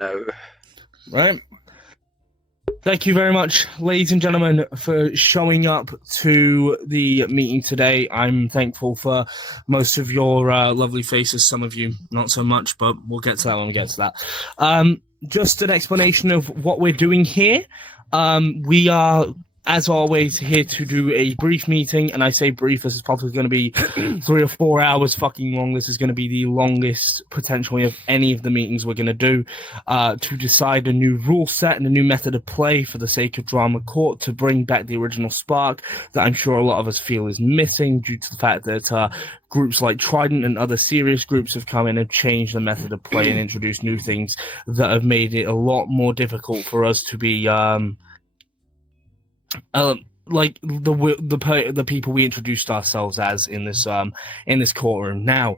No. Right. Thank you very much, ladies and gentlemen, for showing up to the meeting today. I'm thankful for most of your lovely faces. Some of you, not so much, but we'll get to that when we get to that. Just an explanation of what we're doing here. We are, as always, here to do a brief meeting, and I say brief, this is probably going to be 3 or 4 hours fucking long. This is going to be the longest, potentially, of any of the meetings we're going to do, to decide a new rule set and a new method of play for the sake of Drama Court, to bring back the original spark that I'm sure a lot of us feel is missing due to the fact that groups like Trident and other serious groups have come in and changed the method of play and introduced new things that have made it a lot more difficult for us to be like the people we introduced ourselves as in this courtroom. Now,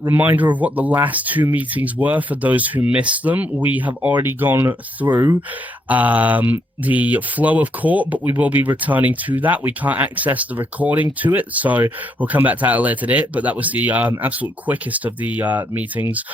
reminder of what the last 2 meetings were for those who missed them. We have already gone through the flow of court, but we will be returning to that. We can't access the recording to it, so we'll come back to that later today. But that was the absolute quickest of the meetings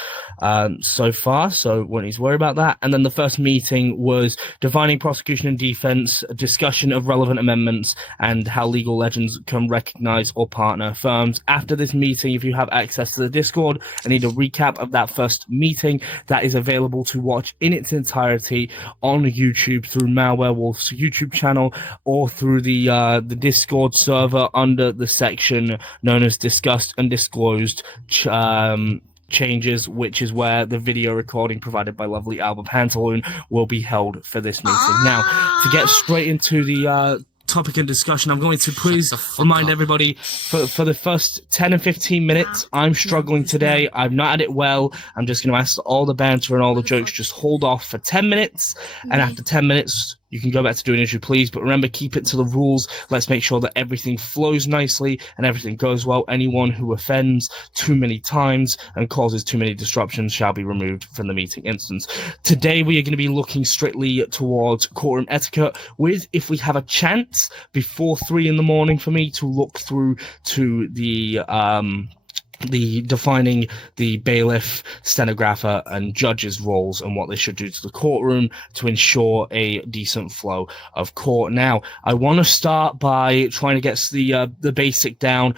so far, so won't need to worry about that. And then the first meeting was defining prosecution and defense, a discussion of relevant amendments, and how legal legends can recognize or partner firms. After this meeting, if you have access to the Discord, I need a recap of that first meeting that is available to watch in its entirety on YouTube through Malwarewolf's YouTube channel or through the Discord server under the section known as Discussed and Disclosed changes, which is where the video recording provided by lovely Alba Pantaloon will be held for this meeting. Now, to get straight into the topic and discussion, I'm going to please remind everybody for the first 10 and 15 minutes, I'm struggling today. I've not had it well. I'm just going to ask all the banter and all the jokes just hold off for 10 minutes, and after 10 minutes, you can go back to doing as you please, but remember, keep it to the rules. Let's make sure that everything flows nicely and everything goes well. Anyone who offends too many times and causes too many disruptions shall be removed from the meeting instance. Today, we are going to be looking strictly towards courtroom etiquette with, if we have a chance, before 3 in the morning for me to look through to the defining the bailiff, stenographer, and judge's roles and what they should do to the courtroom to ensure a decent flow of court. Now, I want to start by trying to get the basic down.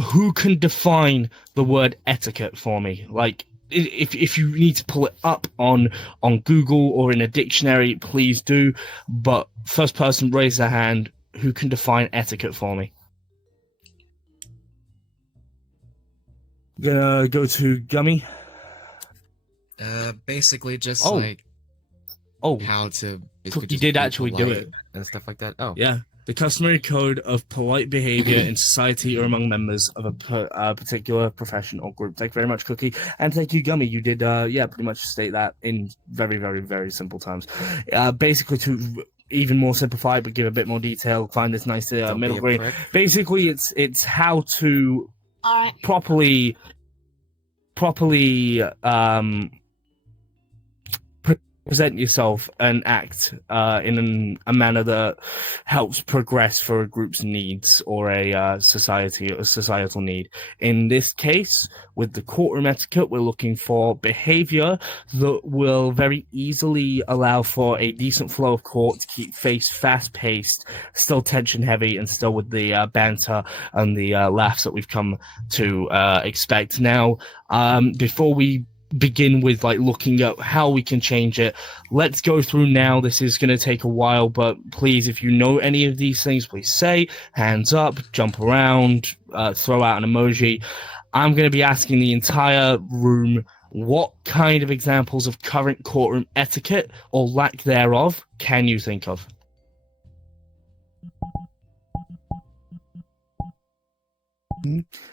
Who can define the word etiquette for me? Like, if you need to pull it up on Google or in a dictionary, please do. But first person raise their hand. Who can define etiquette for me? Gonna go to Gummy. Basically just how to Cookie did actually do it and stuff like that. Oh, yeah. The customary code of polite behavior in society or among members of a particular profession or group. Thank you very much, Cookie. And thank you, Gummy. You did, pretty much state that in very, very, very simple terms. Basically, to even more simplify it, but give a bit more detail, find this nice middle grade. Basically, it's how to properly present yourself and act in a manner that helps progress for a group's needs or a societal need. In this case, with the courtroom etiquette, we're looking for behavior that will very easily allow for a decent flow of court to keep face fast-paced, still tension-heavy, and still with the banter and the laughs that we've come to expect. Now, before we begin with looking at how we can change it, let's go through now. This is going to take a while, but please, if you know any of these things, please say hands up, jump around, throw out an emoji. I'm going to be asking the entire room what kind of examples of current courtroom etiquette or lack thereof can you think of?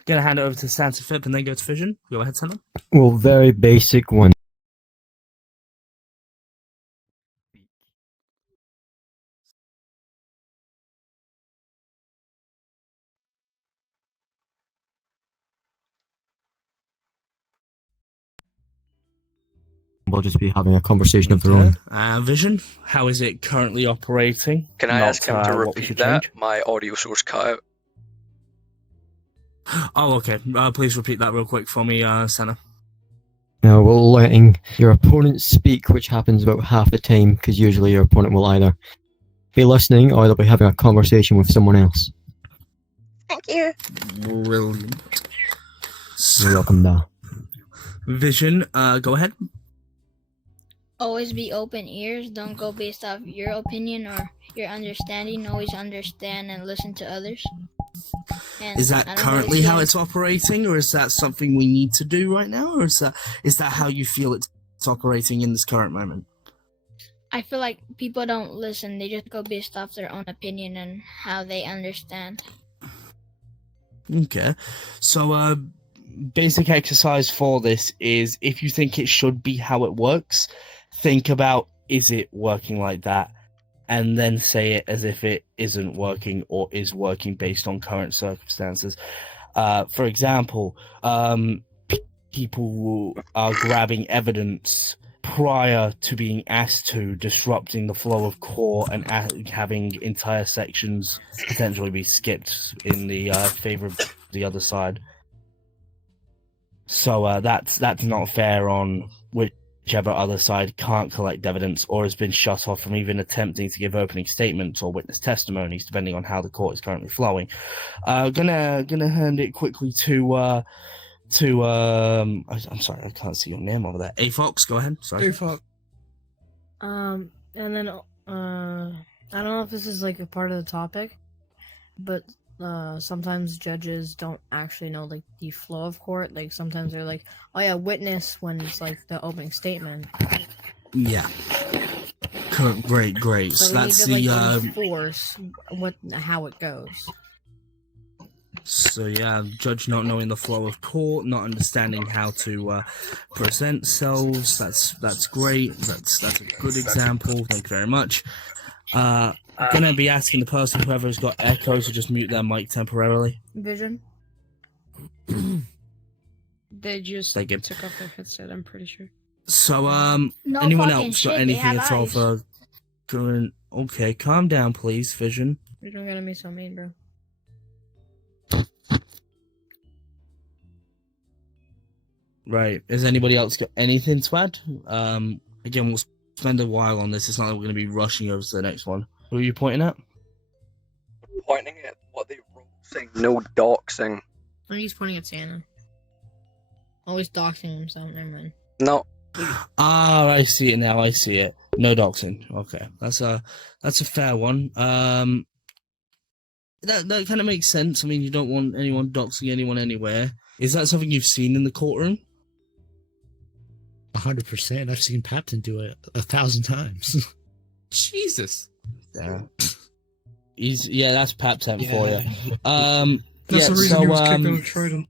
Gonna hand it over to Santa Fib and then go to Vision. Go ahead, Santa. Well, very basic one. We'll just be having a conversation of their own. Vision, how is it currently operating? Can I ask him to repeat that? My audio source cut out. Oh, okay. Please repeat that real quick for me, Senna. Now, we're letting your opponent speak, which happens about half the time, because usually your opponent will either be listening or they'll be having a conversation with someone else. Thank you. Brilliant. You're welcome, Da. Vision, go ahead. Always be open ears. Don't go based off your opinion or your understanding. Always understand and listen to others. And Is I that don't currently really how see it's operating, or is that something we need to do right now, or is that how you feel it's operating in this current moment? I feel like people don't listen. They just go based off their own opinion and how they understand. Okay. So, basic exercise for this is if you think it should be how it works, think about, is it working like that? And then say it as if it isn't working or is working based on current circumstances. For example, people are grabbing evidence prior to being asked to, disrupting the flow of court and having entire sections potentially be skipped in the favor of the other side. So that's not fair on whichever other side can't collect evidence or has been shut off from even attempting to give opening statements or witness testimonies, depending on how the court is currently flowing. Gonna hand it quickly to I'm sorry, I can't see your name over there. A Fox, go ahead. Sorry. A Fox. And then I don't know if this is like a part of the topic, but sometimes judges don't actually know like the flow of court. Like sometimes they're like, "Oh yeah, witness," when it's like the opening statement. Yeah. Great. So So we that's need to the enforce how it goes. So yeah, judge not knowing the flow of court, not understanding how to present selves. That's great. That's a good example. Thank you very much. Gonna be asking the person whoever's got echoes to just mute their mic temporarily. Vision. They just Thank you. took off their headset, I'm pretty sure. So No anyone fucking else shit, got they anything have at all eyes. for going? Okay, calm down, please, Vision. You don't gotta be so mean, bro. Right. Has anybody else got anything to add? Again, we'll spend a while on this. It's not like we're going to be rushing over to the next one. Who are you pointing at? Pointing at what they wrote saying no doxing. I think he's pointing at Santa. Always doxing himself. Never mind. No. Ah, I see it now. I see it. No doxing. Okay, that's a fair one. That kind of makes sense. I mean, you don't want anyone doxing anyone anywhere. Is that something you've seen in the courtroom? 100%. I've seen Papton do it 1,000 times. Jesus. Yeah. That's Pap Temp for you. That's the reason he was kicked out of Trident.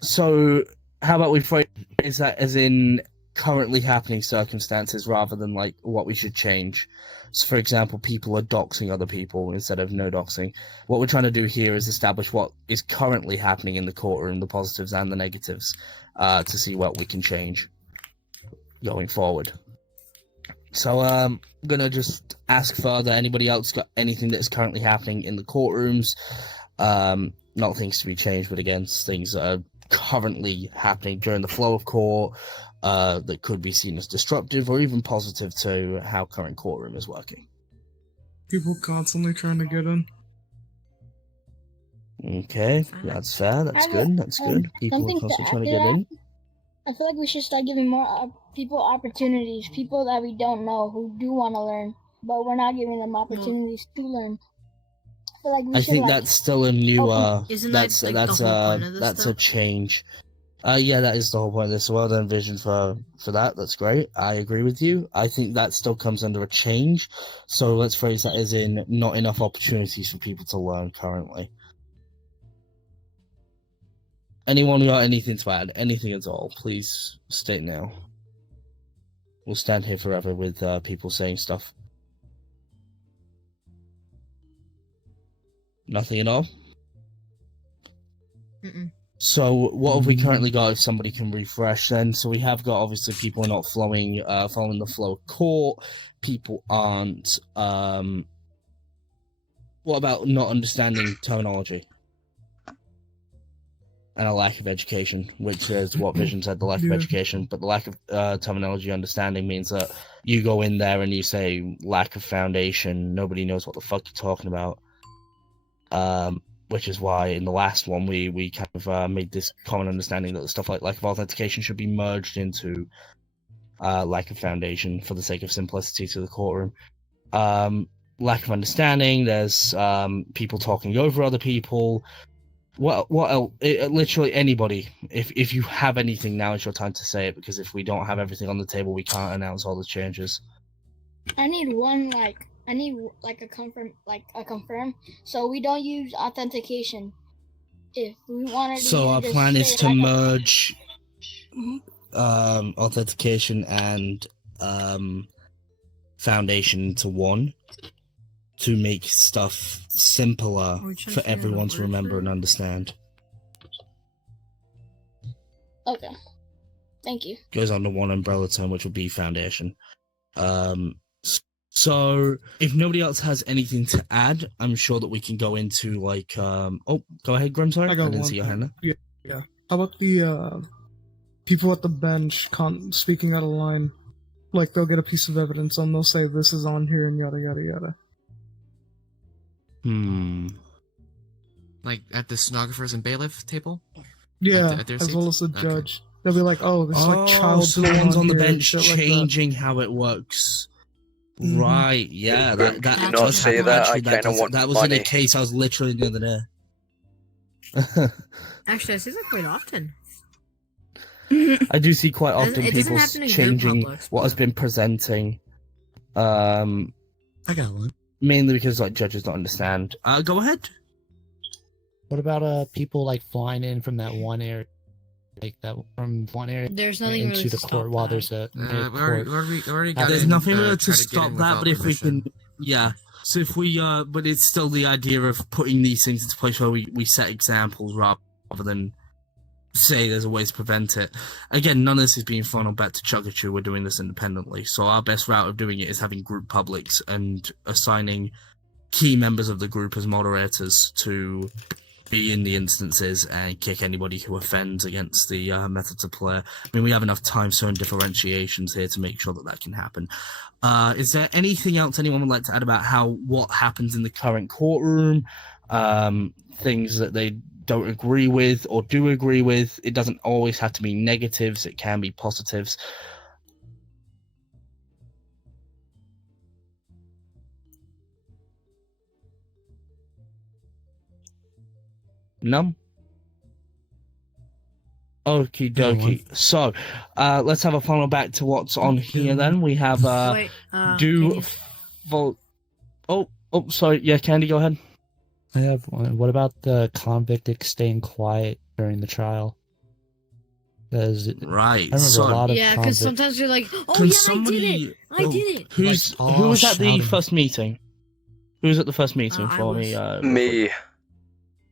So, how about we phrase that as in currently happening circumstances rather than like what we should change? So, for example, people are doxing other people instead of no doxing. What we're trying to do here is establish what is currently happening in the courtroom, the positives and the negatives, to see what we can change going forward. So, I'm gonna just ask further. Anybody else got anything that's currently happening in the courtrooms? Not things to be changed, but again, things that are currently happening during the flow of court that could be seen as disruptive or even positive to how current courtroom is working. People constantly trying to get in. Okay, that's fair. That's good. That's good. People are constantly trying to get in. I feel like we should start giving more people opportunities, people that we don't know who do want to learn, but we're not giving them opportunities to learn. I feel like we I should, think like, that's still a new. Isn't That's that, like, the whole point of this, that's though? a change. Yeah, that is the whole point of this. So well done, Vision, for that. That's great. I agree with you. I think that still comes under a change. So let's phrase that as in not enough opportunities for people to learn currently. Anyone got anything to add? Anything at all? Please state now. We'll stand here forever with people saying stuff. Nothing at all? Mm-mm. So what have we currently got if somebody can refresh then? So we have got obviously people are not following the flow of court. People aren't what about not understanding terminology? and a lack of education, which is what Vision said, the lack of education. But the lack of terminology understanding means that you go in there and you say lack of foundation, nobody knows what the fuck you're talking about. Which is why in the last one we kind of made this common understanding that the stuff like lack of authentication should be merged into lack of foundation for the sake of simplicity to the courtroom. Lack of understanding, there's people talking over other people. What else? Literally anybody. If you have anything, now is your time to say it, because if we don't have everything on the table, we can't announce all the changes. I need one a confirm. So we don't use authentication. If we wanted to. So our plan is to merge authentication and foundation into one to make stuff simpler for everyone to remember and understand. Okay. Thank you. Goes under one umbrella term, which would be foundation. So if nobody else has anything to add, I'm sure that we can go into like oh, go ahead, Grim, sorry. I didn't see your hand there. Yeah. How about the people at the bench speaking out of line? Like they'll get a piece of evidence and they'll say this is on here and yada yada yada. Like at the stenographers and bailiff table? Yeah, at their as seats? well as the Okay. judge. They'll be like, oh, this is like child so the porn ones on the here, bench shit like that. changing how it works. Mhm. Right, yeah, that Could you does not say happen. that? Actually, I kinda does- want that was in money. a case I was literally in the other day. Actually, I see that quite often. I do see quite often It doesn't people happen in good changing publics, what has been presenting. I got one. Mainly because like judges don't understand. Go ahead. What about people like flying in from that one area, like that from one area There's nothing into really the to court stop while that. there's a We already got There's in, nothing really to tried get stop in that, without but if we permission. can, yeah. So if we, but it's still the idea of putting these things into place where we set examples rather than say there's a way to prevent it. Again, none of this is being funneled back to Chugachu. We're doing this independently. So our best route of doing it is having group publics and assigning key members of the group as moderators to be in the instances and kick anybody who offends against the methods of play. I mean, we have enough time zone differentiations here to make sure that that can happen. Is there anything else anyone would like to add about what happens in the current courtroom? Things that they don't agree with or do agree with? It doesn't always have to be negatives. It can be positives. No? Okie dokie. So, let's have a funnel back to what's on here then. We have, Wait, sorry. Yeah, Candy, go ahead. I have one. What about the convict staying quiet during the trial? Because Right. I remember a lot of yeah, because convicts. sometimes you're like, oh Can yeah, somebody- I did it. Who was at the shouting. first meeting? Who was at the first meeting I for was. me?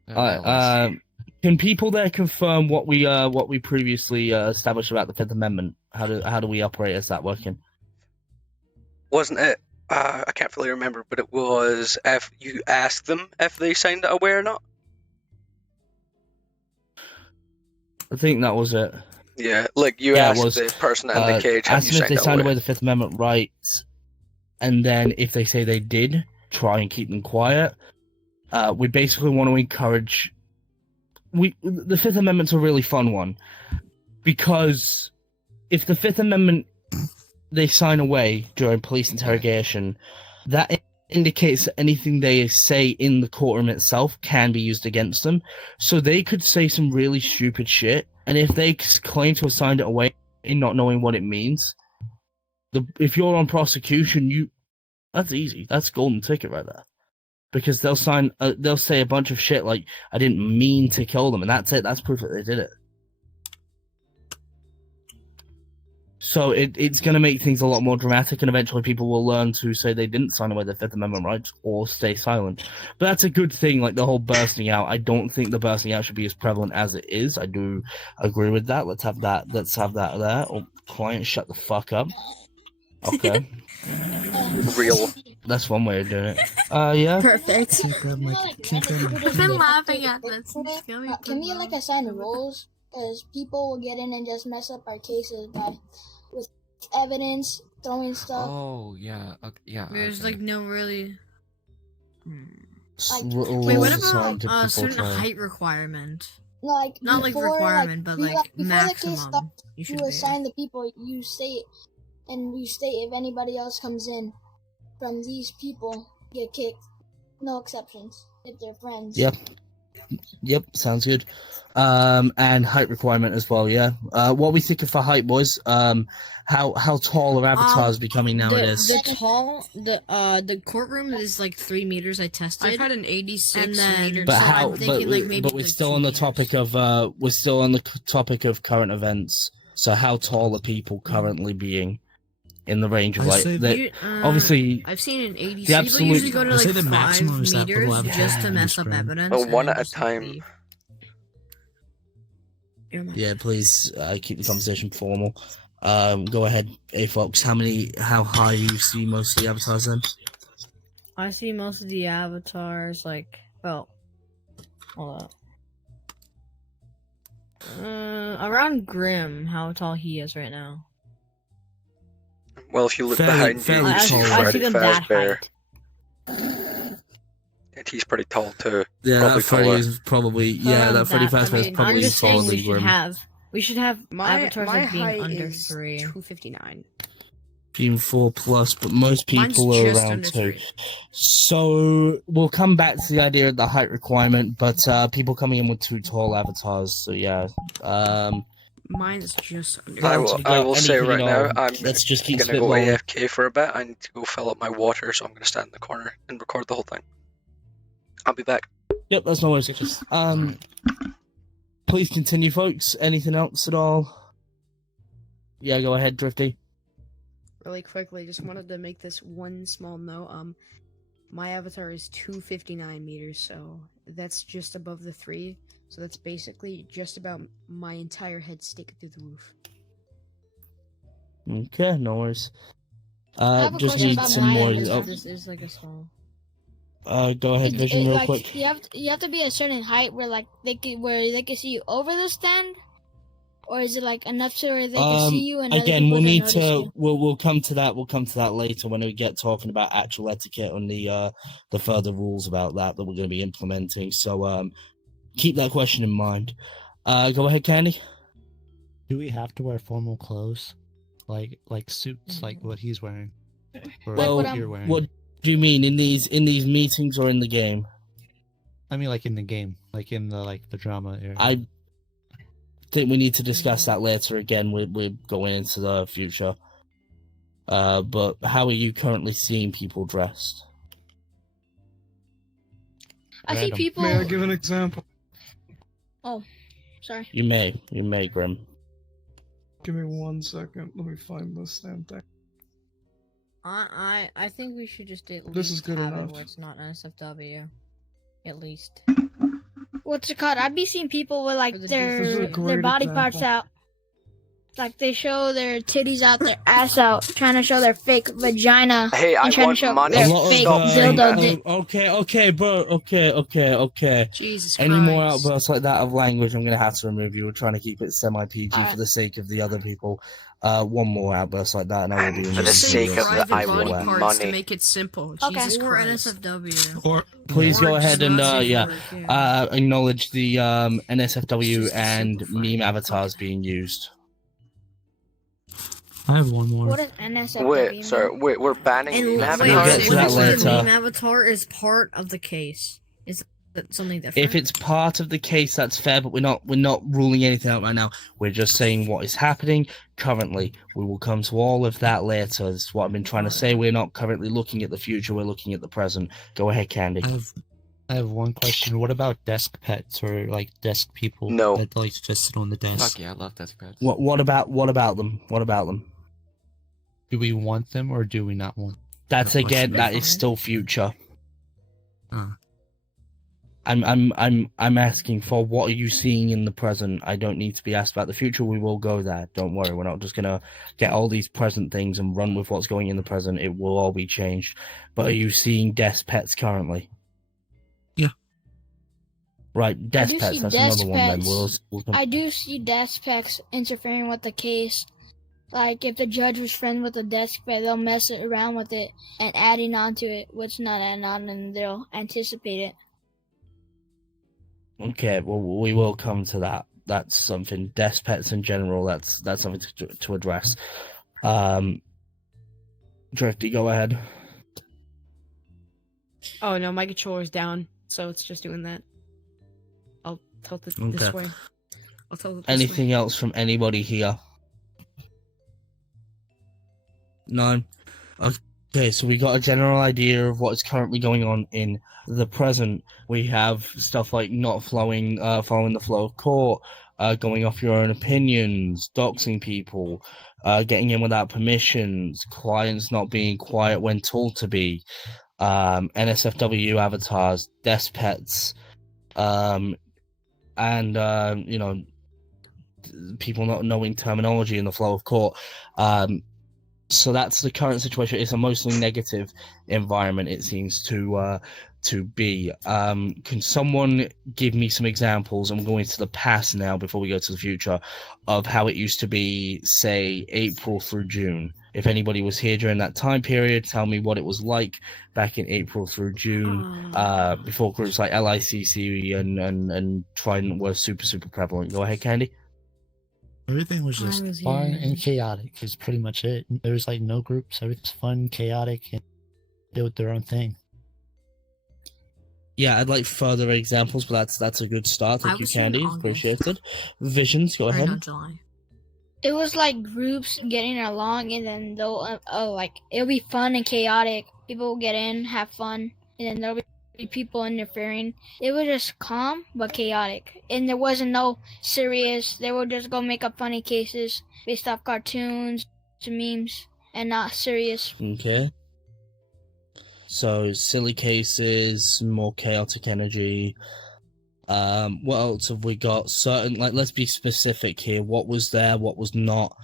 Me. Can people there confirm what we previously established about the Fifth Amendment? How do we operate? Is that working? Wasn't it? I can't fully remember, but it was if you ask them if they signed it away or not. I think that was it. Yeah, like you Yeah, it asked was, the person in the cage, have ask you them if they signed it signed away? away the Fifth Amendment rights, and then if they say they did, try and keep them quiet. We basically want to encourage. The Fifth Amendment's a really fun one, because if the Fifth Amendment they sign away during police interrogation, that indicates that anything they say in the courtroom itself can be used against them. So they could say some really stupid shit, and if they claim to have signed it away, not knowing what it means, if you're on prosecution, that's easy. That's golden ticket right there. Because they'll say a bunch of shit like, I didn't mean to kill them, and that's it. That's proof that they did it. So it's going to make things a lot more dramatic, and eventually people will learn to say they didn't sign away their Fifth Amendment rights or stay silent. But that's a good thing, like the whole bursting out. I don't think the bursting out should be as prevalent as it is. I do agree with that. Let's have that there. Oh, client, shut the fuck up. Okay. Real. That's one way of doing it. Yeah. Perfect. Can't grab my. Can't grab my. I've been laughing at this. Can we like assign roles? Because people will get in and just mess up our cases by with evidence, throwing stuff. Oh yeah. Okay, yeah. There's okay. like no really. Like, Wait, what Rules assigned about to a certain people to- height requirement? Like Not like before, requirement, but like before the case maximum. starts, You should you be. assign the people. You state if anybody else comes in from these people get kicked. No exceptions if they're friends. Yep. Yep, sounds good. And height requirement as well, yeah. What we thinking for height, boys? How tall are avatars becoming nowadays? The courtroom is like 3 meters. I tested. I've had an 86 And then- meter. But so how? I'm thinking, like, maybe, but we're like, still 2 on the meters. topic of topic of current events. So how tall are people currently being in the range of I like say that? Obviously, I've seen an 86. the People absolute- usually go to I say like the 5 maximum is that meters little just to avatar mess up screen. evidence. Oh, and one then at a just, like, time. leave. yeah. Please keep the conversation formal. Go ahead, A Fox. How high you see most of the avatars then? I see most of the avatars like, well, hold up. Around Grim, how tall he is right now. Well, if you look Fairly- behind you, fairly you see tall. I see Freddy them that Fazbear, height. and he's pretty tall too. Yeah, Probably that Freddy taller. is probably Around that Freddy Fazbear is mean, probably I'm just taller saying than Grim. we should have My avatars my like being height under is 3. 259. Being 4+, but most Mine's people are just around under 2. 3. So we'll come back to the idea of the height requirement, but people coming in with 2 tall avatars. So yeah, Mine's just under. I Well, will. you I got will say anything right at now, all. I'm Let's just keep gonna go spitballing. AFK for a bit. I need to go fill up my water, so I'm gonna stand in the corner and record the whole thing. I'll be back. Yep, that's no worries. Please continue, folks. Anything else at all? Yeah, go ahead, Drifty. Really quickly, just wanted to make this one small note. My avatar is 259 meters, so that's just above the 3. So that's basically just about my entire head sticking through the roof. Okay, no worries. have a Just question need about some my more. avatar. This is like a small. Go ahead, Vision, real like, quick. You have to be a certain height where they can see you over the stand, or is it like enough so where they can see you and other Again, people we'll can need notice to. you? We'll come to that. We'll come to that later when we get talking about actual etiquette and the further rules about that we're going to be implementing. So keep that question in mind. Go ahead, Candy. Do we have to wear formal clothes, like suits, like what he's wearing, or Well, what you're wearing? What do you mean in these meetings or in the game? I mean, like in the game, like in the drama area. I think we need to discuss that later. Again, we're going into the future. But how are you currently seeing people dressed? I see Random. people. May I give an example? Oh, sorry. You may, Grim. Give me 1 second. Let me find this damn thing. I think we should just at This is least good have it enough. where it's not NSFW. At least. What's it called? I'd be seeing people with like For the This is a their great body parts example. out. Like they show their titties out, their ass out, trying to show their fake vagina. Hey, I and trying want to show money. their A lot fake Stop saying dildo that. dick. Okay, bro. Okay. Jesus Any Christ. more outbursts like that of language, I'm gonna have to remove you. We're trying to keep it semi-PG for Alright. the sake of the other people. One more outburst like that, and I will be For removing the Just sake you. of the private I body want parts money. to make it simple. Okay. Jesus Or Christ. NSFW. Or Please go Or ahead and Nazi yeah, work, yeah. acknowledge the NSFW Just to and simplify. meme avatars being used. I have one more. What is NSFW? Wait, sorry. mean? Wait, we're banning And meme wait, We'll get avatars. to what that if later. the meme avatar is part of the case? Is that something different? If it's part of the case, that's fair, but we're not ruling anything out right now. We're just saying what is happening currently. We will come to all of that later. That's what I've been trying to say. We're not currently looking at the future. We're looking at the present. Go ahead, Candy. I have one question. What about desk pets or like desk people No. that like to just sit on the desk? Fuck yeah, I love desk pads. What about them? What about them? Do we want them or do we not want? That's What's again. the That is difference? still future. I'm asking for what are you seeing in the present? I don't need to be asked about the future. We will go there. Don't worry. We're not just gonna get all these present things and run with what's going in the present. It will all be changed. But are you seeing desk pets currently? Yeah. Right, I desk do pets. see That's desk another one. Then pets. we'll I do see desk pets interfering with the case. Like if the judge was friends with the desk pet, they'll mess it around with it and adding onto it what's not adding on, and they'll anticipate it. Okay, well, we will come to that. That's something. Desk pets in general. That's something to address. Drifty, go ahead. Oh no, my controller's down, so it's just doing that. I'll tilt it this Okay. way. I'll tilt it this Anything way. else from anybody here? No. Okay, so we got a general idea of what is currently going on in the present. We have stuff like not following the flow of court, going off your own opinions, doxing people, getting in without permissions, clients not being quiet when told to be, NSFW avatars, desk pets, and people not knowing terminology in the flow of court. So that's the current situation. It's a mostly negative environment, it seems to be. Can someone give me some examples? I'm going to the past now before we go to the future of how it used to be, say, April through June. If anybody was here during that time period, tell me what it was like back in April through June, before groups like LICC and Trident were super prevalent. Go ahead, Candy. Everything was I just was fun here. and chaotic. Is pretty much it. There's like no groups. Everything's fun, chaotic, and do their own thing. Yeah, I'd like further examples, but that's a good start. Thank I you, was here in Candy. August. Appreciated. Visions, go Or ahead. no, July. It was like groups getting along, and then they'll like it'll be fun and chaotic. People will get in, have fun, and then there'll be people interfering. It was just calm but chaotic, and there wasn't no serious. They would just go make up funny cases based off cartoons, to memes, and not serious. Okay. So silly cases, more chaotic energy. What else have we got? Certain, like, let's be specific here. What was there? What was not?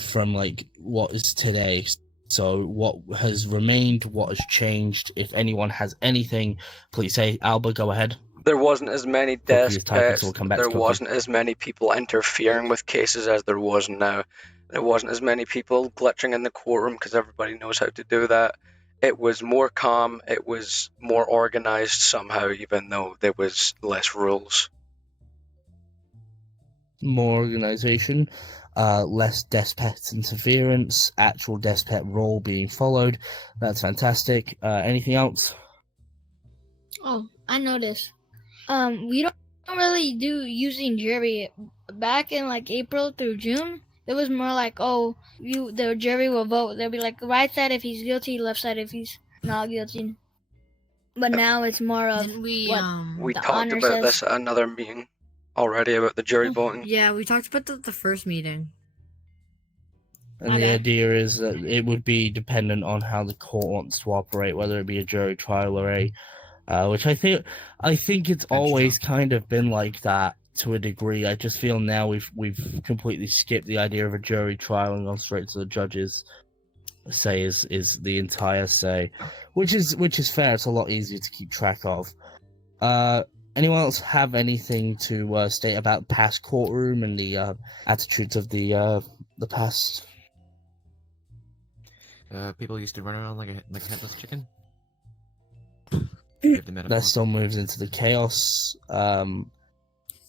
From like what is today. So what has remained? What has changed? If anyone has anything, please say. Alba, go ahead. There wasn't as many Cookie is desk typing, so pets. we'll come back There to Cookie. wasn't as many people interfering with cases as there was now. There wasn't as many people glitching in the courtroom because everybody knows how to do that. It was more calm. It was more organized somehow, even though there was less rules. More organization, less desk pet interference, actual desk pet role being followed. That's fantastic. Anything else? Oh, I noticed. We don't really do using jury. Back in like April through June, it was more like, oh, the jury will vote. They'll be like, right side if he's guilty, left side if he's not guilty. But now it's more of Didn't we what We the talked honor about says. this at another meeting already about the jury Oh, voting. Yeah, we talked about the first meeting. And My the bad. idea is that it would be dependent on how the court wants to operate, whether it be a jury trial or which I think it's always kind of been like that to a degree. I just feel now we've completely skipped the idea of a jury trial and gone straight to the judges. Say is the entire say, which is fair. It's a lot easier to keep track of. Anyone else have anything to state about past courtroom and the attitudes of the past? People used to run around like a headless chicken. That still moves into the chaos.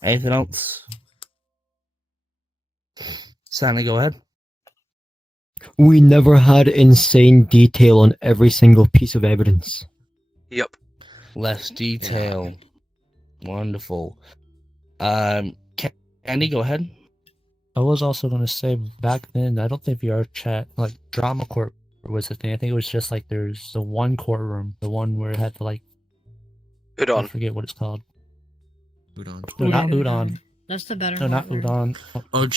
Anything else? Santa, go ahead. We never had insane detail on every single piece of evidence. Yep. Less detail. Wonderful. Andy, go ahead. I was also going to say back then, I don't think VR chat, like drama court was the thing. I think it was just like there's the one courtroom, the one where it had to like, I Udon. forget what it's called. Udon. No, not Udon. That's the better No, not one. Udon. OG.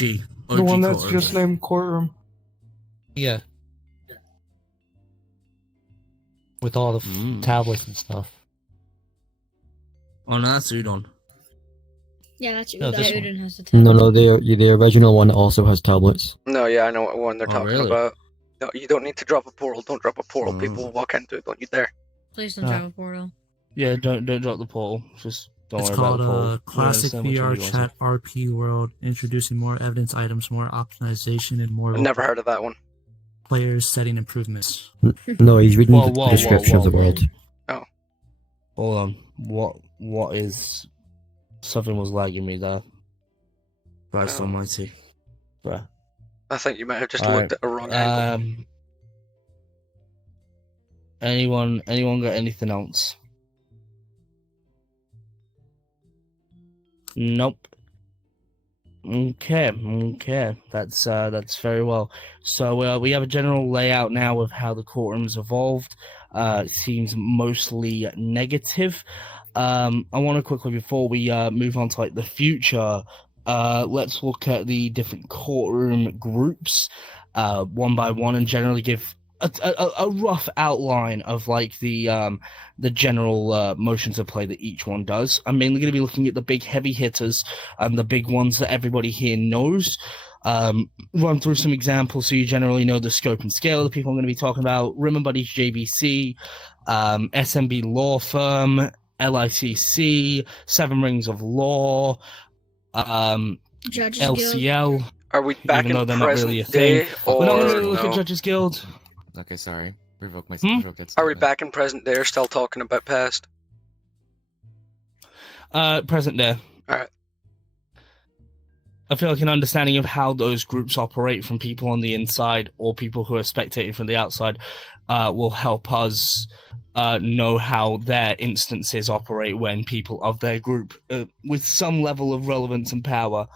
The one that's courtroom. just named courtroom. Yeah. With all the tablets and stuff. Oh, no, that's Udon. Yeah, that's No, That this one. Udon has the tablet. No, the original one also has tablets. No, yeah, I know what one they're Oh, talking really? about. No, you don't need to drop a portal. Don't drop a portal. People will walk into it. Don't you dare. Please don't Ah. drive a portal. Yeah, don't drop the portal. Just don't It's worry about called the portal. We Classic understand which one VR you want Chat to. RP World, introducing more evidence items, more optimization, and more I've never heard of that one. players setting improvements. No, he's reading Whoa, the whoa, description whoa, of the whoa, world. Oh, Hold on. What is... Something was lagging me there. Christ Oh. almighty. Bruh. I think you might have just Alright, looked at a wrong angle. Anyone got anything else? Nope. Okay. That's very well. So we have a general layout now of how the courtroom's evolved. It seems mostly negative. I want to quickly, before we move on to like the future, let's look at the different courtroom groups one by one and generally give a rough outline of like the general motions of play that each one does. I'm mainly going to be looking at the big heavy hitters and the big ones that everybody here knows. Run through some examples so you generally know the scope and scale of the people I'm going to be talking about. Ribbon Buddies JBC, SMB Law Firm, LICC, Seven Rings of Law, Judges Guild. LCL. Are we back even though in they're not really a present thing. day, We're not going to or really look at no? Judges Guild. Okay, sorry. Revoke Hmm? that statement. Are we back in present day, or still talking about past? Present day. Alright. I feel like an understanding of how those groups operate from people on the inside or people who are spectating from the outside will help us know how their instances operate when people of their group with some level of relevance and power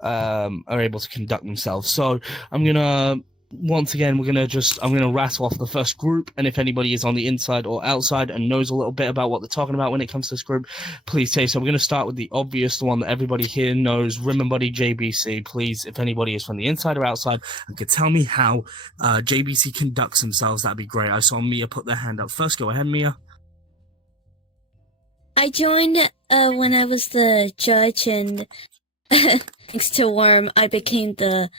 are able to conduct themselves. So I'm gonna once again I'm gonna rattle off the first group, and if anybody is on the inside or outside and knows a little bit about what they're talking about when it comes to this group, please say so. We're gonna start with the obvious, the one that everybody here knows, Ribbon Buddy JBC. Please, if anybody is from the inside or outside and could tell me how JBC conducts themselves, that'd be great. I saw Mia put their hand up first. Go ahead, Mia. I joined when I was the judge, and thanks to Worm, I became the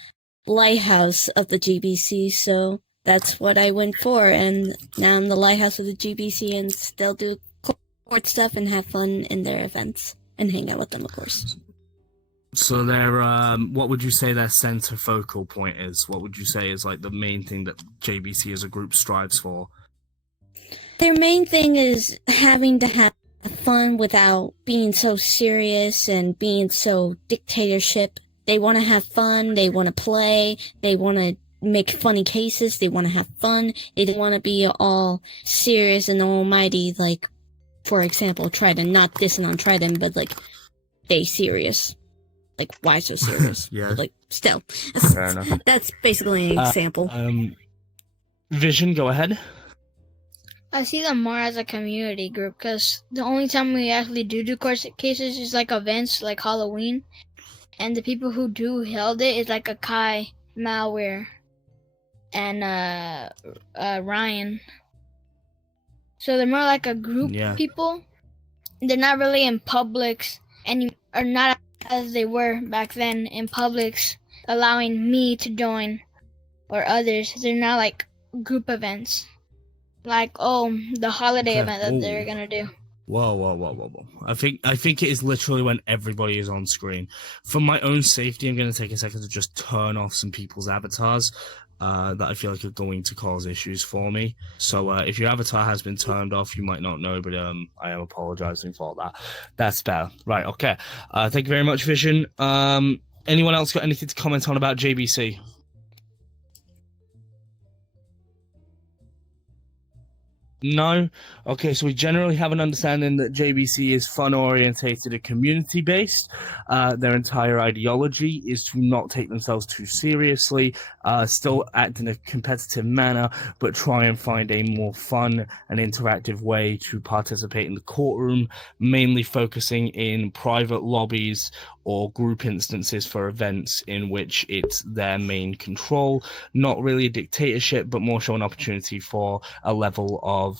lighthouse of the GBC, so that's what I went for, and now I'm the lighthouse of the GBC and still do court stuff and have fun in their events and hang out with them, of course. So their what would you say their center focal point is? What would you say is like the main thing that JBC as a group strives for? Their main thing is having to have fun without being so serious and being so dictatorship. They want to have fun, they want to play, they want to make funny cases, they want to have fun, they don't want to be all serious and almighty, like, for example, try to not diss and untry them, but, like, they serious. Like, why so serious? Yeah. But, like, still. Fair enough. That's basically an example. Vision, go ahead. I see them more as a community group because the only time we actually do court cases is like events like Halloween, and the people who do held it is like Akai, Malware, and Ryan. So they're more like a group people. They're not really in publics or not as they were back then in publics, allowing me to join or others. They're not like group events. Like, the holiday event that they're gonna do. Whoa. I think it is literally when everybody is on screen. For my own safety, I'm going to take a second to just turn off some people's avatars that I feel like are going to cause issues for me. So if your avatar has been turned off, you might not know, but I am apologizing for that. That's better. Right, okay. Thank you very much, Vision. Anyone else got anything to comment on about JBC? No? Okay, so we generally have an understanding that JBC is fun-orientated and community-based. Their entire ideology is to not take themselves too seriously, still act in a competitive manner, but try and find a more fun and interactive way to participate in the courtroom, mainly focusing in private lobbies or group instances for events in which it's their main control. Not really a dictatorship, but more so an opportunity for a level of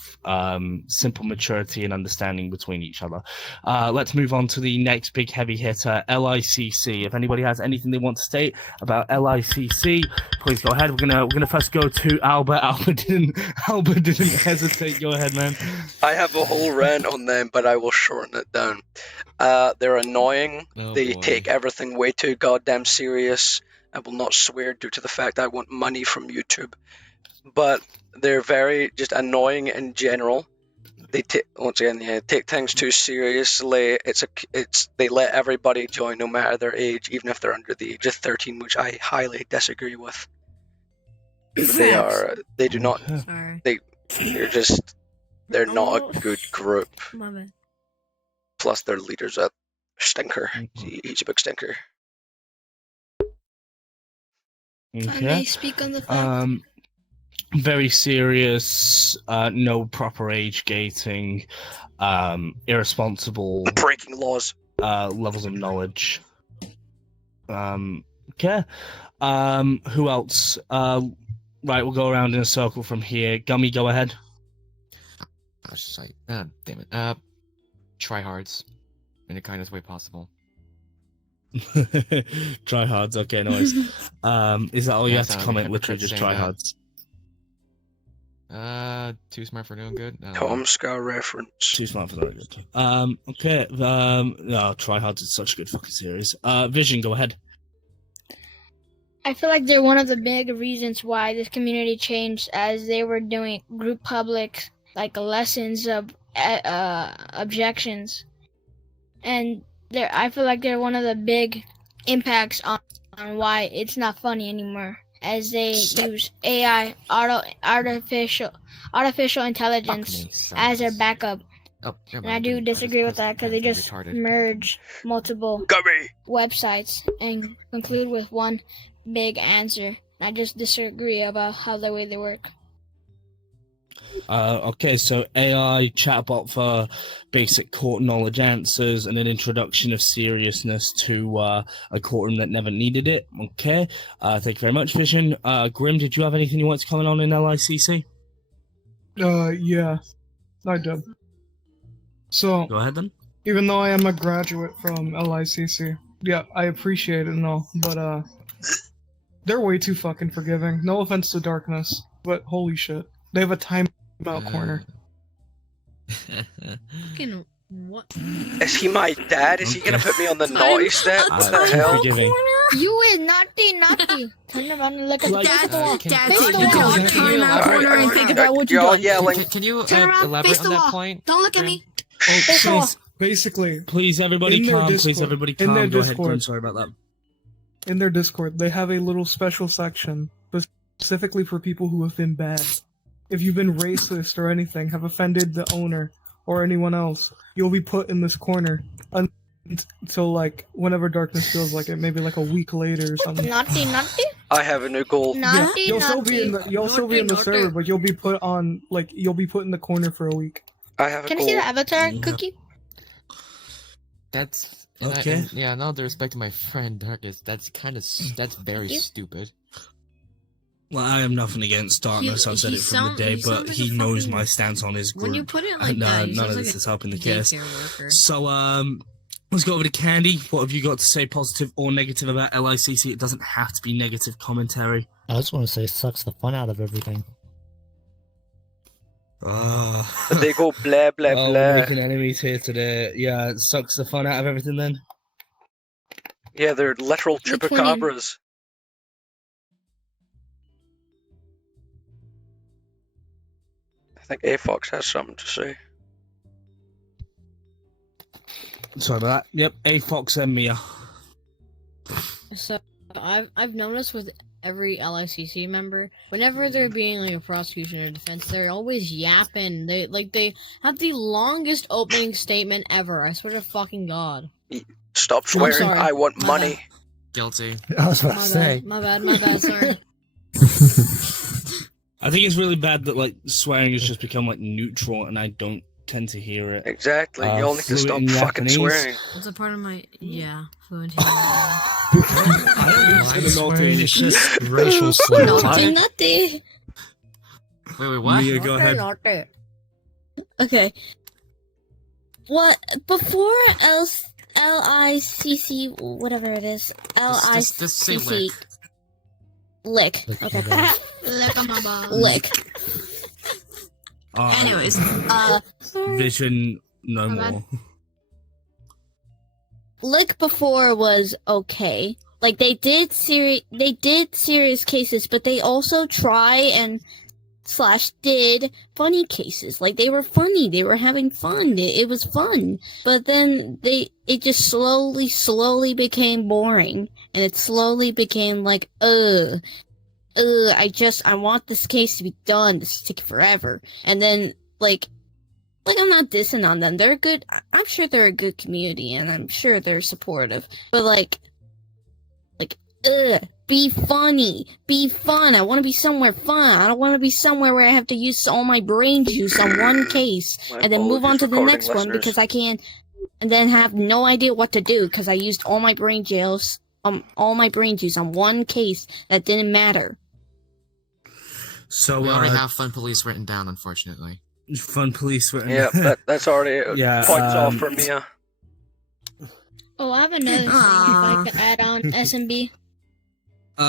simple maturity and understanding between each other. Let's move on to the next big heavy hitter, LICC. If anybody has anything they want to state about LICC, please go ahead. We're gonna first go to Albert. Albert didn't hesitate. Go ahead, man. I have a whole rant on them, but I will shorten it down. They're annoying. They take everything way too goddamn serious. I will not swear due to the fact I want money from YouTube. But they're very just annoying in general. They take things too seriously. They let everybody join no matter their age, even if they're under the age of 13, which I highly disagree with. They do not. Sorry. They're not a good group. My bad. Plus, their leader's a stinker. He's a big stinker. I may speak on the fact. Very serious, no proper age gating, irresponsible, breaking laws, levels of knowledge. Okay. Who else? Right, we'll go around in a circle from here. Gummy, go ahead. Damn it. Tryhards in the kindest way possible. Tryhards, okay, nice. Is that all you have to comment? Literally just tryhards. Too smart for doing good. Tom Scar reference. Too smart for doing good. Okay. No, Tryhards is such a good fucking series. Vision, go ahead. I feel like they're one of the big reasons why this community changed, as they were doing group public like lessons of objections, and I feel like they're one of the big impacts on why it's not funny anymore, as they use AI, artificial intelligence as their backup. And I do disagree with that, because they just merge multiple websites and conclude with one big answer. I just disagree about how the way they work. Okay, so AI chatbot for basic court knowledge answers and an introduction of seriousness to a courtroom that never needed it. Okay, thank you very much, Vision. Grim, did you have anything you want to comment on in LICC? Yeah, I did. So, go ahead then. Even though I am a graduate from LICC, yeah, I appreciate it and all, but they're way too fucking forgiving. No offense to Darkness, but holy shit. They have a timeout corner. Fucking what? Is he my dad? Is he gonna put me on the naughty step? What the hell? You is naughty. Turn around and look at the wall. Timeout corner and think about what you're doing. Yelling. Can you elaborate on that point? Don't look at me. Basically, please everybody calm. Please everybody calm. Go ahead, Grim. Sorry about that. In their Discord, they have a little special section specifically for people who have been bad. If you've been racist or anything, have offended the owner or anyone else, you'll be put in this corner until like whenever Darkness feels like it, maybe like a week later or something. Naughty. I have a new goal. You'll still be in the server, but you'll be put on you'll be put in the corner for a week. I have a Can goal. I see the avatar cookie? That's okay. Yeah, no, the respect to my friend Darkness, that's very stupid. Well, I have nothing against Darkness. I've said it from the day, but he knows my stance on his group. When you put it like that, none of this is helping the case. So, let's go over to Candy. What have you got to say, positive or negative, about LICC? It doesn't have to be negative commentary. I just want to say it sucks the fun out of everything. They go blah blah blah. We're making enemies here today. Yeah, it sucks the fun out of everything then. Yeah, they're literal chupacabras. I think A-Fox has something to say. Sorry about that. Yep, A-Fox and Mia. So, I've noticed with every LICC member, whenever they're being like a prosecution or defense, they're always yapping. They have the longest opening statement ever. I swear to fucking God. Stop swearing. I want money. Guilty. I was about to say. My bad, sorry. I think it's really bad that like swearing has just become like neutral, and I don't tend to hear it. Exactly. You all need to fluent stop in fucking Japanese. swearing. It's a part of my fluent. I don't mind swearing, it's just racial slur. Naughty, naughty. Wait, what? Mia, go ahead. Okay. What before LICC, whatever it is, Just say LICC, lick. Okay. Lick on my balls. Lick. Anyways, Vision, no My bad. more. Lick before was okay. Like they did serious cases, but they also try and did funny cases. Like they were funny, they were having fun. It was fun. But then it just slowly became boring, and it slowly became like, I want this case to be done. This is taking forever. And then like I'm not dissing on them. They're good. I'm sure they're a good community, and I'm sure they're supportive. But be funny. Be fun. I want to be somewhere fun. I don't want to be somewhere where I have to use all my brain juice on one case and then move on to the next one because I can't, and then have no idea what to do because I used all my brain juice on one case that didn't matter. So We already have Fun Police written down, unfortunately. Fun Police written. Yeah, that's already Yeah, points off for Mia. Oh, I have another thing if I could add on SMB.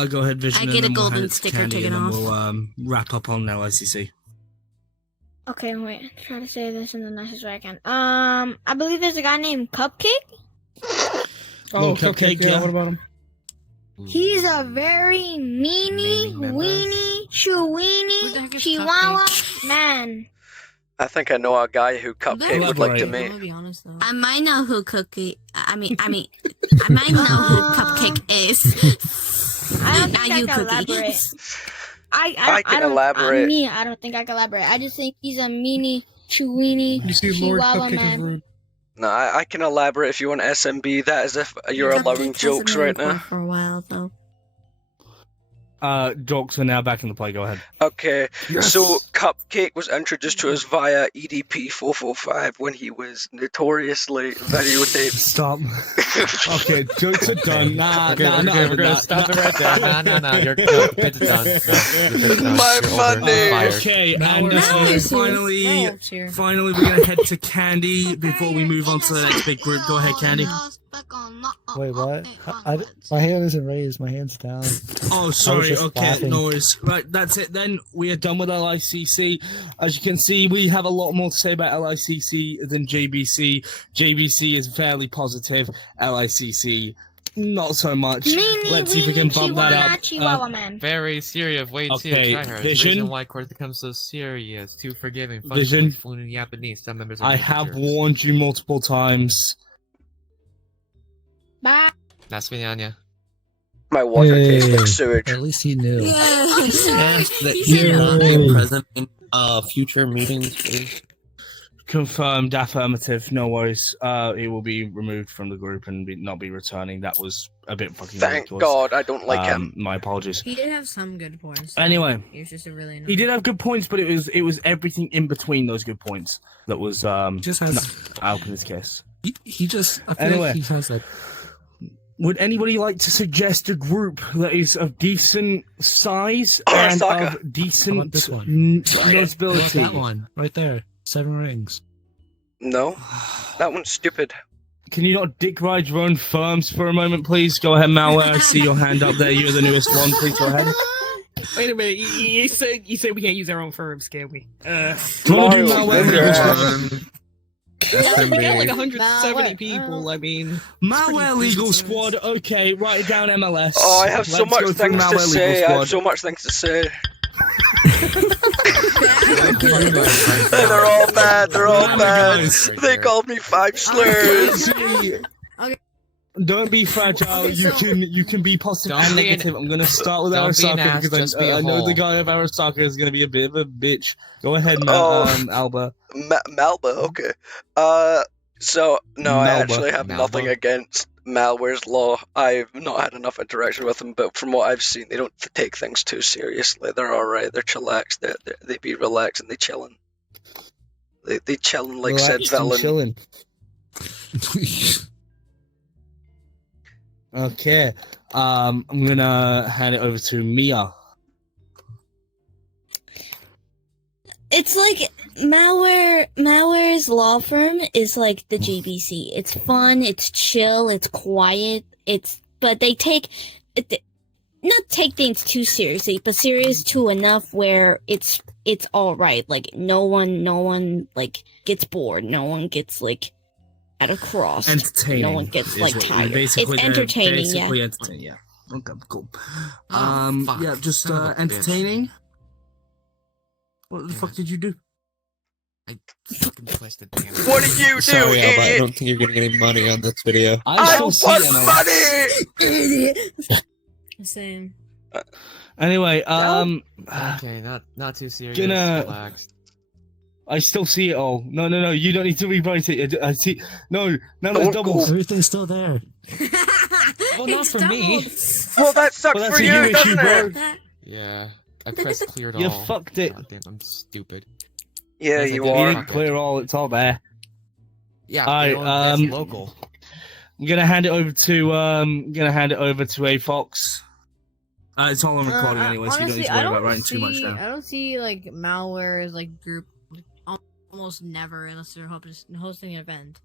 Go ahead, Vision. I get and a then we'll golden hand it to sticker Candy, taken and then off. we'll wrap up on LICC. Okay, wait. Try to say this in the nicest way I can. I believe there's a guy named Cupcake. Oh, Cupcake, yeah. yeah. What about him? He's a very meanie, weenie, cheweenie, chihuahua man. I think I know a guy who Cupcake would like to meet. I'll be honest though. I might know who I might know who Cupcake is. I don't Not think I you, can Cookie. elaborate. I can elaborate. Me, I don't think I can elaborate. I just think he's a meanie, cheweenie, You see, Lord chihuahua Cupcake is man. rude. No, I can elaborate if you want SMB. That as if you're allowing jokes right now. For a while though. Jokes are now back in the play. Go ahead. Okay, Yes. so Cupcake was introduced to us via EDP 445 when he was notoriously videotaped. Stop. Okay, jokes are done. Nah, Okay, nah, okay, nah, we're gonna nah, stop nah. it right there. No, you're good. It's done. No, it's done. My You're over. money. Fired. Okay, Now and we're finally, we're gonna head to Candy before we move on to the next big group. Go ahead, Candy. Wait, what? My hand isn't raised. My hand's down. Oh, sorry. just Okay, laughing. no worries. Right, that's it then. We are done with LICC. As you can see, we have a lot more to say about LICC than JBC. JBC is fairly positive. LICC, not so much. Let's see if we can bump that up. Chihuahua man. Very serious. Way Okay, too tryhard. Vision. Reason why court becomes so serious, too forgiving. Fun Vision. Police, fluent in Japanese. Some members are I major have jerks. warned you multiple times. Bye. That's me, Anya. My water tastes like sewage. At least he knew. Ask that you not be present in future meetings, please. Confirmed, affirmative, no worries. He will be removed from the group and not be returning. That was a bit fucking Thank ridiculous. God, I don't like him. My apologies. He did have some good points. Anyway, He was just a really annoying. he did have good points, but it was everything in between those good points that was Just has. out in this case. He just. I feel Anyway. like he has that. Would anybody like to suggest a group that is of decent size and Arasaka. of decent this one? notability? That one right there. 7 rings. No, that one's stupid. Can you not dick ride your own firms for a moment, please? Go ahead, Malware. I see your hand up there. You're the newest one. Please go ahead. Wait a minute, you said we can't use our own firms, can we? Do you want to do Mario, Malware? We got like 170 Malware. people, I mean... Malware Legal Squad. Okay, write it down, MLS. Oh, I have so Let's much go through things to Malware say. Legal I have Squad. so much things to say. They're all mad. They're all Remember, mad. guys. They called me 5 slurs. Don't be fragile. You can be positive Don't and be an- negative. I'm gonna start with don't be an Arasaka ass, because just be a I know the hole. guy of Arasaka is gonna be a bit of a bitch. Go ahead, Oh. Alba. Malba, okay. So no, I Malba. actually have Malba. nothing against Malware's law. I've not had enough interaction with them, but from what I've seen, they don't take things too seriously. They're all right. They're chillaxed. They be relaxed and they chilling. They chilling like said Relaxed and villain. chilling. Okay. I'm gonna hand it over to Mia. It's like Malware's law firm is like the GBC. It's fun, it's chill, it's quiet, but they not take things too seriously, but serious to enough where it's all right. Like no one like gets bored. No one gets like at a cross. Entertaining. No one gets like is what tired. It's basically they're entertaining. basically Yeah. entertaining. Yeah. Okay. Cool. Oh, fuck. Yeah. Just Son of a bitch. entertaining. What the fuck did you do? I fucking twisted the damn. What did you do, Sorry, Alba, I idiot? don't think you're getting any money on this video. I still see want it, money! Same. Anyway, Okay, not too serious. Gonna- Relax. I still see it all. No, you don't need to rewrite it. I see. No, now there's Don't doubles. Everything's still there. Well, not for me. Well, that sucks Well, that's for a you, you issue, doesn't bro. it? Yeah, I pressed cleared all. You fucked it. God damn, I'm stupid. Yeah, Yes, I you did. You are. didn't clear all. It's all there. Yeah, Alright, that's local. I'm gonna hand it over to A Fox. It's all on recording anyway, so you don't need to worry about writing too much down. I don't see like malware as like group like, almost never unless they're hosting an event.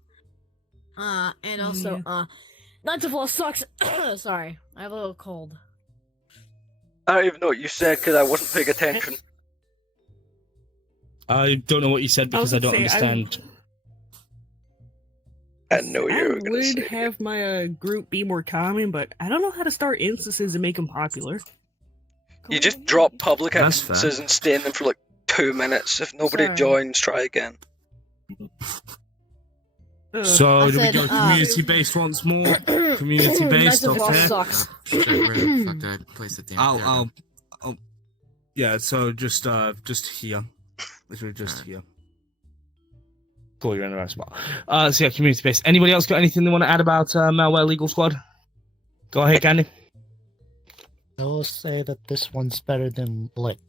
And also Knights of Law sucks. Sorry, I have a little cold. I don't even know what you said because I wasn't paying attention. I don't know what you said because I don't understand. I know you were I gonna would say. have my group be more common, but I don't know how to start instances and make them popular. You just drop public That's fair. instances and stay in them for like 2 minutes. If nobody Sorry. joins, try again. So, I do we said, go community based once more? Community based, Knights of Law okay? sucks. Shit, where the fuck did I place it down? I'll. Yeah, so just here. Literally just here. Cool, you're in the right spot. So yeah, community based. Anybody else got anything they want to add about Malware Legal Squad? Go ahead, Candy. I will say that this one's better than Blick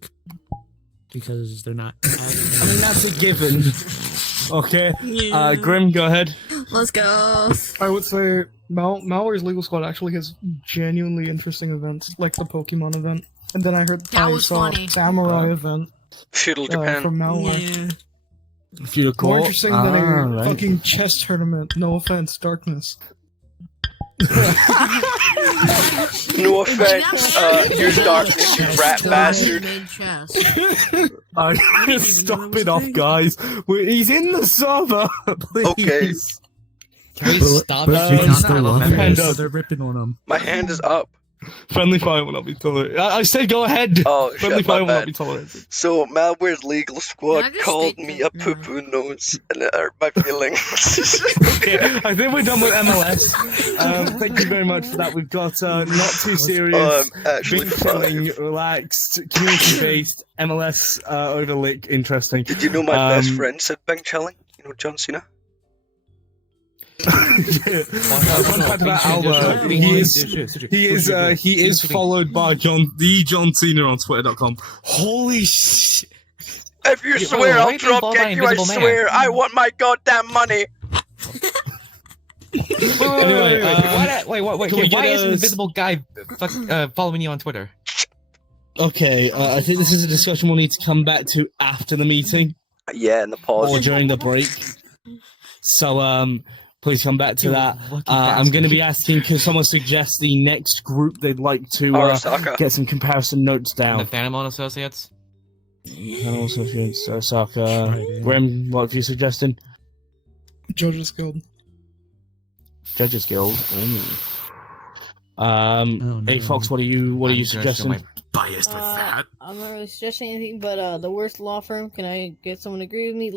because they're not. I mean, that's a given. Okay. Grim, go ahead. Let's go. I would say Malware's Legal Squad actually has genuinely interesting events, like the Pokemon event. And then I heard That I was saw funny. Samurai event Feudal Japan. from Malware. If you're More interesting than a Alright. fucking chess tournament. No offense, Darkness. No offense, you're darkness, you rat bastard. Stop it off, guys. He's in the server. Please. Okay. Can we stop But shitting she's on still fellow on there, members? so they're ripping on them. My hand is up. Friendly fire will not be tolerated. I said go ahead. Oh, Friendly shit, fire my will not bad. be tolerated. So, Malware's Legal Squad Can I just called state me that- a poo-poo nose, and it hurt my feelings. Okay, I think we're done with MLS. Thank you very much for that. We've got not too serious, actually big chilling, relaxed, community-based MLS over Lick. Interesting. Did you know my best friend said Bing Chilling? You know John Cena? Fun fact about Alba, he is followed by John Cena on Twitter.com. Holy shit! If you Yeah, swear, why I'll are you being drop followed by kick you, I Invisible Man? swear. I want my goddamn money. Anyway, Wait, can we why get is an a- invisible guy following you on Twitter? Okay, I think this is a discussion we'll need to come back to after the meeting Yeah, in the pause. or during the break. So, please come back to You that. lucky I'm going to bastard. be asking, can someone suggest the next group they'd like to Arasaka. get some comparison notes The down? Phantom Associates? And also, if you're Arasaka, Grim, what have you suggested? Judges Guild. Judges Guild. Ooh. no. Hey Fox, what are you I'm gonna show suggesting? my bias with that. I'm not really suggesting anything, but the worst law firm. Can I get someone to agree with me?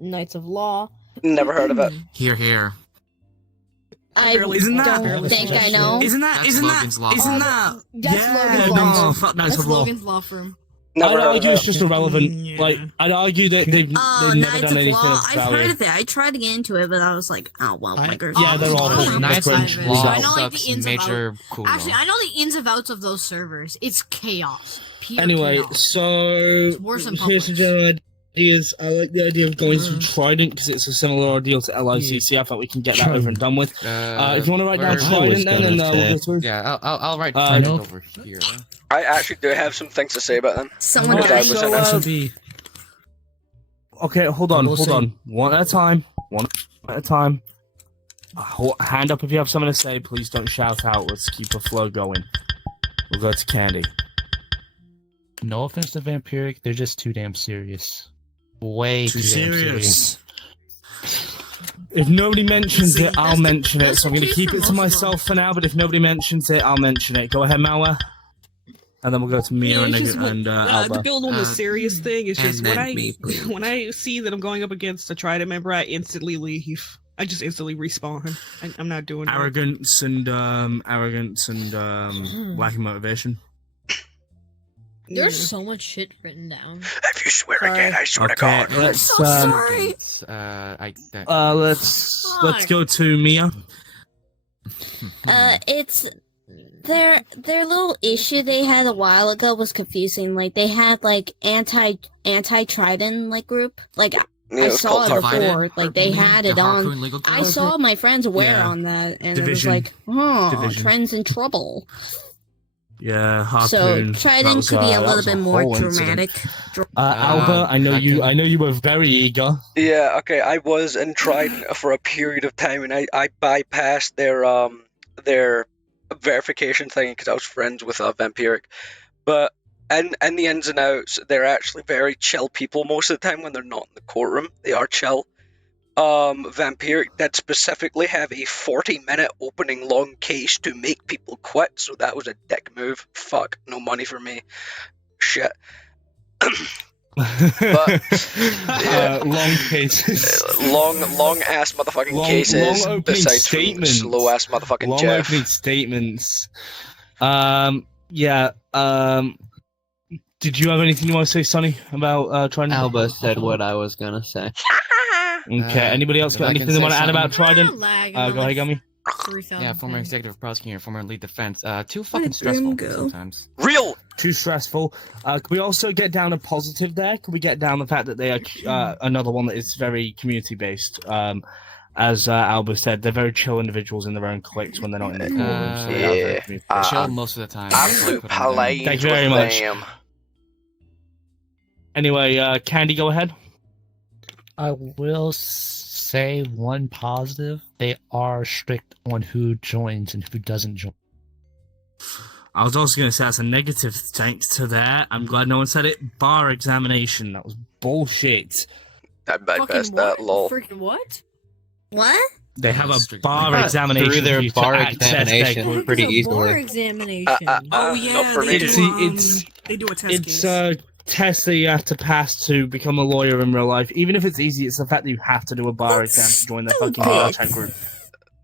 Knights of Law. Never heard of it. Here. I Isn't don't that- think I know. That's Logan's Law. That's Logan's no, law. fuck Knights That's of Law. Logan's law firm. Never I'd heard argue of it's it. just irrelevant. Like, I'd argue that they've Oh, never Knights done of anything Law. of I've value. heard of it. I tried to get into it, but I was like, oh well, beggars. Yeah, they're all I full. Knights They're of cringe. Law I know, like, the sucks ins and major cool. Actually, I know the ins and outs of those servers. It's chaos. Pure Anyway, chaos. so worse than here's the Publix. general I like the idea of going through Trident because it's a similar ordeal to LICC. I thought we can get that over and done with. If you want to write down Trident, then and we'll go through. Yeah, I'll write Trident over here. I actually do have some things to say about them. Someone Because I died. was in it. Okay, hold on. One at a time. One at a time. Hand up if you have something to say. Please don't shout out. Let's keep the flow going. We'll go to Candy. No offense to Vampiric, they're just too damn serious. Way too damn serious. If nobody mentions it, I'll mention it. So I'm going to keep it to myself for now, but if nobody mentions it, I'll mention it. Go ahead, Malware. And then we'll go to Mia and Alba. To build on the serious thing, it's just and when then me, please. when I see that I'm going up against a Trident member, I instantly leave. I just instantly respawn. I'm not doing Arrogance and lacking motivation. There's so much shit written down. If you swear again, I swear to God. Let's let's go to Mia. It's their little issue they had a while ago was confusing. Like they had like anti Trident like group. Like I saw it before. Like they had it on. I saw my friends wear on that, and Division. it was like, Division. Trend's in trouble. Yeah, So Harpoon. Trident could be a little bit more dramatic. Alba, I know you were very eager. Yeah, okay, I was in Trident for a period of time, and I bypassed their verification thing because I was friends with Vampiric. But in the ins and outs, they're actually very chill people most of the time when they're not in the courtroom. They are chill. Vampiric did specifically have a 40-minute opening long case to make people quit, so that was a dick move. Fuck, no money for me. Shit. But yeah. Long cases. long ass motherfucking cases. Long opening besides statements. slow ass motherfucking Long Jeff. opening statements. Yeah. Did you have anything you want to say, Sonny, about Trident? Alba said what I was gonna say. Okay. Anybody else got anything they want to add about Trident? Go ahead, Gummy. Yeah, former executive prosecutor, former lead defense. Too fucking stressful sometimes. Real. Too stressful. Could we also get down a positive there? Could we get down the fact that they are another one that is very community based? As Alba said, they're very chill individuals in their own cliques when they're not in their forums. So they are very community-based. Chill most of the time. Absolute palades Thank you very with much. them. Anyway, Candy, go ahead. I will say one positive. They are strict on who joins and who doesn't join. I was also going to say that's a negative thanks to that. I'm glad no one said it. Bar examination. That was bullshit. I bypassed that, lol. Freaking what? What? They have a bar examination. Through their for you to bar access their examination group. pretty Bar easily. examination. Oh yeah, not for they me. do. They do a test It's case. a test that you have to pass to become a lawyer in real life. Even if it's easy, it's the fact that you have to do a bar exam to join the fucking bartend group.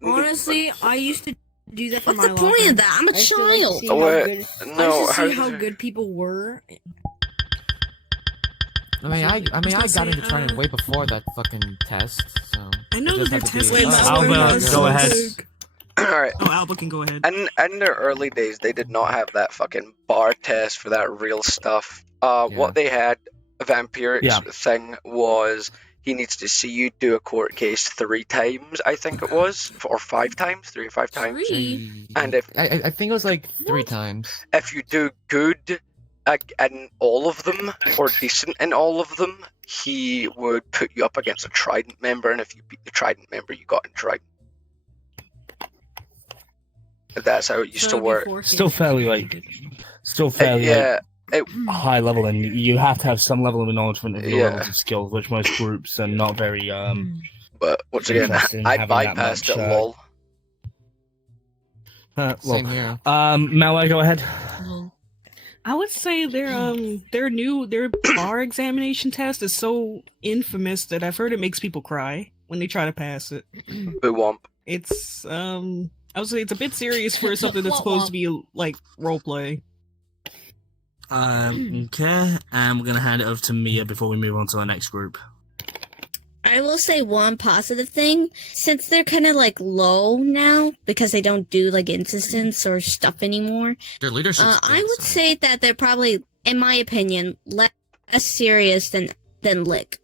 Honestly, I used to do that for What's my the point locker. of that? I'm a I used to, like, child. see Oh, how wait. good- No, I used to how see how did- good people were. I mean, I got say, into Trident way before that fucking test, so. I know it just that had to their test be- case Oh, Alba, was go ahead. big. Alright. Oh, Alba can go ahead. In their early days, they did not have that fucking bar test for that real stuff. What they had, Vampiric's thing was he needs to see you do a court case 3 times, I think it was, or 5 times, 3 or 5 times. And if I think it was like 3 times. if you do good in all of them or decent in all of them, he would put you up against a Trident member, and if you beat the Trident member, you got in Trident. That's how it used to work. Still fairly high level, and you have to have some level of acknowledgement of your levels of skill, which most groups are not very. But once again, interested in I having that bypassed much, it, lol. Same here. Malware, go ahead. I would say their bar examination test is so infamous that I've heard it makes people cry when they try to pass it. Boo womp. It's I would say it's a bit serious for something that's supposed to be like role play. Okay, and we're gonna hand it over to Mia before we move on to our next group. I will say one positive thing, since they're kind of like low now because they don't do like instances or stuff anymore. Their leadership. I would say that they're probably, in my opinion, less serious than than lick.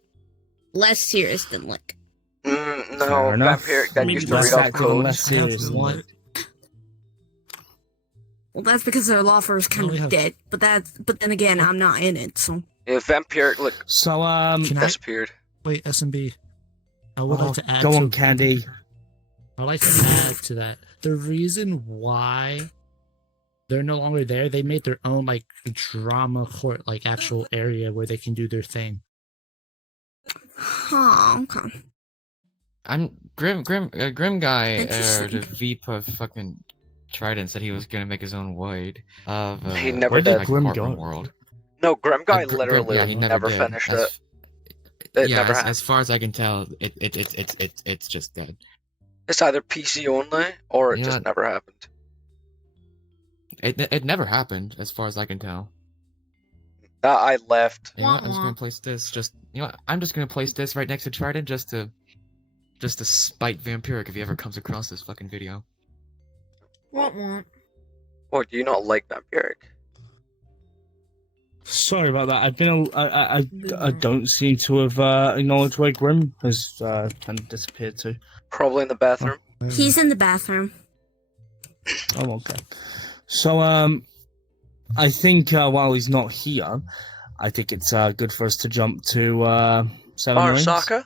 Less serious than lick. No, Fair enough. vampiric that Maybe used to less read off active and codes. less serious than What? lick. Well, that's because their law firm is kind we of have- dead. But then again, I'm not in it, so. Yeah, vampiric look So Can I disappeared. wait? SMB. I would like to add. go to, on, Candy. I'd like to add to that. The reason why they're no longer there, they made their own like drama court, like actual area where they can do their thing. Huh, okay. I'm Grim guy, Interesting. the Veep of fucking Trident said he was gonna make his own void of He never Where did did. Grim courtroom go? world. No, Grim Guy Grim- literally yeah, he never did. finished As- it. It yeah, never as, happened. as far as I can tell, it's just dead. It's either PC only or it Yeah. just never happened. It never happened, as far as I can tell. I left. You know what? I'm just gonna place this. I'm just gonna place this right next to Trident just to spite Vampiric if he ever comes across this fucking video. Want. Or do you not like vampiric? Sorry about that. I've been. I don't seem to have acknowledged where Grim has kind of disappeared to. Probably in the bathroom. He's in the bathroom. Oh, okay. So, I think while he's not here, I think it's good for us to jump to Seven Rings. Arasaka?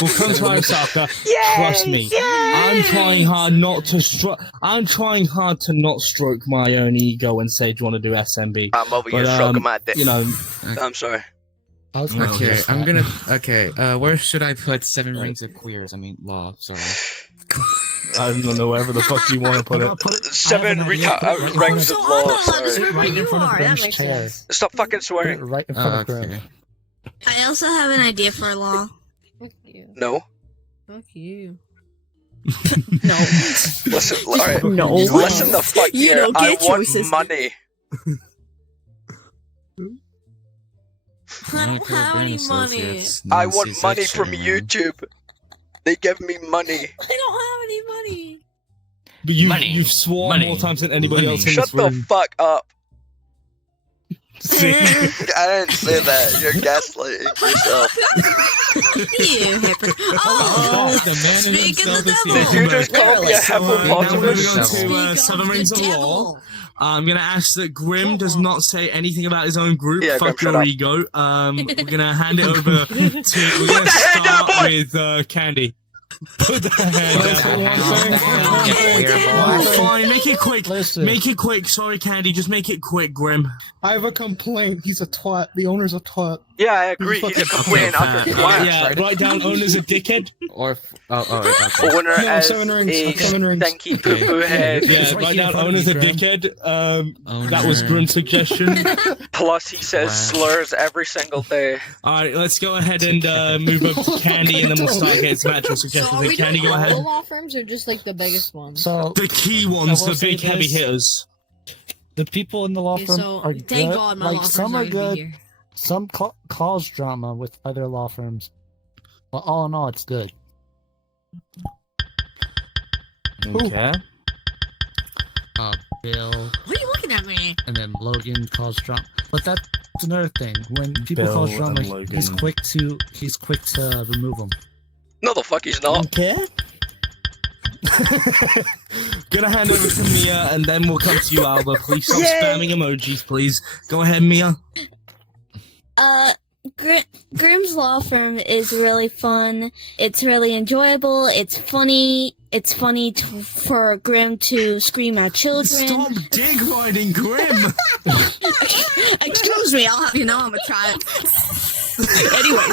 We'll come to Arasaka. Yay! Trust me. I'm trying hard not to I'm trying hard to not stroke my own ego and say, "Do you want to do SMB?" I'm over here stroking my dick. You know, I'm sorry. Okay, I'm gonna. Okay, where should I put Seven Rings of Queers? I mean, law. Sorry. I don't know wherever the fuck you want to put it. Seven rings of law. Sorry. Right in front of That Grim's makes chair. sense. Stop fucking Put it swearing. right in front of Grim. Okay. I also have an idea for a law. Fuck you. No. Fuck you. No. Listen, alright. No. Listen the fuck You here. don't I get want choices. money. I don't have any money. I want money from YouTube. They give me money. I don't have any money. But you've sworn more times than anybody else in Shut this the room. fuck up. See? I didn't say that. You're gaslighting yourself. You hypocrite. Oh, the man in speak of himself the is devil. Did you just call me a Now we're hippopotamus? going to Seven Rings of Law. I'm gonna ask that Grim does not say anything about his own group. Yeah, Fuck Grim, shut your up. ego. We're gonna hand it over to. We're gonna start with Candy. Put the hand down. Fine, make it quick. Listen. Make it quick. Sorry, Candy. Just make it quick, Grim. I have a complaint. He's a twat. The owner's a twat. Yeah, I agree. He's a complaining utter twat. Yeah, write down owner's a dickhead. Or okay. Owner No, as Seven Rings. a Seven Rings. stinky poo poo head. Yeah, It's right write here in down front of owner's a you, Grim. dickhead. That was Grim's suggestion. Plus, he says slurs every single day. Alright, let's go ahead and move over to Candy, and then we'll start getting some actual suggestions. are we Candy, doing go all ahead. the law firms or just like the biggest ones? So The key ones, I will the say big heavy this. hitters. the people in the law Okay, firm so are thank good. God my like law firm's some not are gonna be good, here. some cause drama with other law firms. But all in all, it's good. Okay. Bill What are you looking at me? and then Logan cause drama. But that's another thing. When people Bill cause and drama, Logan. he's quick to remove them. No, the fuck he's not. Okay. Gonna hand over to Mia, and then we'll come to you, Alba. Please stop spamming emojis, please. Go ahead, Mia. Grimm's law firm is really fun. It's really enjoyable. It's funny. It's funny for Grim to scream at children. Stop dick riding Grim. Excuse me, I'll have you know I'm a child. Anyway.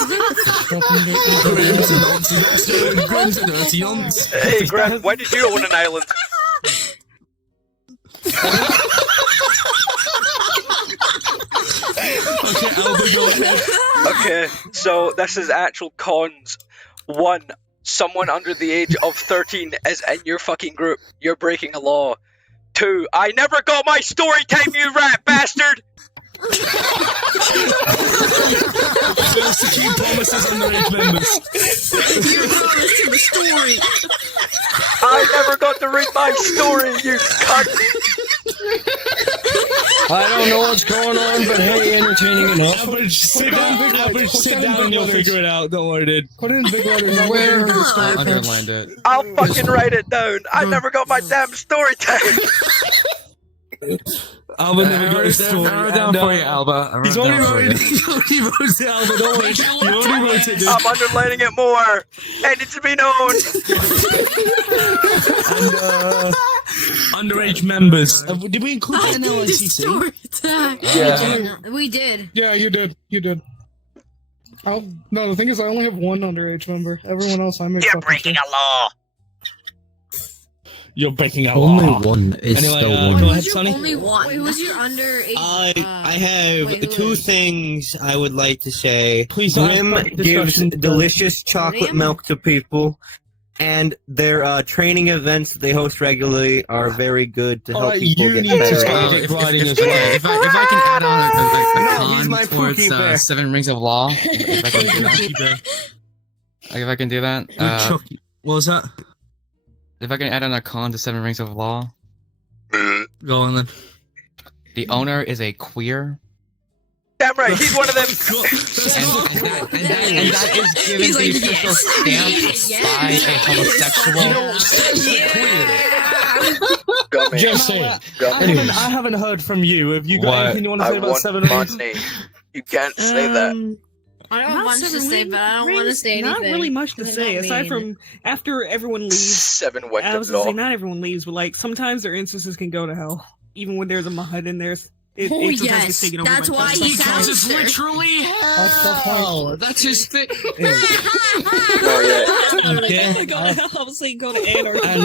Grim's a naughty nonce. Grim's a dirty nonce. Hey, Grim, why did you own an island? Okay, Alba, go ahead. Okay, so this is actual cons. 1. Someone under the age of 13 is in your fucking group. You're breaking a law. 2. I never got my story time, you rat bastard! Fails to keep promises underage members. You promised him a story. I never got to read my story, you cunt! I don't know what's going on, but hey, entertaining enough. Albert, sit down and you'll figure it out. Don't worry, dude. Put it in big letters. Where? Underlined it. I'll fucking write it down. I never got my damn story time. Alba never got his story. I wrote down for you, Alba. He's already wrote it. He already wrote it, Alba. Don't worry. He already wrote it, dude. I'm underlining it more. And it's to be known. And underage members. Did we include the NLICC? Yeah. We did. Yeah, you did. You did. No, the thing is, I only have one underage member. Everyone else, I'm You're breaking a law. You're breaking a Only law. one is Anyway, still go one. ahead, Sonny. Only one. Wait, who's your underage? I have wait, who two is? things I would like to say. Please don't Grim have gives discussion. delicious chocolate Grim? milk to people, and their training events that they host regularly are very good to help people you get need to better. start If riding as I well. can add on a No, he's con my towards Pookie Bear. 7 Rings of Law, if I can do that. If I can do that. What was that? If I can add on a con to 7 Rings of Law. Go on then. The owner is a queer. Damn right, he's one of them. And that is given the official stamp by a homosexual. Gummy. Just saying. Gummy. I haven't heard from you. Have you got What? anything you want to I say about want 7 Rings? money. You can't say that. I don't want to say, but I don't want to say anything. Not really much to They're say, not aside mean. from after everyone leaves. 7 went I to was gonna say law. not everyone leaves, but like sometimes their instances can go to hell, even when there's a mod in there. It Oh, sometimes yes, gets taken over that's by why something. he's out there. literally hell. That's his thing. Oh, Like, go to hell. I was saying go to anarchy. And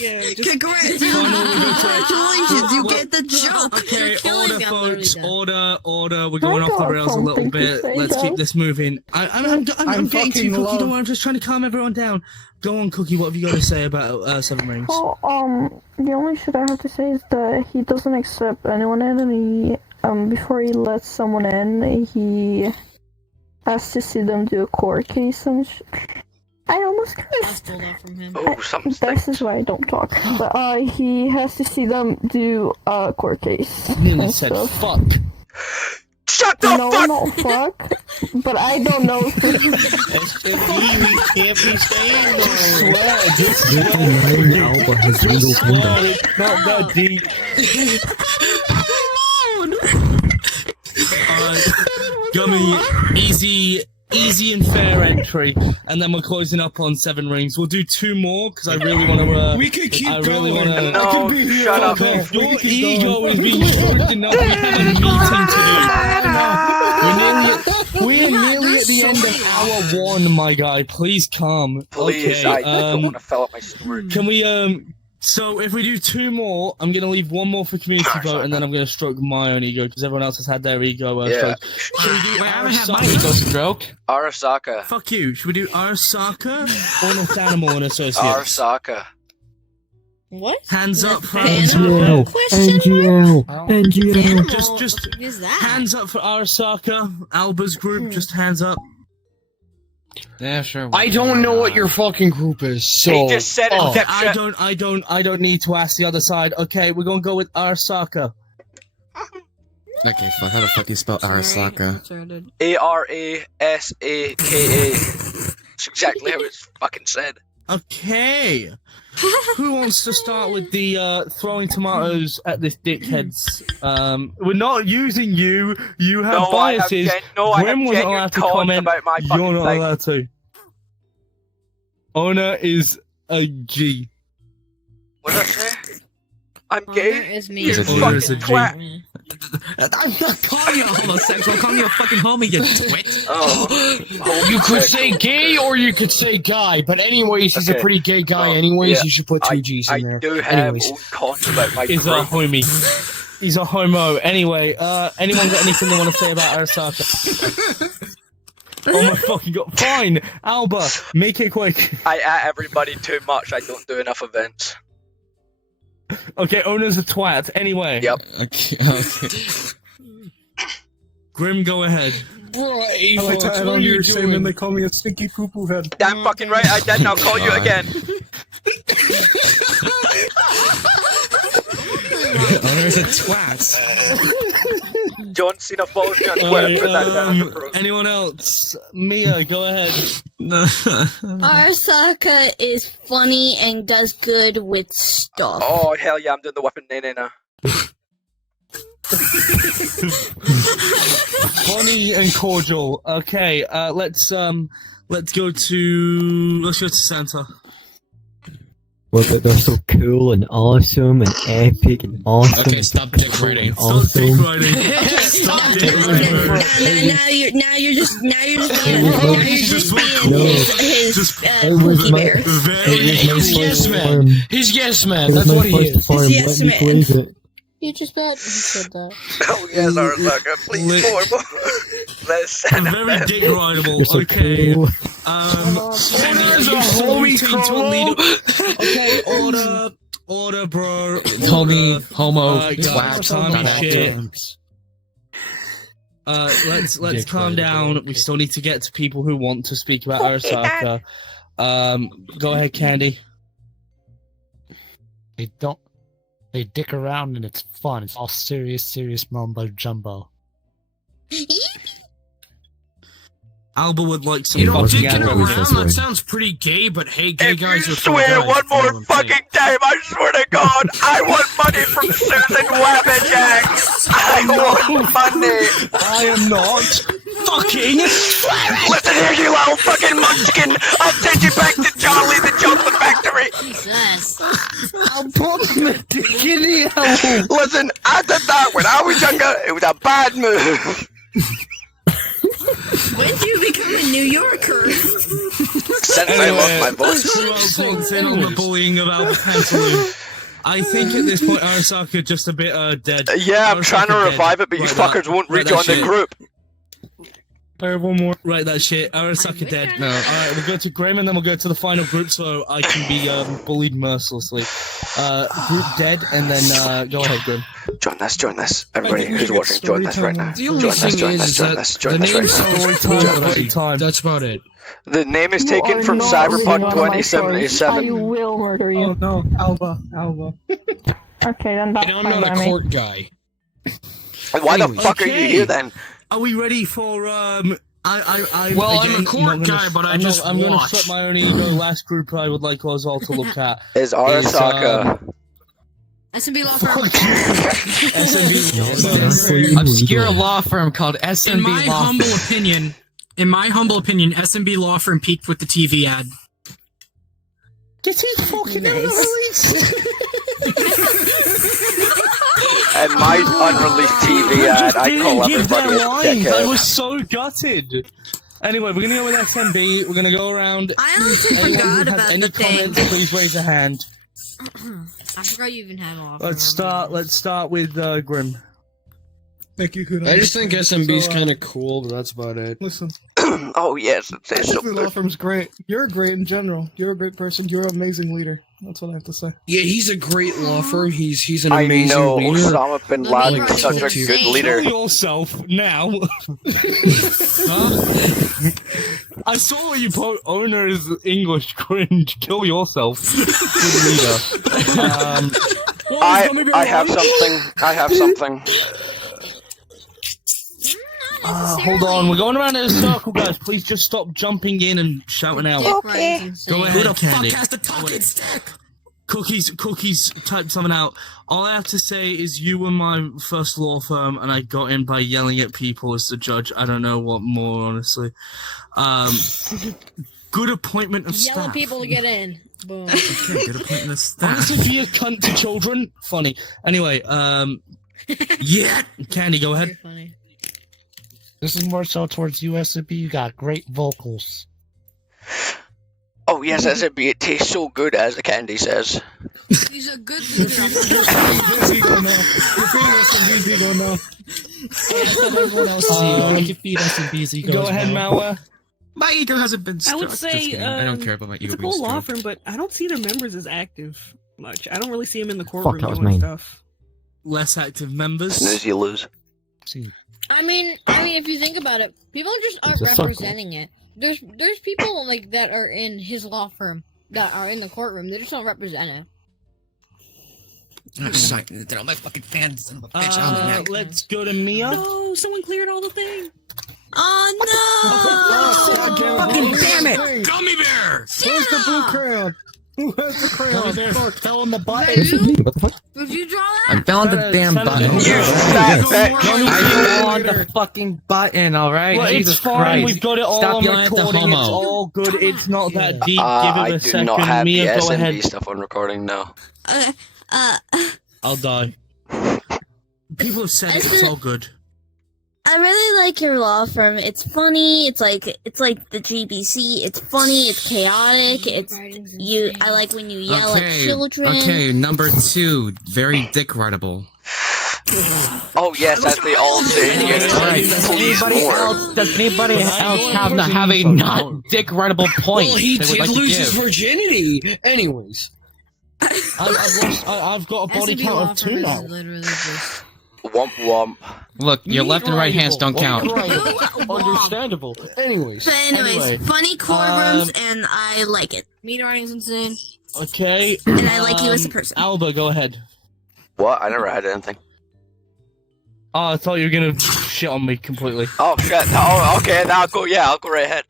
yeah, just Congrats! Congratulations, you get the joke. Okay, You're killing order, me. I'm literally folks. done. Order. We're going off the rails a little bit. Let's keep this moving. I'm getting fucking too cookie. love- Don't worry, I'm just trying to calm everyone down. Go on, Cookie. What have you got to say about 7 Rings? Well, the only shit I have to say is that he doesn't accept anyone in, and he, before he lets someone in, he has to see them do a court case and I almost I cursed. stole that from him. Oh, something. This is why I don't talk. But, he has to see them do a court case. Nearly and said stuff. fuck. Shut the No, fuck! not fuck. But I don't know if We can't be saying those. Little Alba has legal conduct. It's not that deep. Gummy, easy and fair entry, and then we're closing up on 7 Rings. We'll do 2 more because I really want to. We can keep I really going. want to. No, shut up. Your ego is being stroked enough. We have a meeting to do. We're nearly at the end of hour 1, my guy. Please calm. Please, Okay, I don't want to fill up my storage. can we So if we do 2 more, I'm gonna leave 1 more for community vote, and then I'm gonna stroke my own ego because everyone else has had their ego Yeah. stroked. Should we do Wait, I haven't had my Arasaka? ego stroke. Arasaka. Fuck you. Should we do Arasaka or North Animal and Associates? Arasaka. What? Hands up for NGL. Arasaka. NGL. Just What is that? hands up for Arasaka. Alba's group, just hands up. Yeah, sure. I don't know what your fucking group is, so. He just said it, Oh. dipshit. I don't need to ask the other side. Okay, we're gonna go with Arasaka. Okay, fuck. How the fuck you spell Arasaka? Arasaka. That's exactly how it's fucking said. Okay. Who wants to start with the throwing tomatoes at this dickheads? We're not using you. You have No, I have biases. I have Grim wasn't genuine allowed to cons comment. about my You're fucking not thing. allowed to. Owner is a G. What did I say? I'm Honor gay. is me. He's a You G. fucking He's a G. twat. I'm not calling you a homosexual. I'm calling you a fucking homie, you twit. Oh. You could say gay or you could say guy, but anyways, he's a Okay. pretty gay guy. Oh, anyways, yeah. you should put 2 G's I in there. do have Anyways. own cons about my He's a group. homie. He's a homo. Anyway, anyone got anything they want to say about Arasaka? Oh my fucking god. Fine. Alba, make it quick. I at everybody too much. I don't do enough events. Okay, owner's a twat. Anyway. Yep. Okay. Grim, go ahead. I like to add on to your statement, they call me a stinky poo-poo head. Damn fucking right I did, and I'll call you again. Owner's a twat. John Cena follows me on Twitter. Put that down. Anyone else? Mia, go ahead. Arasaka is funny and does good with stuff. Oh hell yeah, I'm doing the weapon now. Funny and cordial. Okay, let's go to Santa. Well, but they're so cool and awesome and epic and awesome. Okay, stop dick riding. Stop dick riding. Stop dick riding. Now you're just being his Pookie Bear. He's yes man. He's yes man. That's what he is. He's yes man. You just bet he said that. Oh yes, Arasaka, please more. Let's send him. Very dick rideable. Okay. There's a homie promo. Okay, order, bro. Homie, homo, twat, Tommy shit. Let's calm down. We still need to get to people who want to speak about Arasaka. Go ahead, Candy. They dick around and it's fun. It's all serious mumbo jumbo. Alba would like some. Dicking around, that sounds pretty gay, but hey, gay guys are fun Swear guys, one that's all more I'm fucking saying. time, I swear to God, I want money from Susan Wabajak. I want money. I am not fucking swearing. Listen here, you little fucking munchkin. I'll send you back to Charlie the Chocolate Factory. Jesus. I'll put my dick in the hole. Listen, I did that when I was younger. It was a bad move. When did you become a New Yorker? Since I lost my voice. Who else wants in on the bullying of Alba Pantaloon? I think at this point Arasaka just a bit dead. Yeah, I'm trying to Arasaka revive dead. it, but you Right, fuckers won't right, rejoin the shit. group. One more. Right, that shit. Arasaka dead. No. Alright, we'll go to Graham and then we'll go to the final group so I can be bullied mercilessly. Group dead and then go ahead, Graham. Join this. Everybody who's watching, join this right now. The only thing is that the name sounds cool, that's about it. The name is You taken are from not Cyberpunk living on my shores. I 2077. will murder you. Oh no, Alba. Okay, then that's And I'm fine not by a me. court guy. Why the fuck are you here then? Are we ready for I'm I'm a court guy, but I just I'm gonna watch. set my own ego. Last group I would like us all to look at Is Arasaka. S&B law firm. Obscure law firm called S&B In my Law humble Firm. opinion, S&B Law Firm peaked with the TV ad. Get his fucking And my unreleased TV ad, I call everybody a I dickhead. was so gutted. Anyway, we're gonna go with SMB. We're gonna go around. I honestly Anyone forgot who has about any the thing. comments, please raise a hand. I forgot you even had a law firm. Let's start with Grim. Thank you, Kudo. I just think SMB's So, kind of cool, but that's about it. Listen, Oh yes, it's so the law firm's great. You're great in general. You're a great person. You're an amazing leader. That's what I have to say. Yeah, he's a great law firm. He's an I amazing know leader. Osama bin Laden Let is me such a tell you. good leader. Kill yourself now. I saw what you put. Owner is English. Cringe. Kill yourself. Good leader. I have something. I have something. Hold on. We're going around in a circle, guys. Please just stop jumping in and shouting out. Okay. Go ahead, Who the Candy. fuck has the talking stick? Cookies typed something out. All I have to say is you were my first law firm and I got in by yelling at people as the judge. I don't know what more, honestly. Good appointment of Yell at staff. people to get in. Boom. Okay, good appointment of staff. Honestly, be a cunt to children. Funny. Anyway, yeah. Candy, go ahead. Funny. This is more so towards USB. You got great vocals. Oh yes, SMB. It tastes so good, as the candy says. He's a good leader. This ego now. Defeating SMB's ego now. Everyone else's ego. I can feed SMB's ego. Go as ahead, well. Malwa. My ego hasn't been I struck. would say kidding. I don't care about my it's ego a being cool law stroked. firm, but I don't see their members as active much. I don't really see them in the courtroom that was doing mean. stuff. Less active members. Snooze, you lose. See, I mean, if you think about it, people just aren't It's a circle. representing it. There's people like that are in his law firm that are in the courtroom. They just don't represent it. Oh, sorry. They're all my fucking fans. Son of a bitch. On the neck. Let's go to Mia. No, someone cleared all the things. Oh no! Fucking damn it! Gummy bear! Where's the blue crayon? Who has the crayon? Fell on the What button. What the fuck? Did you draw I that? found the damn button. I fell on the fucking button, alright? Well, Jesus it's fine. Christ. We've got it all Stop on yelling at the recording. It's homo. all good. It's not that deep. Give I it a do second. not have the Mia, go SMB ahead. stuff on recording now. I'll die. People have said it's all good. I really like your law firm. It's funny. It's like the GBC. It's funny. It's chaotic. It's you. I like when you yell at children. Okay, number 2. Very dick-writable. Oh yes, as they all say here. Alright, does anybody else have a not dick-writable point? Well, he they would did like to lose his give? virginity. Anyways. I've got a body SMB count law of 2 firm now. is literally just Womp womp. Look, your left and right hands don't count. Understandable. Anyways. But anyways, funny courtrooms, and I like it. meat writing's insane. Okay. And I like you as a person. Alba, go ahead. What? I never had anything. Oh, I thought you were gonna shit on me completely. Oh shit. Oh, okay. Now I'll go. Yeah, I'll go right ahead.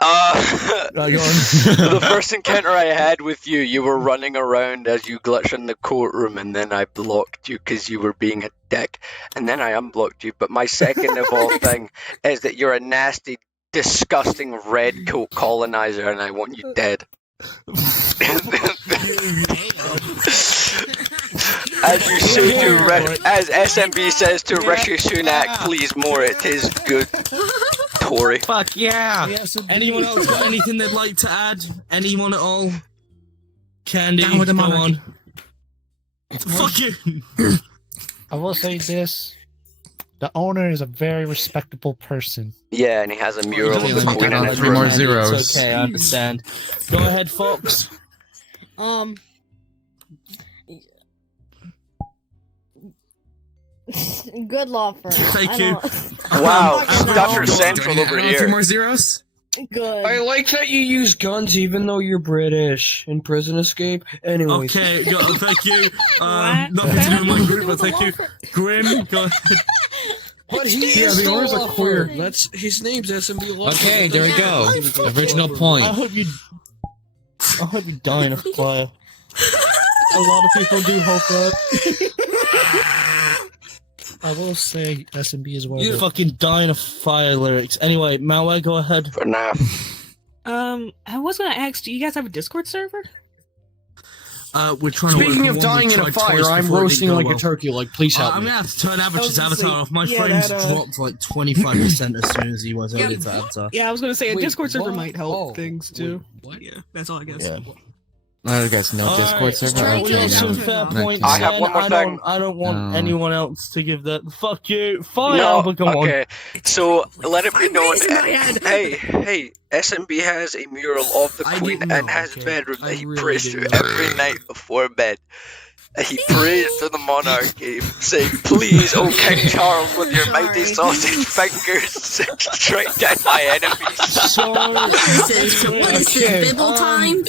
Go on. The first encounter I had with you, you were running around as you glitched in the courtroom, and then I blocked you because you were being a dick, and then I unblocked you. But my second of all thing is that you're a nasty, disgusting red coat colonizer, and I want you dead. As you say to as SMB says to Rishi Sunak, please more. It is good. Tory. Fuck yeah! Anyone else got anything they'd like to add? Anyone at all? Candy, Down with the go monarchy. on. Fuck you! I will say this. The owner is a very respectable person. Yeah, and he has a mural of the Feeling Queen in down his 3 more room. zeros. It's okay, I understand. Go ahead, Fox. Good law firm. Thank you. Wow, Dr. Central over 3 here. more zeros? Good. I like that you use guns even though you're British in Prison Escape. Anyways. Okay, thank you. Nothing to do with my group, but thank you. Grim, go ahead. But he is the owner's a queer. That's his name's SMB Law. Okay, there we go. Original point. I hope you die in a fire. A lot of people do hope that. I will say SMB is one You of the... fucking die in a fire lyrics. Anyway, Malware, go ahead. For now. I was gonna ask, do you guys have a Discord server? We're trying Speaking to of dying in a fire, I'm roasting like a turkey. Like, please help I'm me. gonna have to turn Avatar's gonna avatar say, off. My yeah, frames that, dropped like 25% as soon as he was over to Avatar. Yeah, I was gonna say a Wait, Discord server what? might help Oh, things too. what? Yeah, that's all I guess. Yeah. You guys know Discord server? Alright, Okay, some no. fair No. points. I have then. one more thing. I don't want No. anyone else to give that. Fuck you. Fire, No, Alba, go on. okay. So let it be known. raising my hand. Hey, SMB has a mural of the I Queen didn't in know, his okay. bedroom I that he really prays to didn't know. every night before bed. He prays to the monarchy, saying, "Please, oh King Charles, with your mighty sausage fingers, strike down my enemies." So, What is this, Bibble time?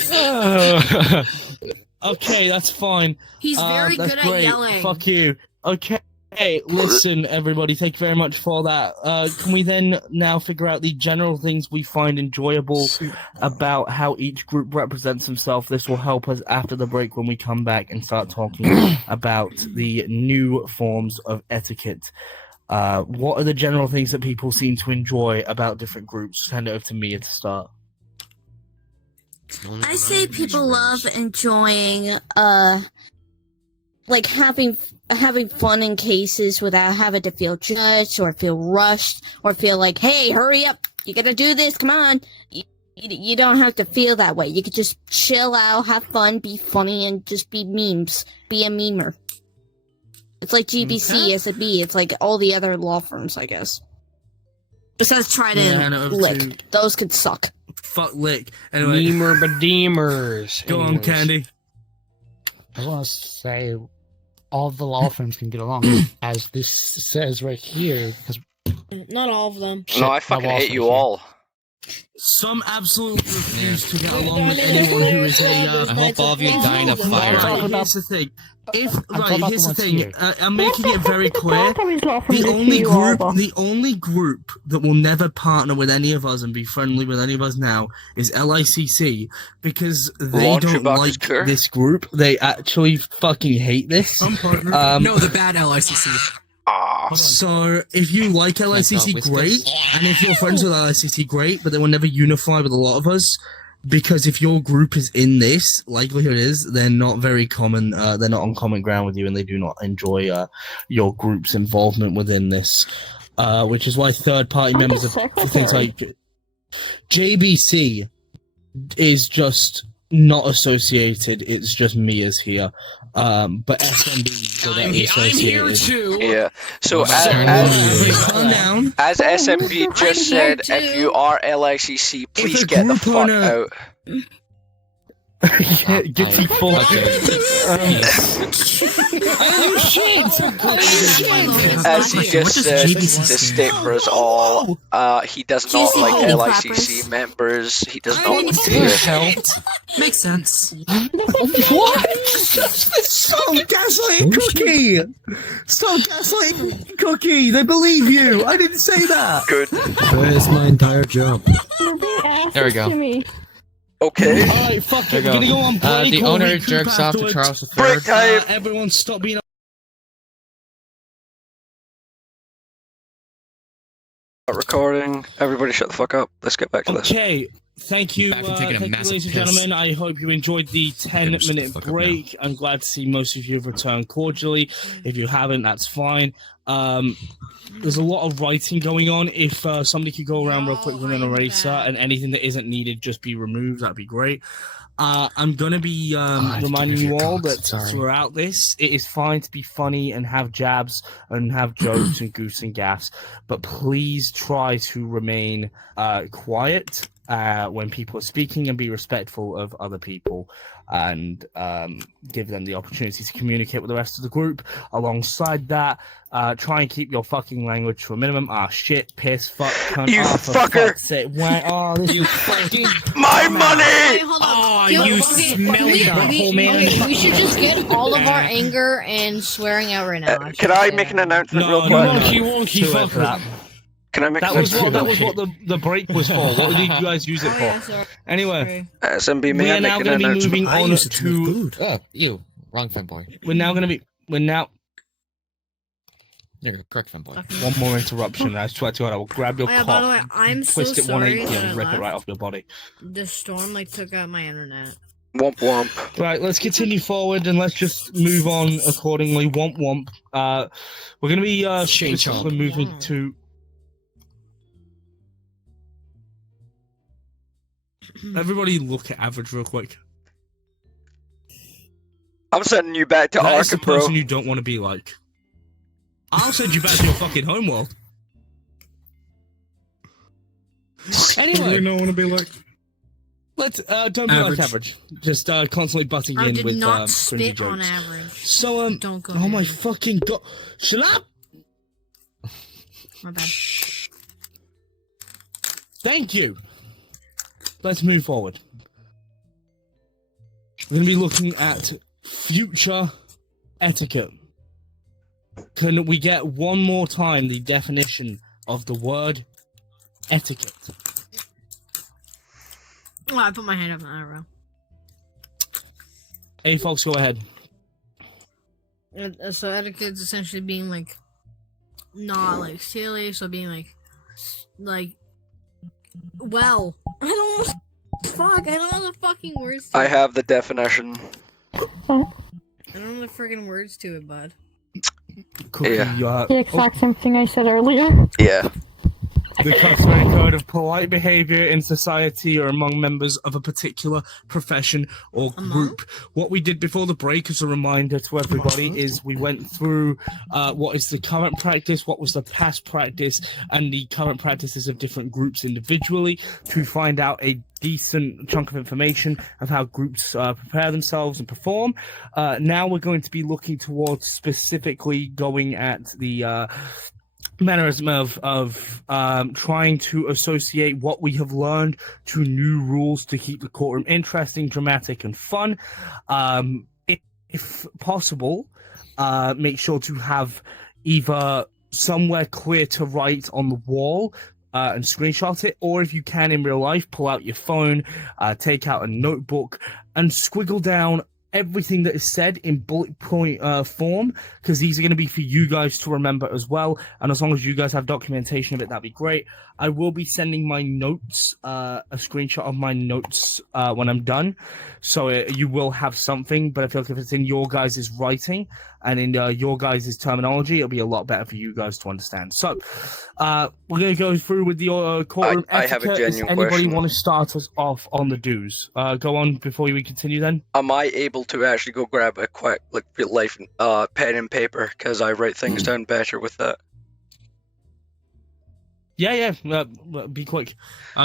Okay, that's fine. He's very That's good at great. yelling. Fuck you. Okay, listen, everybody, thank you very much for that. Can we then now figure out the general things we find enjoyable about how each group represents themselves? This will help us after the break when we come back and start talking about the new forms of etiquette. What are the general things that people seem to enjoy about different groups? Hand it over to me to start. I say people love enjoying like having fun in cases without having to feel judged or feel rushed or feel like, hey, hurry up, you gotta do this, come on. You don't have to feel that way. You could just chill out, have fun, be funny, and just be memes. Be a memer. It's like GBC, SB. It's like all the other law firms, I guess. Besides Trident, Lick. Those could suck. Fuck Lick. Anyway. Deemer bedeemers. Go on, Candy. I want to say all the law firms can get along, as this says right here. Because Not all of them. No, I fucking hate you all. Some absolutely refuse to get along with anyone who is a. I hope all of you die in a fire. Right, here's the thing. Here's the thing. here. I'm making it very clear. The only group that will never partner with any of us and be friendly with any of us now is LICC, because they don't like this group. They actually fucking hate this. No, the bad LICC. So if you like LICC, great, and if you're friends with LICC, great, but they will never unify with a lot of us, because if your group is in this, likelihood is they're not very common, they're not on common ground with you, and they do not enjoy your group's involvement within this, which is why third-party members of things like JBC is just not associated, it's just me as here. But SMB I'm here too. Yeah. So as SMB just said, if you are LICC, please get the fuck out. Get full. As he just said, to state for us all, he does not like LICC members. He does not want to hear. Makes sense. What? Stop gaslighting Cookie! Stop gaslighting Cookie! They believe you! I didn't say that! Good. That's my entire job. There we go. Okay. Alright, fuck it. We're gonna go on break. The or owner recoup jerks off to afterwards. Charles III. Break time! Everyone stop being Recording. Everybody shut the fuck up. Let's get back to this. Okay. Thank you, ladies and piss. gentlemen. I hope you enjoyed the 10-minute break. I'm glad to see most of you have returned cordially. If you haven't, that's fine. There's a lot of writing going on. If somebody could go around real quick with an eraser and anything that isn't needed just be removed, that'd be great. I'm going to be reminding you all that throughout this, it is fine to be funny and have jabs and have jokes and goofs and gaffs, but please try to remain quiet when people are speaking and be respectful of other people and give them the opportunity to communicate with the rest of the group. Alongside that, try and keep your fucking language to a minimum. Shit, piss, fuck, cunt, you fucker! This is fucking my money! Wait, hold on. You smelly butthole man. Okay, we should just get all of our anger and swearing out right now. Can I make an announcement real quick? Wonky fucker. Can I make that an was announcement? what the break was for. What did you guys use it for? Anyway, SMB, we may I are now make an going to be moving announcement? on to. Oh, you wrong fanboy. We're now. You're correct fanboy. One more interruption. I swear to God, I will grab your Oh, yeah, cock, by the way, I'm so twist it sorry 180, that and I rip it left. right off your body. The storm took out my internet. Womp womp. Right, let's continue forward and let's just move on accordingly. Womp womp. We're going to be specifically moving to. Everybody look at average real quick. I'm sending you back to That is the Arkham, bro. person you don't want to be like. I'll send you back to your fucking homeworld. Anyway, you don't want to be like. Let's don't be like average. Just constantly butting I in did with not cringy spit on jokes. average. So Don't go. oh my fucking god! Shut up! My bad. Thank you. Let's move forward. We're going to be looking at future etiquette. Can we get one more time the definition of the word etiquette? Oh, I put my hand up in that row. Hey, folks, go ahead. So etiquette's essentially being like, not like silly. So being like, well, I don't. Fuck, I don't know the fucking words. To I it. have the definition. I don't know the friggin' words to it, bud. Cookie, Yeah. The exact same thing I said earlier. Yeah. The customary code of polite behavior in society or among members of a particular profession or group. What we did before the break, as a reminder to everybody, is we went through what is the current practice, what was the past practice, and the current practices of different groups individually to find out a decent chunk of information of how groups prepare themselves and perform. Now we're going to be looking towards specifically going at the mannerism of trying to associate what we have learned to new rules to keep the courtroom interesting, dramatic, and fun. If possible, make sure to have either somewhere clear to write on the wall and screenshot it, or if you can in real life, pull out your phone, take out a notebook, and squiggle down everything that is said in bullet point form, because these are going to be for you guys to remember as well. And as long as you guys have documentation of it, that'd be great. I will be sending my notes, a screenshot of my notes when I'm done, so you will have something. But I feel like if it's in your guys' writing and in your guys' terminology, it'll be a lot better for you guys to understand. So we're going to go through with the courtroom I have a etiquette. Does genuine anybody question. want to start us off on the dues? Go on before we continue then. Am I able to actually go grab a quick, like, real life pen and paper? Because I write things down better with that. Yeah. Be quick.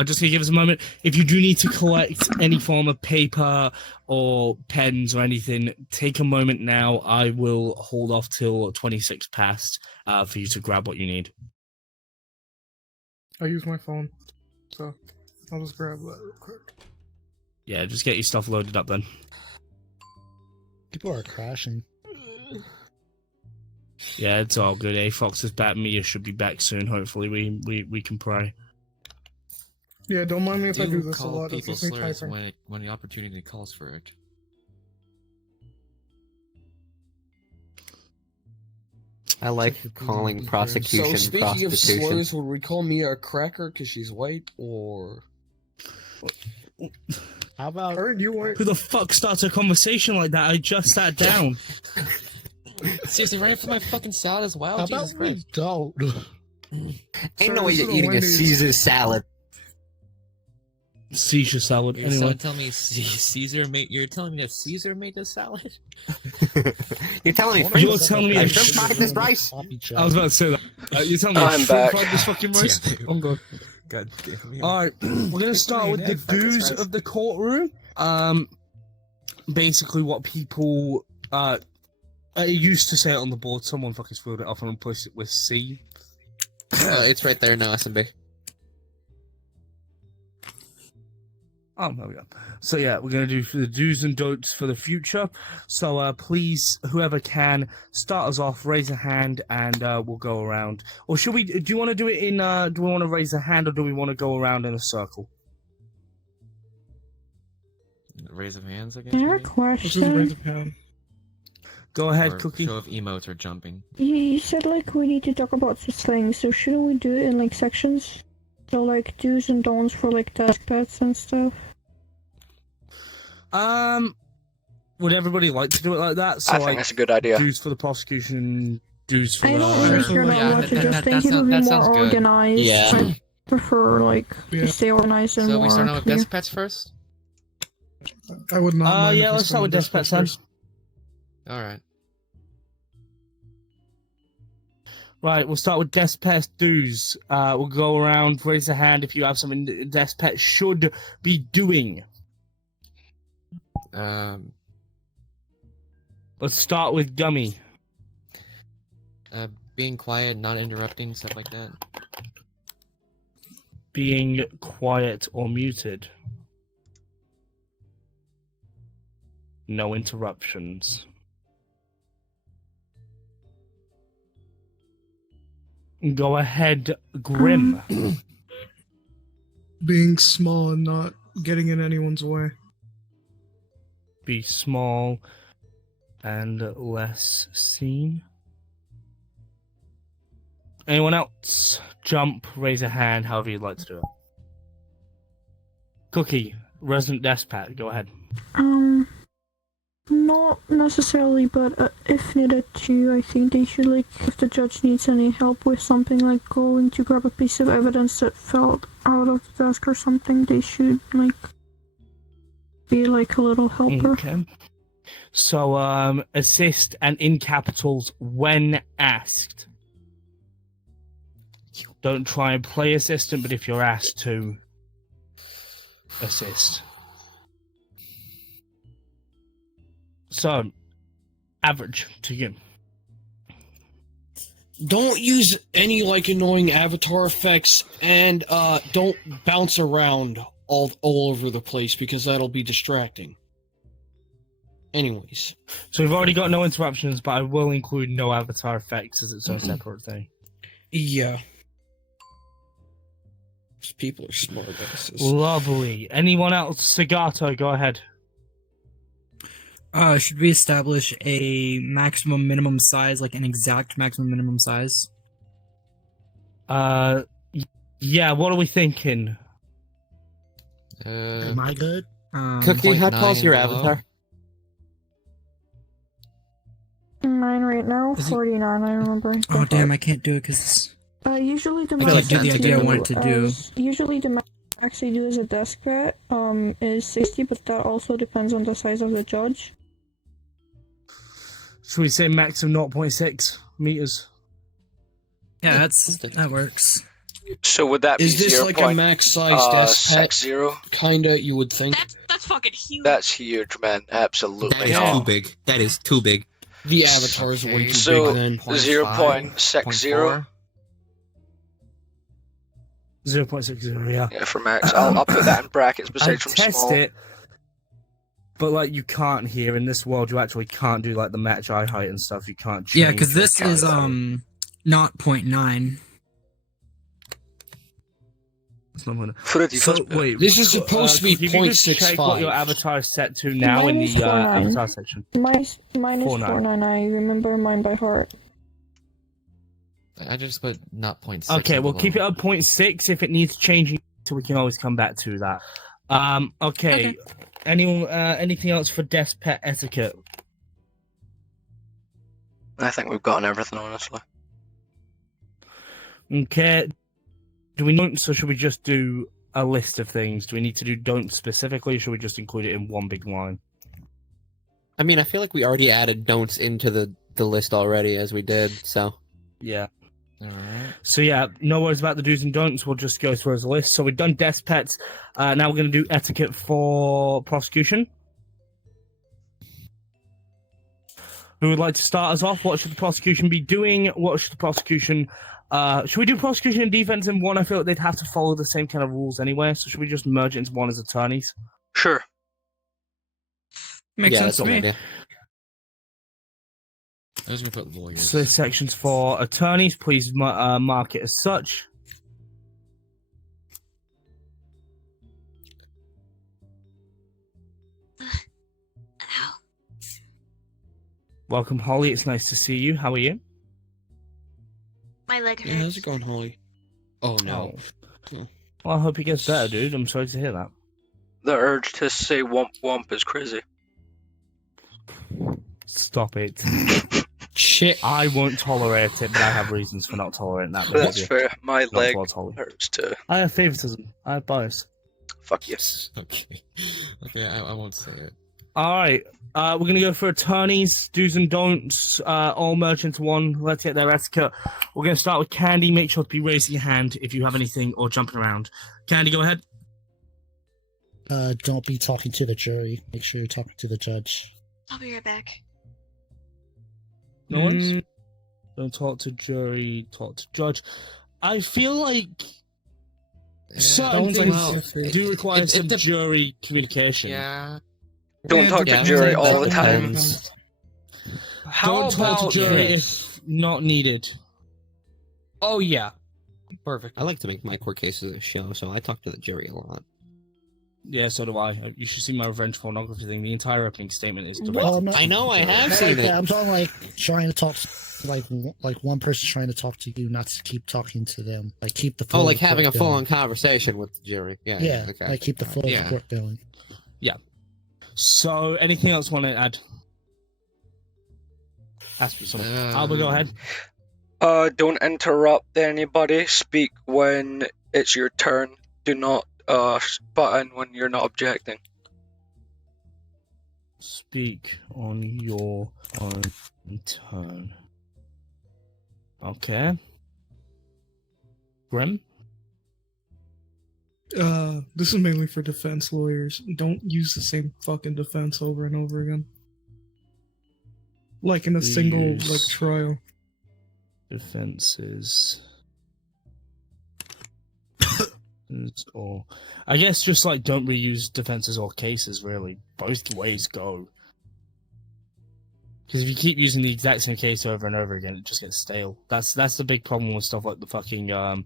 Just gonna give us a moment. If you do need to collect any form of paper or pens or anything, take a moment now. I will hold off till 26 past for you to grab what you need. I use my phone, so I'll just grab that real quick. Yeah, just get your stuff loaded up then. People are crashing. Yeah, it's all good. Fox is back. Mia should be back soon. Hopefully, we can pray. Yeah, don't mind me if I do this a call lot. It's people just me slurs typing. when the opportunity calls for it. I like calling prosecution So speaking of prostitution. slurs, would we call Mia a cracker because she's white, or how about Who the fuck starts a conversation like that? I just sat down. Seriously, right for my fucking salad as well. How Jesus about we Christ. don't? Ain't no way you're eating a Caesar salad. Caesar salad. You're Anyway, telling me Caesar made. You're telling me that Caesar made this salad? You're telling me you're telling me I shrimp fried this rice? I was about to say that. You're telling me I'm shrimp back. fried this fucking rice? Yeah, dude. I'm good. God damn me. All right, we're gonna start with the dues of the courtroom. Basically, what people I used to say it on the board. Someone fucking screwed it off and replaced it with C. It's right there now, SMB. Oh, there we go. So yeah, we're gonna do for the do's and don'ts for the future. So please, whoever can, start us off. Raise a hand, and we'll go around. Or should we? Do you want to do it in? Do we want to raise a hand, or do we want to go around in a circle? Raise of hands, I guess. Can I maybe? question? Go ahead, Or Cookie. Show of emotes or jumping. You said like we need to talk about such things, so shouldn't we do it in like sections? So like do's and don'ts for like desk pets and stuff. Would everybody like to do it like that? So I think like, that's a good idea. dues for the prosecution, dues for I the. don't really care that much. I just think it would be more organized. Yeah. I prefer like to stay organized and So more we start out with clear. desk pets first? I would not. mind if Yeah, we let's start with desk desk pets then. Alright. Right, we'll start with desk pet dues. We'll go around, raise a hand if you have something that desk pet should be doing. Let's start with Gummy. Being quiet, not interrupting, stuff like that. Being quiet or muted. No interruptions. Go ahead, Grim. Being small and not getting in anyone's way. Be small and less seen. Anyone else? Jump, raise a hand, however you'd like to do it. Cookie, resident despat, go ahead. Not necessarily, but if needed to, I think they should, like, if the judge needs any help with something, like going to grab a piece of evidence that fell out of the desk or something, they should, like, be like a little helper. Okay. So, assist and in capitals when asked. Don't try and play assistant, but if you're asked to, assist. So, average to you. don't use any like annoying avatar effects, and don't bounce around all over the place because that'll be distracting. Anyways, so we've already got no interruptions, but I will include no avatar effects as its own separate thing. Yeah. These people are smart asses. Lovely. Anyone else? Sagato, go ahead. Should we establish a maximum minimum size, like an exact maximum minimum size? Yeah, what are we thinking? Am I good? Cookie, how tall's your 0.9 below. avatar? Mine right now, 49, I remember. Oh damn, I can't do it because Usually the I max can't do the idea I do wanted to do. Usually the max I do as a desk pet is 60, but that also depends on the size of the judge. Should we say max of 0.6 meters? Yeah, that works. So would that be Is this 0. like a max size desk pet? 60? Kinda, you would think. That's fucking huge. That's huge, man. Absolutely. That is too big. That is too big. The avatar is way too So big then. 0.60. 0.60, yeah. Yeah, for max. I'll put that in brackets besides from test small. it, but like you can't here in this world. You actually can't do like the match eye height and stuff. You can't. Change Yeah, because your this is not 0.9. Wait, This is supposed to be if you could check what 0.65. your avatar is set to now in Mine is the 49. avatar section. Mine is 49. 49, I remember mine by heart. I just put not 0.6. Okay, and we'll below. keep it at 0.6. If it needs changing, so we can always come back to that. Okay. Anyone? Anything else for desk pet etiquette? I think we've gotten everything, honestly. Okay. Do we don't? So should we just do a list of things? Do we need to do don't specifically? Or should we just include it in one big line? I mean, I feel like we already added don'ts into the list already as we did, so. Yeah. Alright. So yeah, no worries about the do's and don'ts. We'll just go through as a list. So we've done desk pets. Now we're going to do etiquette for prosecution. Who would like to start us off? What should the prosecution be doing? What should the prosecution... should we do prosecution and defense in one? I feel like they'd have to follow the same kind of rules anyway. So should we just merge it into one as attorneys? Sure. Makes Yeah, sense that's to an me. idea. I was gonna put lawyers. So this section's for attorneys. Please mark it as such. Welcome, Holly. It's nice to see you. How are you? My leg hurts. Yeah, how's it going, Holly? Oh no. Oh. Well, I hope it gets better, dude. I'm sorry to hear that. The urge to say womp womp is crazy. Stop it. Shit. I won't tolerate it, but I have reasons for not tolerating that That's behavior. fair. My Not leg towards Holly. hurts too. I have favoritism. I have bias. Fuck you. Okay. Okay, I won't say it. Alright, we're going to go for attorneys, do's and don'ts, all merge into one. Let's get their etiquette. We're going to start with Candy. Make sure to be raising your hand if you have anything or jumping around. Candy, go ahead. Don't be talking to the jury. Make sure you're talking to the judge. I'll be right back. No one's? Don't talk to jury, talk to judge. I feel like certain things do require some jury communication. Yeah. Don't talk to jury all the time. Don't talk to jury if not needed. Oh yeah. Perfect. I like to make my court cases a show, so I talk to the jury a lot. Yeah, so do I. You should see my revenge pornography thing. The entire opening statement is direct. Well, no, I know, I have not seen like it. that. I'm talking like trying to talk, like one person trying to talk to you, not to keep talking to them. Like keep the flow. Oh, of like the having a court full-on going. conversation with the jury. Yeah. Yeah, Okay. like keep the flow of the court going. Yeah. So, anything else want to add? Ask for something. Alba, go ahead. Don't interrupt anybody. Speak when it's your turn. Do not butt in when you're not objecting. Speak on your own turn. Okay. Grim? This is mainly for defense lawyers. Don't use the same fucking defense over and over again. Like in a single, like, trial. defenses. Or I guess just like don't reuse defenses or cases. Really, both ways go. Because if you keep using the exact same case over and over again, it just gets stale. That's the big problem with stuff like the fucking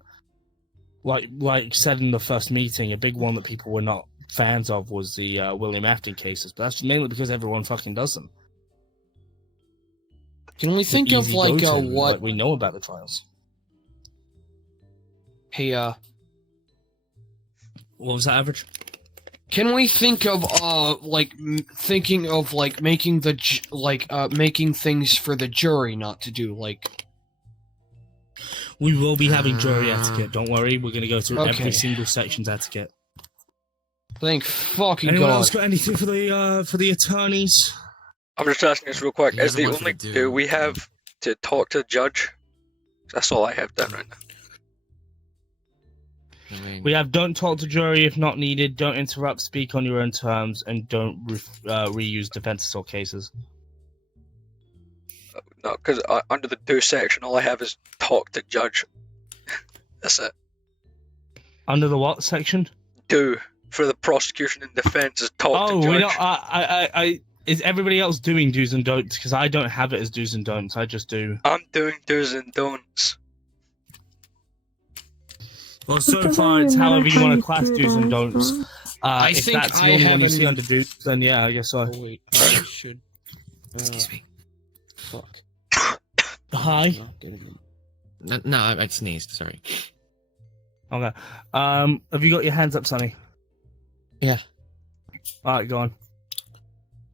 like said in the first meeting. A big one that people were not fans of was the William Afton cases, but that's mainly because everyone fucking does them. Can we think of like what we know about the trials? Hey, what was that, Average? Can we think of thinking of like making the making things for the jury not to do like. We will be having jury etiquette. Don't worry, we're gonna go through Okay. every single section's etiquette. Thank fucking Anyone God. else got anything for the attorneys? I'm just asking this real quick. Here's Is the one for only the do we have to talk to the judge? That's all I have done right now. We have don't talk to jury if not needed, don't interrupt, speak on your own terms, and don't reuse defenses or cases. No, because under the do section, all I have is talk to judge. That's it. Under the what section? Do for the prosecution and defense is talk to Oh, judge. we don't. Is everybody else doing do's and don'ts? Because I don't have it as do's and don'ts. I just do. I'm doing do's and don'ts. Well, so far it's however you want to class do's and don'ts. I If think that's the I only one have you an- see under do's, then yeah, I guess so. Oh wait, I should. Excuse me. Fuck. Hi. No, I sneezed. Sorry. Okay. Have you got your hands up, Sonny? Yeah. All right, go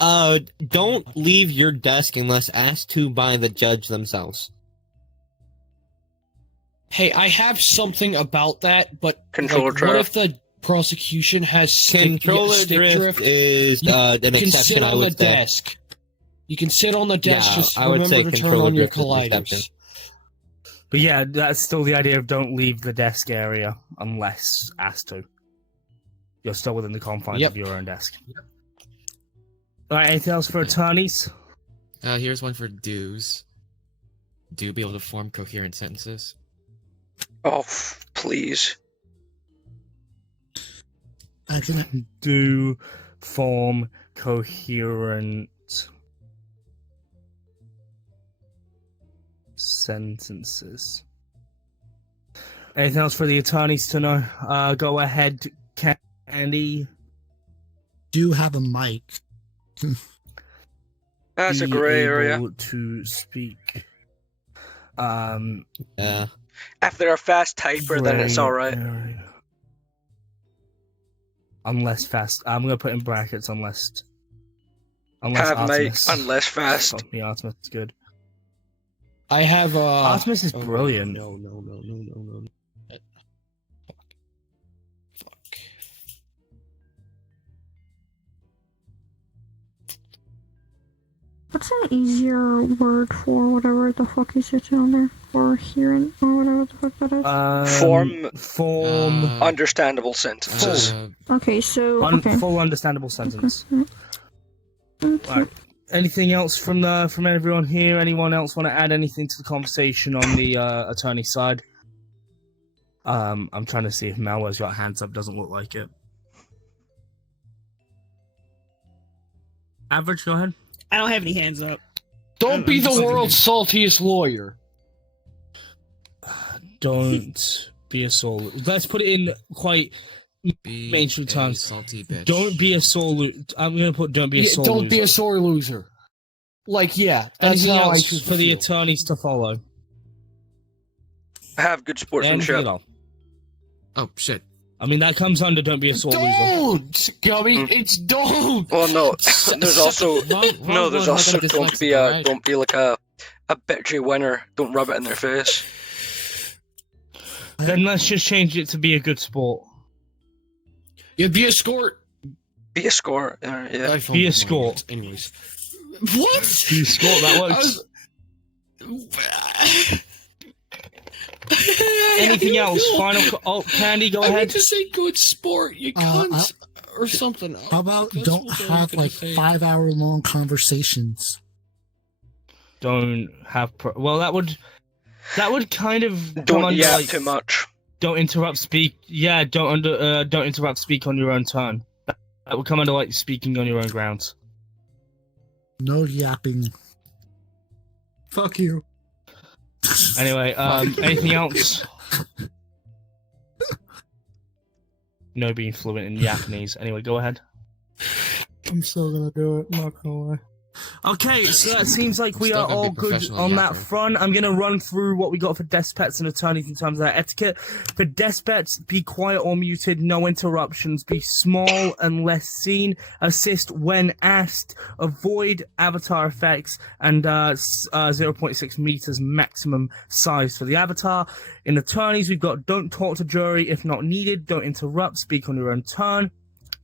on. Don't leave your desk unless asked to by the judge themselves. Hey, I have something about that, but Controller what drift. if the prosecution has Controller stick drift is You an can exception, sit I on would the say. desk. You can sit on the desk. Yeah, Just I would say remember to turn controller on your drift is an exception. colliders. But yeah, that's still the idea of don't leave the desk area unless asked to. You're still within the confines Yep. of your own desk. All right, anything else for attorneys? Here's one for do's. Do be able to form coherent sentences. Oh, please. I can. Do form coherent sentences. Anything else for the attorneys to know? Go ahead, Candy. Do have a mic. That's a Be gray area. able to speak. Yeah. If they're a fast typer, then it's Gray alright. area. Unless fast. I'm gonna put in brackets unless. Unless Have mic, Artemis. unless fast. Fuck me, Artemis is good. I have Artemis is oh, brilliant. No. What's an easier word for whatever the fuck is it on there? For hearing or whatever the fuck that is? Form. Understandable sentences. Okay, so okay. Full understandable sentence. Okay. Right. Anything else from everyone here? Anyone else want to add anything to the conversation on the attorney side? I'm trying to see if Malware's got hands up. Doesn't look like it. Average, go ahead. I don't have any hands up. Don't be I'm the just world's saltiest lawyer. Don't be a soul. Let's put it in quite mainstream terms. Salty bitch. Don't be a soul. I'm gonna put don't be a soul. Don't loser. be a sore loser. Like, yeah, that's Anything how I else choose for the attorneys to follow? Have good sportsmanship. Anything at all? Oh shit. I mean, that comes under don't be a sore loser. Don't, Gummy. It's don't. Well, no. There's also there's wrong, also I'm don't be dyslexic, don't be like a bitchy winner. Don't rub it in their face. Then let's just change it to be a good sport. Yeah, be a skort. Be a score. Yeah. Be a skort. Anyways. What? Be a skort. That works. Anything else? Final. Candy, go I ahead. meant to say good sport, you cunt, or something. How about That's don't what I was have gonna like say. 5-hour long conversations? Don't have. Well, that would. That would kind of come Don't under yap like too much. don't interrupt speak. Yeah, don't interrupt speak on your own turn. That would come under like speaking on your own grounds. No yapping. Fuck you. Anyway, anything else? No being fluent in Japanese. Anyway, go ahead. I'm still gonna do it, not gonna lie. Okay, so that seems like we still are gonna be all good professional on that yapper. front. I'm going to run through what we got for despots and attorneys in terms of that etiquette. For despots, be quiet or muted, no interruptions, be small unless seen, assist when asked, avoid avatar effects, and 0.6 meters maximum size for the avatar. In attorneys, we've got don't talk to jury if not needed, don't interrupt, speak on your own turn.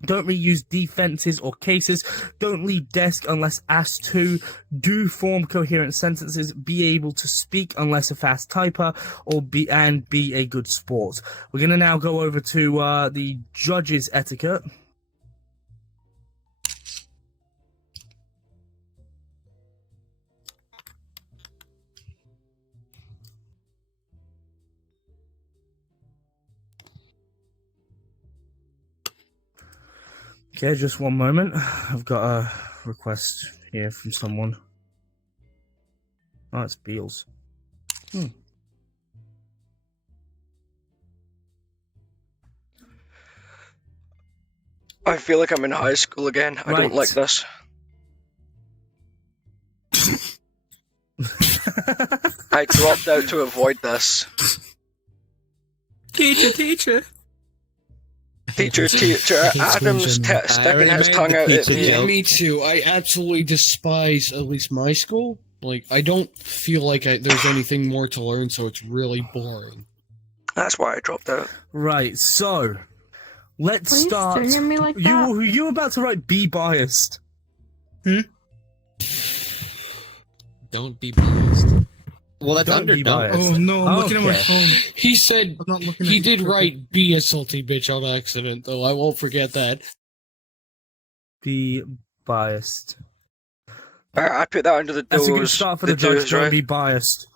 Don't reuse defenses or cases. Don't leave desk unless asked to. Do form coherent sentences. Be able to speak unless a fast typer, or be a good sport. We're gonna now go over to the judges' etiquette. Okay, just one moment. I've got a request here from someone. Oh, it's Beals. I feel like I'm in high school again. I don't like this. I dropped out to avoid this. Teacher. Teacher, Adam's sticking his tongue out at me. Yeah, me too. I absolutely despise at least my school. Like, I don't feel like there's anything more to learn, so it's really boring. That's why I dropped out. Right, so let's Are you start. staring at me like that? You were about to write be biased. Don't be biased. Well, that's Don't be underdone. biased. Oh no, I'm looking at my Okay. phone. He said I'm not looking he at did you. write "be a salty bitch" on accident, though. I won't forget that. Be biased. I put that under the doors. That's a good start for the judge. doors, Don't right? be biased.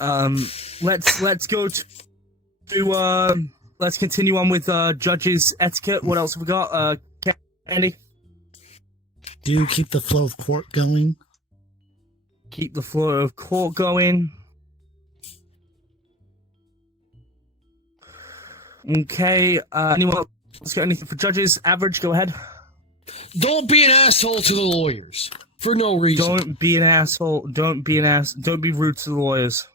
Let's go to let's continue on with judges etiquette. What else have we got? Andy, Do keep the flow of court going. keep the flow of court going. Okay. Anyone else got anything for judges? Average, go ahead. Don't be an asshole to the lawyers for no reason. Don't be an asshole. Don't be be rude to the lawyers.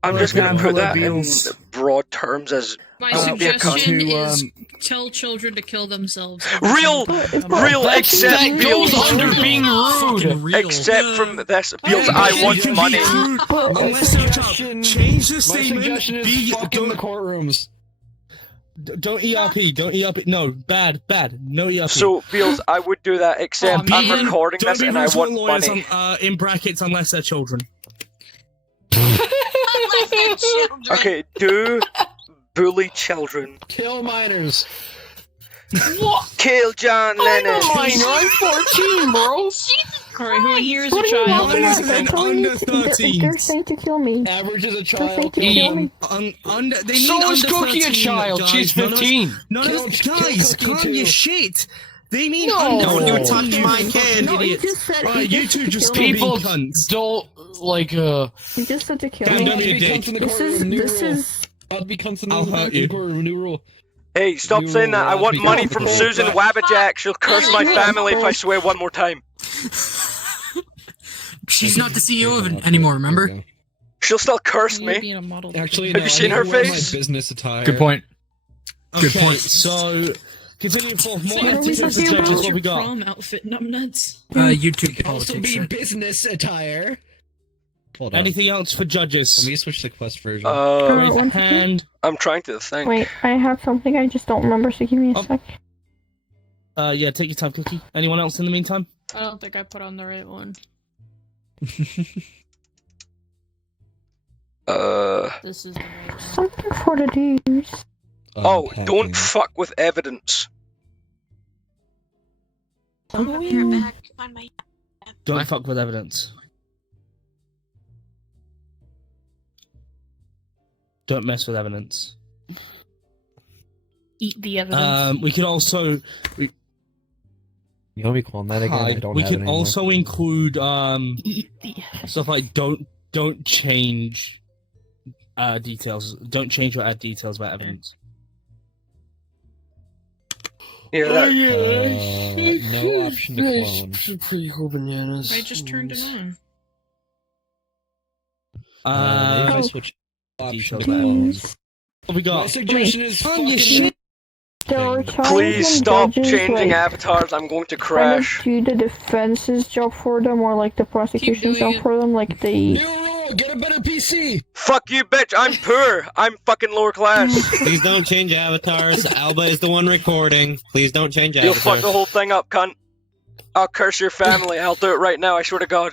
I'm just going to Hello, put that Beals. in broad terms as My don't be a cunt. suggestion to, is tell children to kill themselves. Real, except That Beals. goes under being rude. Except from this, Beals, I want money. Unless they're a child. Change the My statement. suggestion is fuck in the courtrooms. Don't ERP. Don't ERP. No, bad. No ERP. So, Beals, I would do that, except I'm recording don't this be and rude I to the want lawyers money. in brackets unless they're children. Okay, do bully children. Kill minors. What? Kill John Lennon. I'm a minor. I'm 14, bro. Alright, who here is a What do you child? mean? Minors They're and telling under me- 13s. They're saying to kill me. Average is a They're saying child. to kill me. They So mean is under Cookie a 13, child? guys. She's None of us- 15. None of us, Kill guys, Cookie calm your too. shit. They mean No. under Don't you 14, touch my kid. No, you idiots. just said Alright, you you just two said to just kill me. People cunts. don't like You just said to kill Damn, me. don't be a dick. This is Not to be cunts in I'll the hurt you. courtroom. New rule. Hey, stop You saying that. I will want be money called from the Susan court. Wabajak. She'll curse my family if I swear one more time. She's not the CEO of it anymore, remember? She'll still curse You me. being a model. Actually, Have no, you seen I her need to wear face? My business attire. Good point. Okay, Good point. so continuing forth more So you etiquette for what's judges. What your we got? prom outfit, numbnuts? YouTube Could also politics. be shirt. business attire. Hold on. Anything else for judges? Let me switch to quest version. Raise a one second. hand. I'm trying to think. Wait, I have something I just don't remember, so give me a sec. Yeah, take your time, Cookie. Anyone else in the meantime? I don't think I put on the right one. This is the right one. Something for the dudes. Oh, don't fuck with evidence. Don't fuck with evidence. Don't mess with evidence. Eat the evidence. We could also. You want me calling that again? I don't we have it could anymore. also include stuff like don't change details. Don't change or add details about evidence. Yeah, No option to clone. Pretty cool bananas. I just turned it on. Maybe if I switch option to clone. Please. What we got? My suggestion is There are times Please when stop judges, changing like, avatars. I'm going to kind crash. of do the defense's job for them, or like the prosecution's job for them, like they. Get a better PC. Fuck you, bitch. I'm poor. I'm fucking lower class. Please don't change avatars. Alba is the one recording. Please don't change You'll avatars. fuck the whole thing up, cunt. I'll curse your family. I'll do it right now. I swear to God.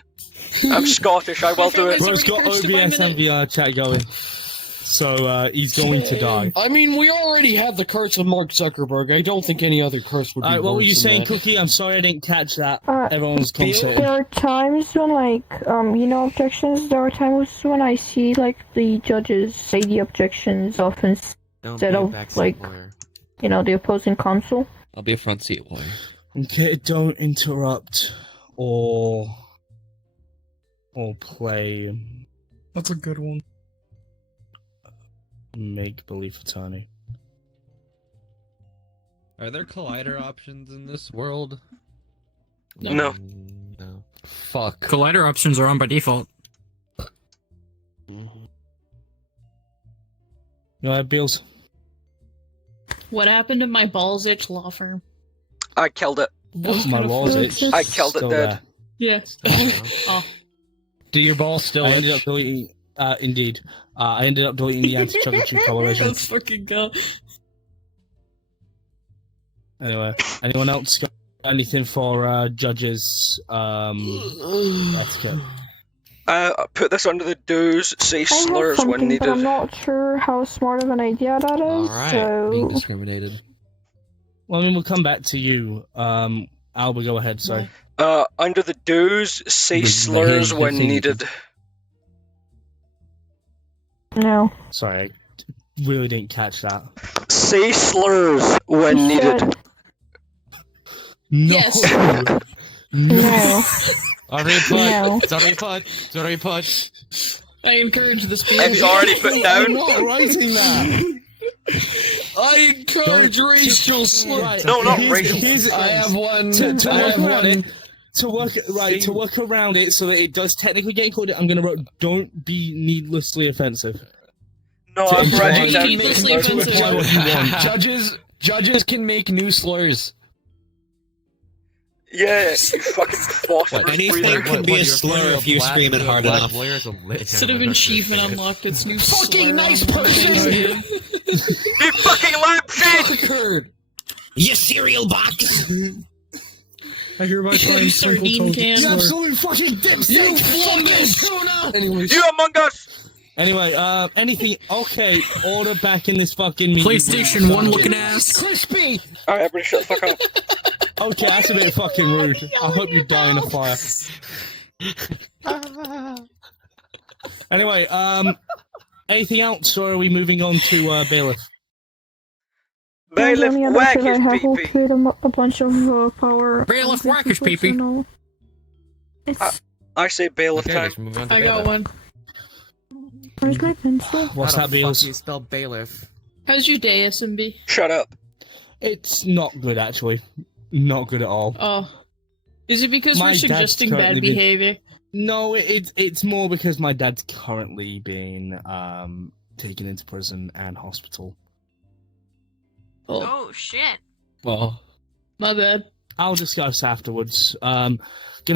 I'm Scottish. I will do it. Bro's got OBS and VR chat going, so he's going to die. I mean, we already have the curse of Mark Zuckerberg. I don't think any other curse would be Alright, what were worse you than saying, that. Cookie? I'm sorry I didn't catch that. Everyone was There concentrating. are times when, like, objections. There are times when I see, like, the judges say the objections off instead of, like, the opposing counsel. I'll be a front seat lawyer. Okay, don't interrupt or play That's a good one. make-believe attorney. Are there collider options in this world? No. No. Fuck. Collider options are on by default. You have bills? What happened to my balls itch law firm? I killed it. My balls itch. I killed it Still dead. there. Yeah. Oh. Do your balls still I itch? ended up deleting. Indeed. I ended up deleting the anti-chocolate coalition. Let's fucking go. Anyway, anyone else got anything for judges? Etiquette. Put this under the do's. Say I have slurs when something, but I'm needed. not sure how smart of an idea that is. Being So discriminated. Well, I mean, we'll come back to you. Alba, go ahead. Sorry. Under the do's, say slurs when needed. no. Sorry, I really didn't catch that. Say slurs when needed. No. Yes. No. Already put. No. It's already put. It's already put. I encourage the speech. It's already put down. I'm not writing that. I encourage racial slurs. No, not Here's- racial. here's- I have one. To I work have around one. it, to work around it so that it does technically get included, I'm gonna write don't be needlessly offensive. No, To I'm imply- writing down. Needlessly to offensive. imply what you want. Judges can make new slurs. Yeah, you fucking phosphorus Anything breather. can be a slur if you scream it hard enough. Instead of achievement unlocked, it's new Fucking slur nice on person! Thanksgiving. You fucking lampshade! Fucker. You cereal box! I hereby find Twinkle Sardine Toes can. slur. Absolute fucking dipstick! You fucking tuna! Anyways. You Among Us! Anyway, anything? Okay, order back in this fucking meeting. PlayStation 1 looking ass. Crispy! Alright, everybody shut the fuck up. Okay, that's a bit fucking rude. I hope you die in a fire. Anyway, anything else, or are we moving on to bailiff? Bailiff, Any other whack shit I his have will pee-pee. create a bunch of power. Bailiff, on whack his people, pee-pee. so no. It's I say bailiff time. I got one. where's my pencil? What's that, How the fuck Beals? do you spell bailiff? How's your day, SMB? Shut up. It's not good, actually. Not good at all. Oh. Is it because My we're dad's suggesting bad currently been- behavior? No, it's more because my dad's currently being taken into prison and hospital. Oh, shit. Well, my bad. I'll discuss afterwards. Gonna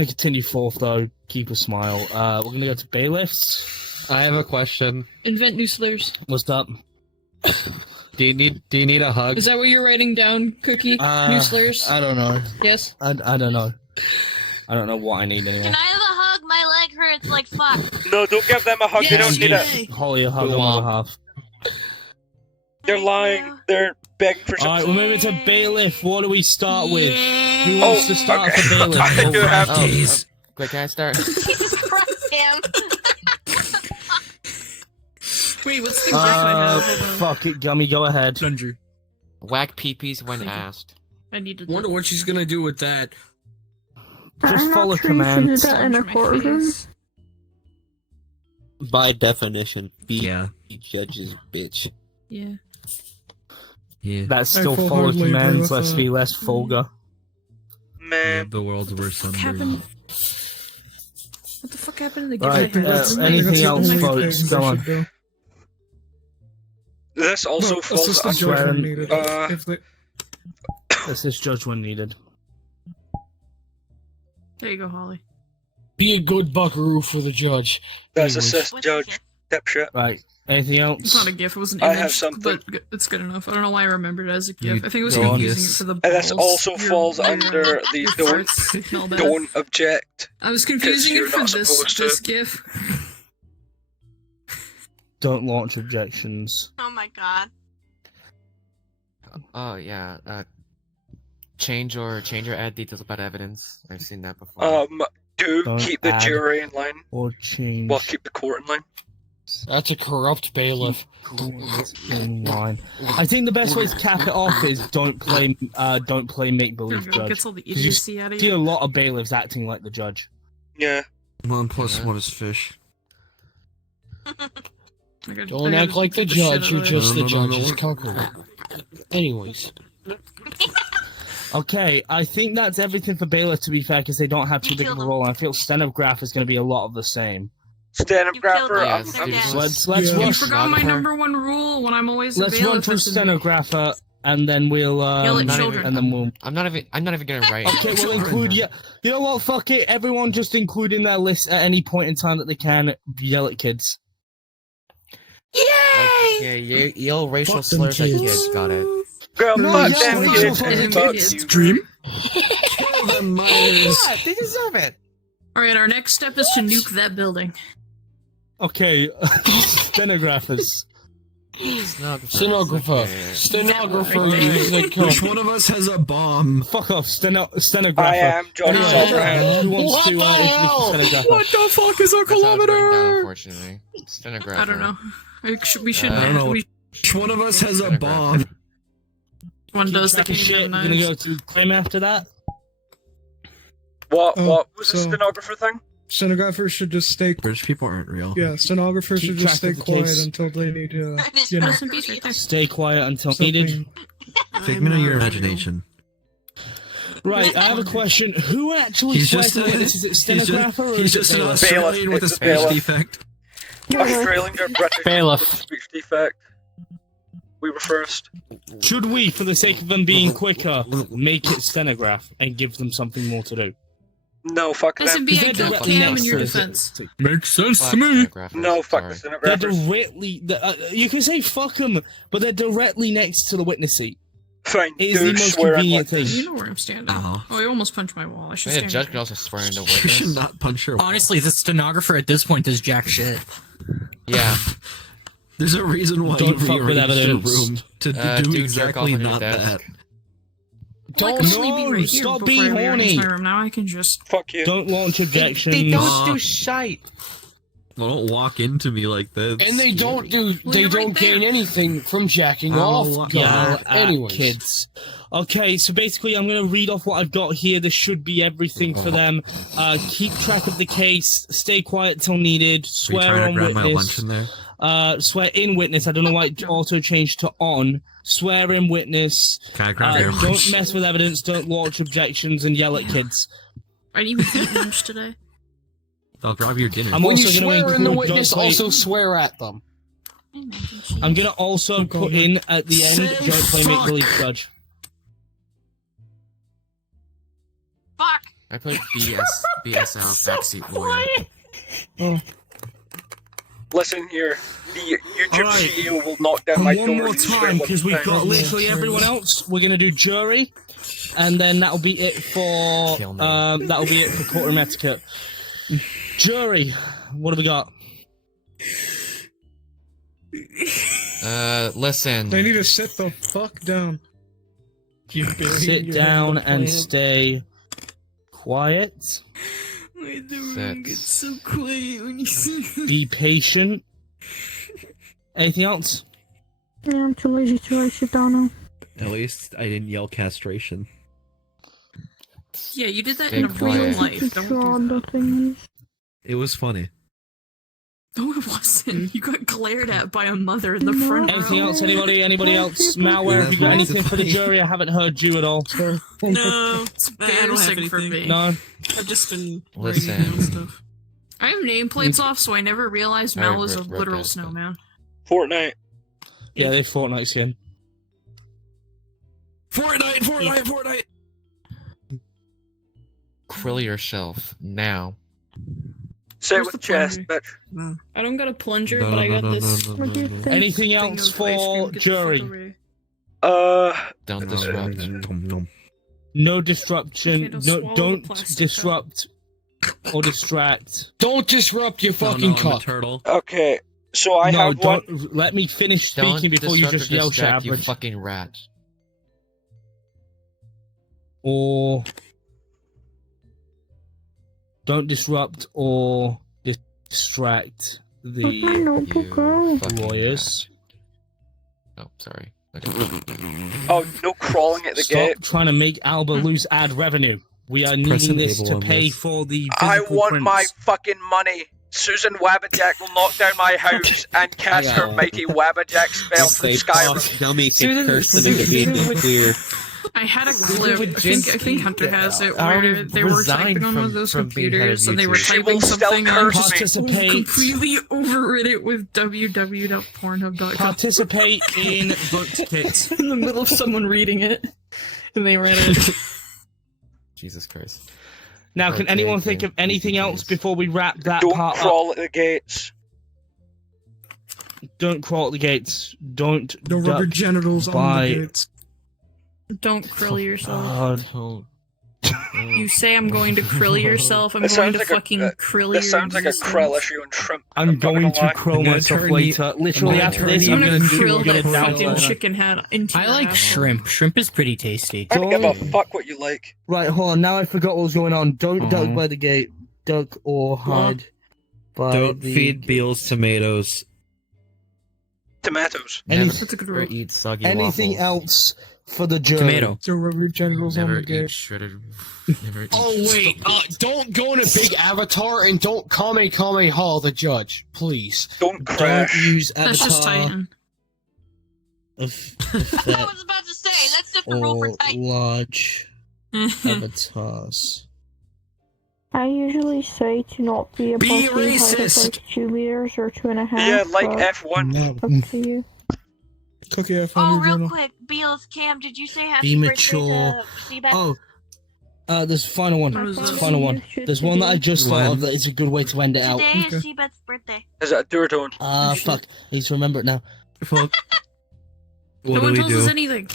continue forth though. Keep a smile. We're gonna go to bailiffs. I have a question. Invent new slurs. What's up? Do you need a hug? Is that what you're writing down, Cookie? New slurs? I don't know. Yes. I don't know. I don't know what I need anymore. Can I have a hug? My leg hurts like fuck. No, don't give them a hug. They don't need it. Holly, a hug on my behalf. They're lying. They're begging for Alright, something. we're moving to bailiff. What do we start with? Who wants to start okay. for bailiff? I do have Quick, can I start? Jesus Christ, Sam. Wait, what's the gift I have? Hold on. Fuck it, Gummy, go ahead. Plunger. Whack peepees when asked. I need to. Wonder what she's gonna do with that. Just I'm follow not sure you should do commands. that in a courtroom. By definition, be Yeah. judge's bitch. Yeah. Yeah. That's I still follow full-heartedly agree commands, with let's that. be less vulgar. Man. The world's worst What sunburn. the fuck happened to the gift Right, I had? anything else, Only folks? things Go I on. should do. This also No, falls assistant under. judge when needed. If they, Assist judge when needed. There you go, Holly. Be a good buckaroo for the judge. That's Anyways. assist judge. Dipshit. Right. Anything It's not else? a GIF. It was an I image, have something. but it's good enough. I don't know why I remembered it as a GIF. I think it was go on. using it for the And balls. this also Your- falls your, under the your don't farts and all that. don't object. I was confusing you're it for not this supposed to. this GIF. Don't launch objections. Oh my god. Oh yeah. Change or add details about evidence. I've seen that before. Do Don't keep the add jury in line. Or change. Well, keep the court in line. That's a corrupt bailiff. In line. I think the best way to cap it off is don't play make There believe we go. judge. Gets all the 'Cause you idiocy out of see a you. lot of bailiffs acting like the judge. Yeah. 1+1 is fish. Don't act like the judge. You're just the judge's cuckold. Anyways. Okay, I think that's everything for bailiff. To be fair, because they don't have too big of a role. And I feel stenograph is going to be a lot of the same. Stenographer. Yeah, Let's You run. forgot my number one rule when I'm always a Let's run bailiff. through is to- stenographer, and then we'll Yell at children. and then we'll. I'm not even gonna write. Okay, we'll include. Yeah, you know what? Fuck it. Everyone just include in their list at any point in time that they can. Yell at kids. Okay, yell racial Fuck them slurs at kids. kids. Got it. Girl, No, fuck yeah, them yeah, kids. yeah, and yeah, fuck yeah. you. Stream. Kill them, Myers. They deserve it. Alright, our next step is to nuke that building. Okay, stenographers. Stenographer. Stenographer is the Which cuck. one of us has a bomb? Fuck off, stenographer. I am Johnny Anyway, Silverhand. who wants What to the hell? introduce the stenographer? What the fuck is a That's how it's written down, kilometer? unfortunately. Stenographer. I don't know. We should. I don't know. We, Which one of us has a bomb? one does the Track of king shit. of We're gonna go knives. to claim after that. What Oh, was the so- stenographer thing? stenographers should just stay. British people aren't real. Yeah, stenographers Keep should just track stay of the quiet case. until they need to. You know, Rest in peace right there. Stay quiet until needed. something. Figment of your imagination. Right, I have a question. Who actually He's swears just to a, witnesses? Is it he's stenographer or just, he's is just it an bailiff? Australian with a It's a speech bailiff. defect. Australian or British Bailiff. speech defect. We were first. Should we, for the sake of them being quicker, make it stenograph and give them something more to do? No, fuck them. SMB, I They're killed directly Cam in next your to it. defense. Makes sense Fuck to me. stenographers, No, fuck the sorry. They're stenographers. directly. You can say fuck them, but they're directly next to the witness seat. Fine, It is the dude, most swear at convenient what- thing. You know where I'm standing. Uh-huh. Oh, I almost punched my wall. I should I mean, stand the judge here. could also swear into You should witness. not punch her. Honestly, the stenographer at this point does jack shit. Yeah. There's a reason why Don't you fuck with rearranged your evidence. room to Do do jerk exactly off on your not desk. that. Well, I Don't- could only be no, right here stop before being I rearrange horny. my room. Now I can just. Fuck you. Don't launch objections. They don't do shite. Well, don't walk into me like that. And they don't do. Well, They you're right don't gain there. anything from jacking Oh, off. Yell at Anyways. kids. Okay, so basically, I'm going to read off what I've got here. This should be everything for them. Keep track of the case. Stay quiet till needed. Are you Swear trying on to grab my lunch witness. in there? Swear in witness. I don't know why it auto changed to on. Swear in witness. Can I grab your Don't lunch? mess with evidence. Don't launch objections and yell at kids. I didn't even eat lunch today. I'll grab your dinner. I'm When you also gonna swear in the include witness, don't play- also swear at them. I'm gonna also put in at the end. Say Don't play make fuck. believe judge. Fuck. I put BSL backseat lawyer. Listen here. The YouTube Alright. CEO will knock down And my one door. more and you time, swear because one we've got time. literally everyone else. We're gonna do jury, and then that'll be it for courtroom etiquette. Jury, what have we got? Listen. They need to sit the fuck down. Sit down and stay quiet. Why the room gets so quiet when you see Be patient. Anything else? Yeah, I'm too lazy to write shit down now. At least I didn't yell castration. Yeah, you did that Stay in a real quiet. life. Don't do that. It was funny. No, it wasn't. You got glared at by a mother in the front row. Anything else? Anybody else? Malware, have you got anything for the jury? I haven't heard you at all. No, it's embarrassing for me. No. I've just been Listen. writing down stuff. I have nameplates off, so I never realized Alright, Mel was a rip literal it. snowman. Fortnite. Yeah, they Fortnite skin. Fortnite! Krill yourself now. Say it Where's with the chest, bitch. I don't got a plunger, No, but I no, got no, this. no, no, no, no. Anything thing else of ice cream. for Get the fuck jury? away. Don't disrupt. No disruption. Okay, don't No, swallow the don't plastic disrupt or distract. Don't disrupt your fucking cup. Turtle. Okay, so I No, have one. don't. Let me finish Don't speaking before you disrupt or just yell shit, distract, you average. fucking rat. Or don't disrupt or distract the lawyers. Oh, sorry. Oh, no crawling at the Stop gate. trying to make Alba lose ad revenue. We are needing this to pay for the I physical want prints. my fucking money. Susan Wabberjack will knock down my house and cast her Mikey Wabberjack spell from They Skyrim. toss dummy can curse them into being clear. I had a clip. I think Hunter has it where they were typing on one of those computers and they were She typing will still something and curse just Participate. completely overrid it with www.pornhub.com. Participate in vote kits. In the middle of someone reading it, and they read it. Jesus Christ. Now, can Okay, anyone think of anything else before we wrap that Don't part crawl up? at the gates. Don't crawl at the gates. Don't Don't rub your duck genitals on by- the gates. Don't krill yourself. God. You say I'm going to krill yourself, I'm That going sounds to like fucking krill That your sounds like a existence. krill issue on shrimp. I'm going gonna to lie. krill I'm gonna myself turn later. Literally I'm after gonna this, turn I'm you gonna krill get that it down. fucking chicken head into I your like asshole. shrimp. Shrimp is pretty tasty. I don't give a fuck what you like. Right, hold on. Now I forgot what was going on. Don't duck by the gate. Duck or hide by Don't the feed Beals tomatoes. Tomatoes. Never eat soggy anything waffles. else for the jury? Tomato. Don't rub your genitals on Never the eat gate. shredded. Never eat. Oh wait, don't go in a big avatar and don't Kamehameha the judge, please. Don't Don't crash. use That's just avatar Titan. of I that was about to say, that's just a rule for or Titan. large avatars. I usually say to not be above Be the height of racist! like 2 meters or 2.5. Yeah, like but F1. No. up to you. Cookie, I Oh, found you, real Bruno. quick, Beals, Cam, did you say Be happy birthday mature. to Seabass? Oh, there's a final one. What was There's a this? final one. There's one that I just thought of that is a good way to end it out. Today is Seabass's birthday. Is that a Duratone? Fuck. I need to remember it now. Fuck. No What do one we tells us do? anything.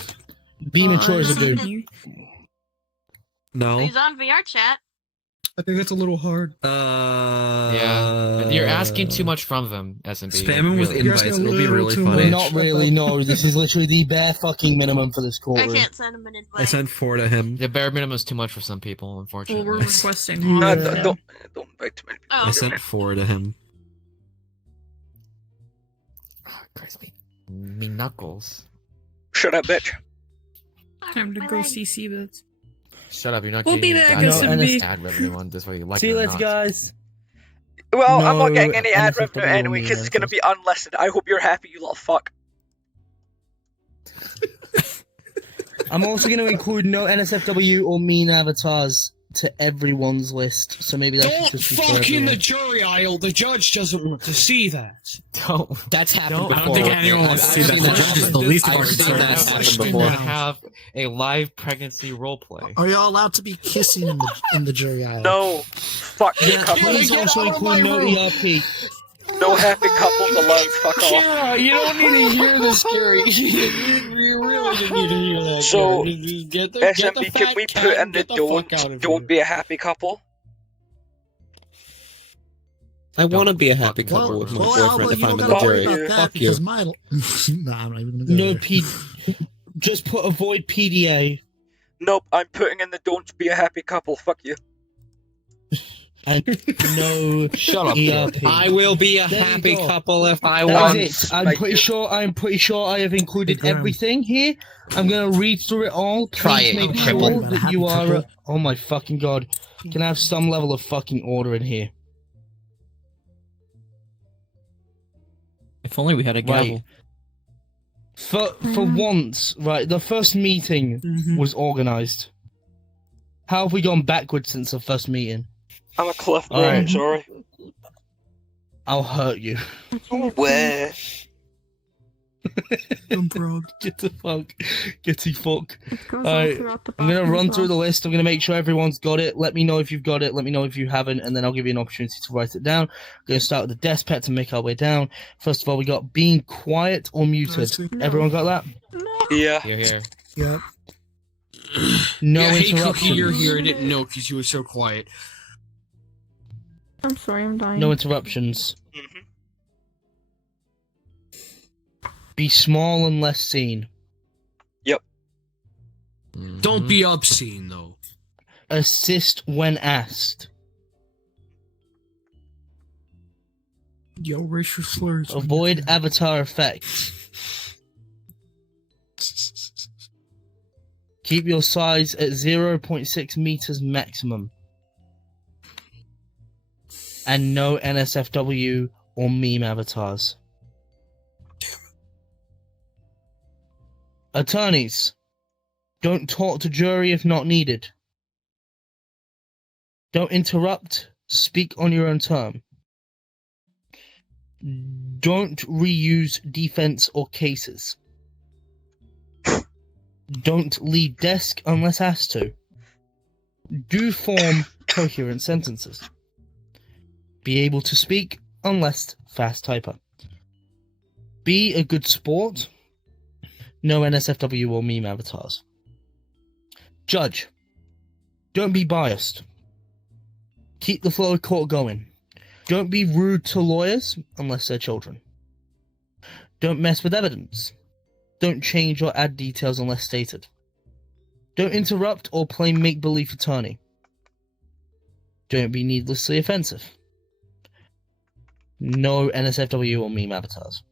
Be mature as a dude. No. He's on VR chat. I think that's a little hard. Yeah, you're asking too much from them, SMB. Spam him with really. invites. It'll be really We're funny. not really, no. This is literally the bare fucking minimum for this I courtroom. can't send him an invite. I sent 4 to him. The bare minimum is too much for some people, unfortunately. Well, we're requesting. No, Yeah. don't invite too many people. Oh, I sent 4 to him. Christ, me knuckles. Shut up, bitch. Time to go see Seabits. Shut up, you're not We'll getting be any back, goddamn SMB. ad revenue on this, whether you like See it you or later, not. guys. Well, I'm not No, getting any ad NSFW revenue anyway because it's going to be unlisted. I hope you're happy, you little fuck. I'm also going to include no NSFW or mean avatars to everyone's list, so maybe that Don't should just be for fuck in the everyone. jury aisle. The judge doesn't want to see that. That's happened Don't- before. I don't think anyone wants to see that. The judge is the least I've concerned. seen That's that happened happen before. have a live pregnancy roleplay. Are you all allowed to be kissing in the jury aisle? No. Fuck the couple. Please also include no ERP. No happy couples allowed. Fuck off. Yeah, you don't need to hear this, Gary. You really didn't need to hear that. So, Gary. Get the SMB, can fat we cat put in and the get the fuck out of don't here. be a happy couple? I want to be a happy couple with my boyfriend if I'm in the jury. About that Fuck you. because my nah, I'm not even gonna go No there. just put avoid PDA. Nope, I'm putting in the don't be a happy couple. Fuck you. and no Shut up, ERP. Kid. I will be a There you happy go. couple if I That's want. it. I'm pretty sure I have included everything here. I'm gonna read through it all. Try Please it, make cripple. sure that you are. Oh my fucking god! Can I have some level of fucking order in here? If only we had a gavel. Right. For once, right, the first meeting was organized. How have we gone backwards since the first meeting? I'm a cliff All bro, right. I'm sorry. I'll hurt you. Where? I'm proud. Get the fuck. Get the fuck. goes Alright, all throughout the I'm gonna bathroom run as through the well. list. I'm gonna make sure everyone's got it. Let me know if you've got it. Let me know if you haven't, and then I'll give you an opportunity to write it down. I'm gonna start with the desk pet to make our way down. First of all, we got being quiet or muted. Everyone got that? Yeah. You're here. Yep. No yeah, hey interruptions. Cookie, you're here. I didn't know because you were so quiet. I'm sorry, I'm dying. No interruptions. Be small and less seen. Yep. Don't be obscene though. Assist when asked. Yo, racial slurs. Avoid avatar effects. Keep your size at 0.6 meters maximum. And no NSFW or meme avatars. Attorneys, don't talk to jury if not needed. Don't interrupt, speak on your own term. Don't reuse defense or cases. Don't leave desk unless asked to. Do form coherent sentences. Be able to speak unless fast typer. Be a good sport. No NSFW or meme avatars. Judge. Don't be biased. Keep the flow of court going. Don't be rude to lawyers unless they're children. Don't mess with evidence. Don't change or add details unless stated. Don't interrupt or play make-believe attorney. Don't be needlessly offensive. No NSFW or meme avatars.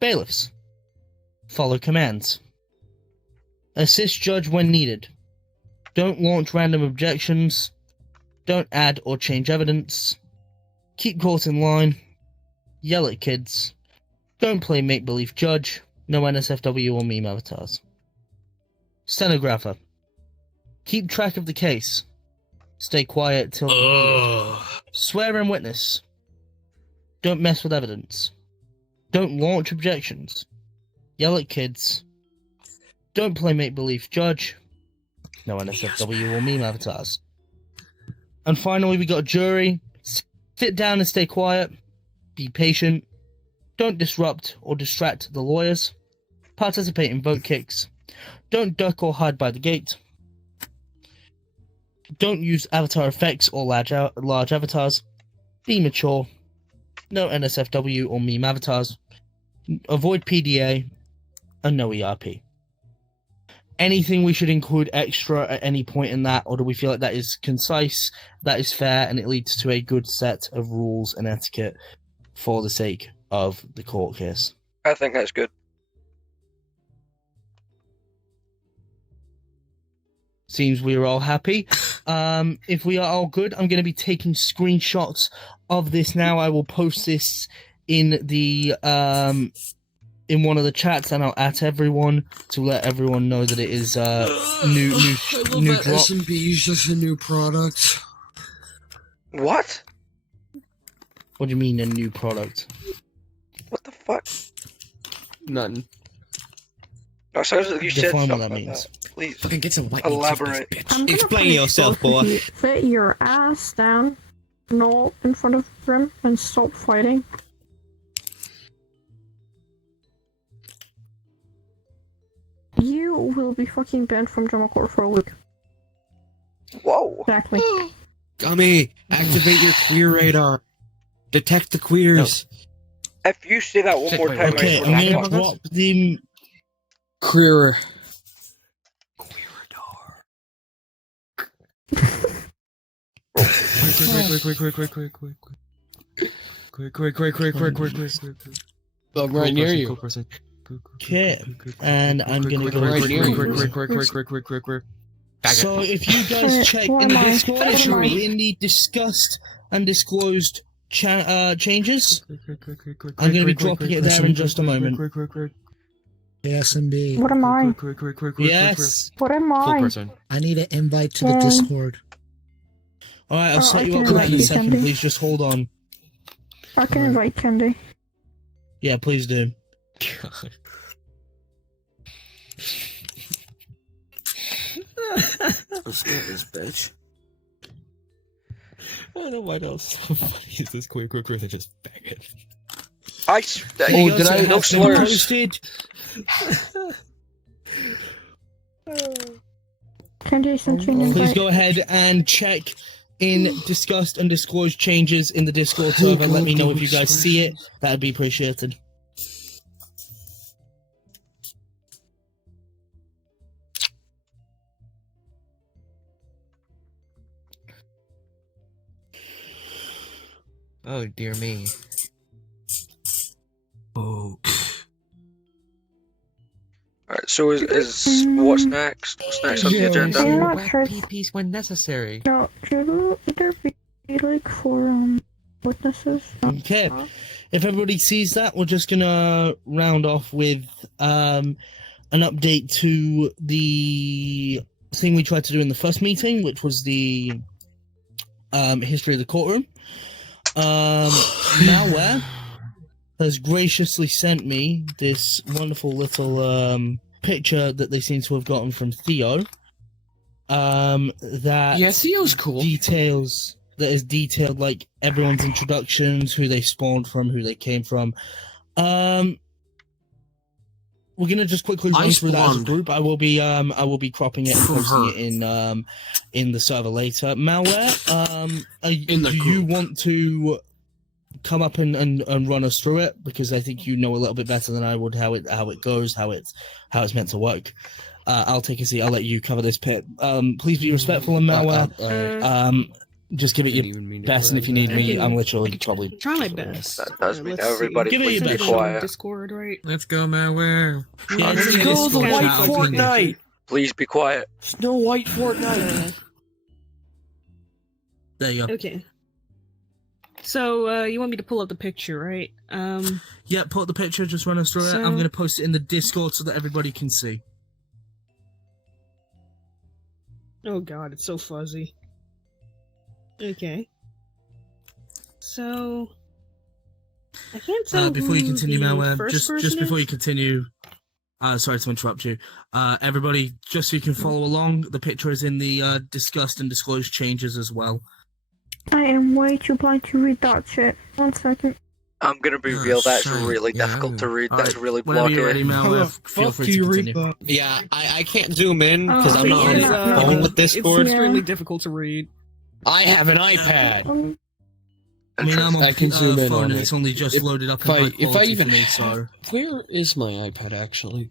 Bailiffs. Follow commands. Assist judge when needed. Don't launch random objections. Don't add or change evidence. Keep court in line. Yell at kids. Don't play make-believe judge. No NSFW or meme avatars. Stenographer. Keep track of the case. Stay quiet till needed. Swear in witness. Don't mess with evidence. Don't launch objections. Yell at kids. Don't play make-believe judge. No NSFW or meme avatars. And finally, we got a jury. Sit down and stay quiet. Be patient. Don't disrupt or distract the lawyers. Participate in vote kicks. Don't duck or hide by the gate. Don't use avatar effects or large avatars. Be mature. No NSFW or meme avatars. Avoid PDA. And no ERP. Anything we should include extra at any point in that, or do we feel like that is concise, that is fair, and it leads to a good set of rules and etiquette for the sake of the court case? I think that's good. Seems we are all happy. If we are all good, I'm going to be taking screenshots of this now. I will post this in the in one of the chats, and I'll at everyone to let everyone know that it is new that drop. S&P is just a new product. What? What do you mean a new product? What the fuck? None. No, sounds like you said Define something what that like means. that. Please. Fucking get some white Elaborate. I'm gonna Explain put yourself, boy. Sit your ass down, no in front of him, and stop fighting. You will be fucking banned from Drama Corps for a week. Whoa. Exactly. Gummy, activate your queer radar. Detect the queers. If you say that one more time, Okay, I I'm swear to gonna God. drop the. Queer. Quick. Oh, right near you. Okay, and I'm gonna go Right near you. quick. So if you guys check in the Discord, if you're in the discussed and disclosed changes, I'm gonna be dropping it there in just a moment. Yes, indeed. What am I? Yes. What am I? I need an invite to the Yeah. Discord. Alright, I'll set I you can up with that in a invite you, second. Candy. Please just hold on. I can invite Candy. Yeah, please do. I'm scared of this bitch. I don't know why that was so funny. Is this quick, and just bang it. Did I no slurs? Posted. Candy, I sent you an Please invite. go ahead and check in discussed and disclosed changes in the Discord server. Let me know if you guys see it. That'd be appreciated. Oh dear me. Oh. Alright, so is what's next? What's next on the agenda? I'm not Whack sure. PPs when necessary. No, should there be like for witnesses? Okay. If everybody sees that, we're just gonna round off with an update to the thing we tried to do in the first meeting, which was the history of the courtroom. Malware has graciously sent me this wonderful little picture that they seem to have gotten from Theo. That Yeah, Theo's cool. That is detailed like everyone's introductions, who they spawned from, who they came from. We're gonna just quickly run through that as a group. I will be cropping it and posting it in the server later. Malware, do you want to come up and run us through it, because I think you know a little bit better than I would how it goes, how it's meant to work. I'll take a seat. I'll let you cover this pit. Please be respectful in Malware. Just give it your best, and if you need me, I'm literally probably try my best. That does mean Let's see. everybody Give it please your be best. quiet. Discord, right? Let's go, malware. Yeah, Let's go the white Fortnite. Please be quiet. Snow White Fortnite. There you go. Okay. So you want me to pull up the picture, right? Yeah, put the picture. Just run us through it. So- I'm gonna post it in the Discord so that everybody can see. Oh god, it's so fuzzy. Okay. So I can't tell. Before you continue, who the Malware, first just person before is. you continue, sorry to interrupt you. Everybody, just so you can follow along, the picture is in the discussed and disclosed changes as well. I am way too blind to read that shit. 1 second. I'm gonna be real, that's shite. really Yeah, difficult to read. That's really Whenever blocky. you're ready, Malware, feel free to continue. Yeah, I can't zoom in because I'm not on It's, the phone with Discord. It's extremely difficult to read. I have an iPad. I mean, I'm on I can zoom in phone on and it. it's only just loaded up If in I high if I quality even for me, so... Where is my iPad actually?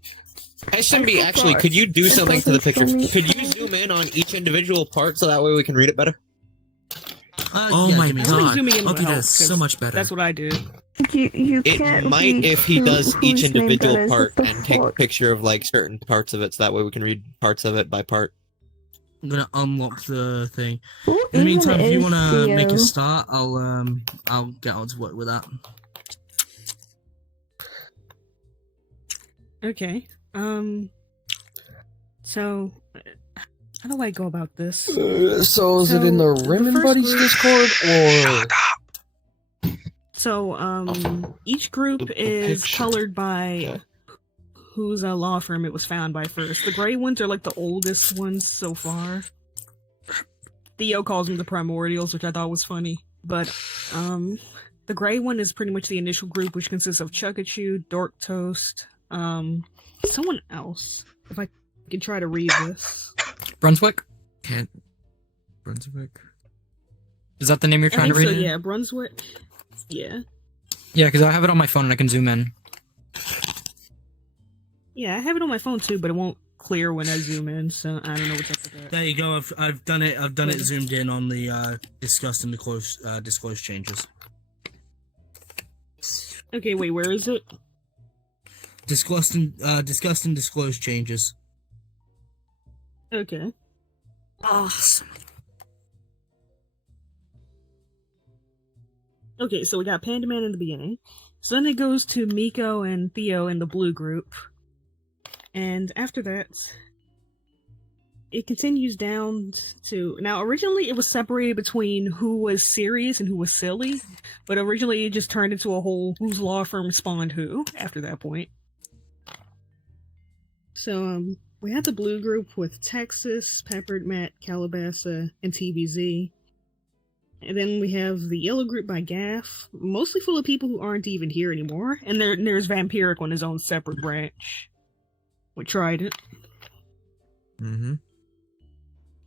SMB, actually, could you do something to the picture? Could you zoom in on each individual part so that way we can read it better? Oh yeah, my give me a god. Zooming in will Okay, help, that's so 'cause much better. That's what I do. You It can't might read if he does each whose name that individual is. part What the and take a fuck? picture of like certain parts of it so that way we can read parts of it by part. I'm gonna unlock the thing. Who In the meantime, even if you is wanna make Theo? a start, I'll get on to work with that. Okay. So how do I go about this? So is it in the Rim first Buddies group- Discord or? So each group is colored by whose law firm it was found by first. The gray ones are like the oldest ones so far. Theo calls them the primordials, which I thought was funny. But the gray one is pretty much the initial group, which consists of Chukachu, Dork Toast, someone else. If I can try to read this. Brunswick? Can't. Brunswick. Is that the name you're I trying to think read? so, yeah, Brunswick. Yeah. Yeah, because I have it on my phone and I can zoom in. Yeah, I have it on my phone too, but it won't clear when I zoom in, so I don't know what's up with that. There you go. I've done it. I've done it zoomed in on the discussed and disclosed changes. Okay, wait, where is it? Discussed and disclosed changes. Okay. Awesome. Okay, so we got Panda Man in the beginning. So then it goes to Miko and Theo in the blue group. And after that, it continues down to... Now, originally it was separated between who was serious and who was silly, but originally it just turned into a whole whose law firm spawned who after that point. So, we had the blue group with Texas, Peppered, Matt, Calabasa, and TBZ. And then we have the yellow group by Gaff, mostly full of people who aren't even here anymore. And there's Vampiric on his own separate branch. We tried it. Mm-hmm.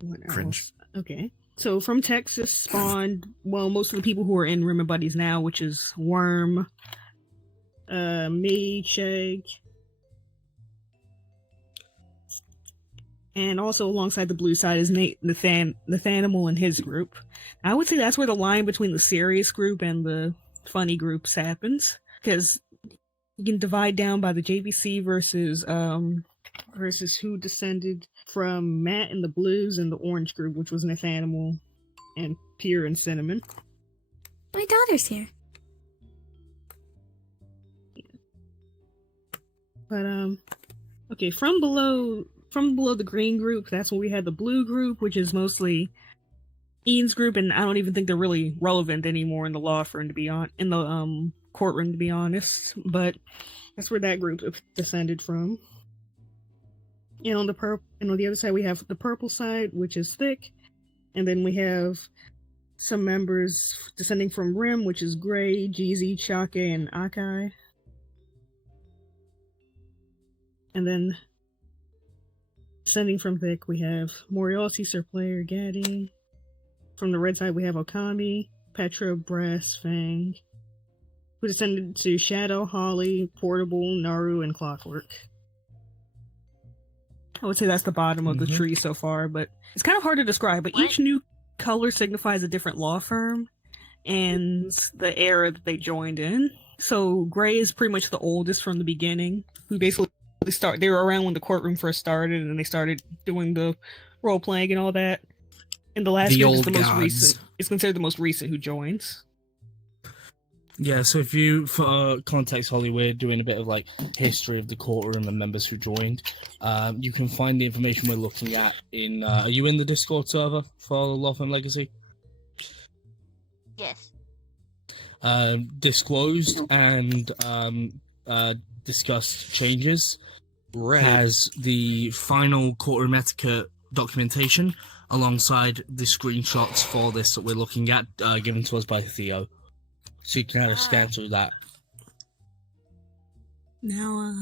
What else? Cringe. Okay. So from Texas spawned, well, most of the people who are in Rim and Buddies now, which is Worm, me, Shag, and also alongside the blue side is Nathanimal and his group. I would say that's where the line between the serious group and the funny groups happens, because you can divide down by the JVC versus who descended from Matt and the blues and the orange group, which was Nathanimal and Pure and Cinnamon. My daughter's here. But okay, from below the green group, that's when we had the blue group, which is mostly Ian's group, and I don't even think they're really relevant anymore in the law firm, in the courtroom, to be honest. But that's where that group descended from. And on the other side, we have the purple side, which is Thick, and then we have some members descending from Rim, which is Gray, Jeezy, Chake, and Akai. And then descending from Thick, we have Moriarty, Sir Player, Gaddy. From the red side, we have Okami, Petra, Brass, Fang, who descended to Shadow, Holly, Portable, Naru, and Clockwork. I would say that's the bottom of the tree so far, but it's kind of hard to describe. But each new color signifies a different law firm and the era that they joined in. So Gray is pretty much the oldest from the beginning, who basically they were around when the courtroom first started, and they started doing the role playing and all that. And the last group is the most recent. It's considered the most recent who joins. Yeah, so if you, for context, Holly, we're doing a bit of like history of the courtroom and members who joined. You can find the information we're looking at in. Are you in the Discord server for Law Firm Legacy? Yes. Disclosed and discussed changes has the final courtroom etiquette documentation alongside the screenshots for this that we're looking at, given to us by Theo. So you can have a scan through that. Now,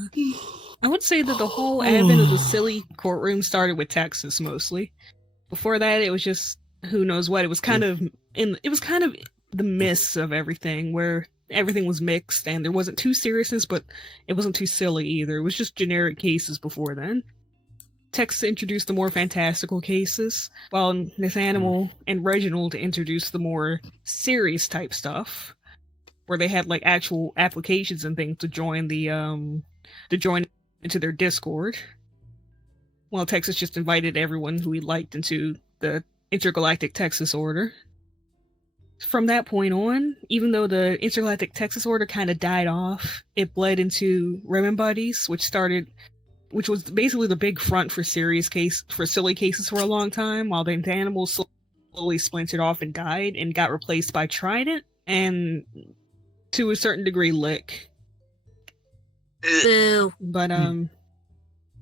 I would say that the whole advent of the silly courtroom started with Texas mostly. Before that, it was just who knows what. It was kind of the mists of everything, where everything was mixed and there wasn't too seriousness, but it wasn't too silly either. It was just generic cases before then. Texas introduced the more fantastical cases, while Nathanimal and Reginald introduced the more serious type stuff, where they had like actual applications and things to join into their Discord. While Texas just invited everyone who he liked into the Intergalactic Texas Order. From that point on, even though the Intergalactic Texas Order kind of died off, it bled into Rim Buddies, which was basically the big front for silly cases for a long time, while the Animals slowly splintered off and died and got replaced by Trident and, to a certain degree, Lick. Boo. But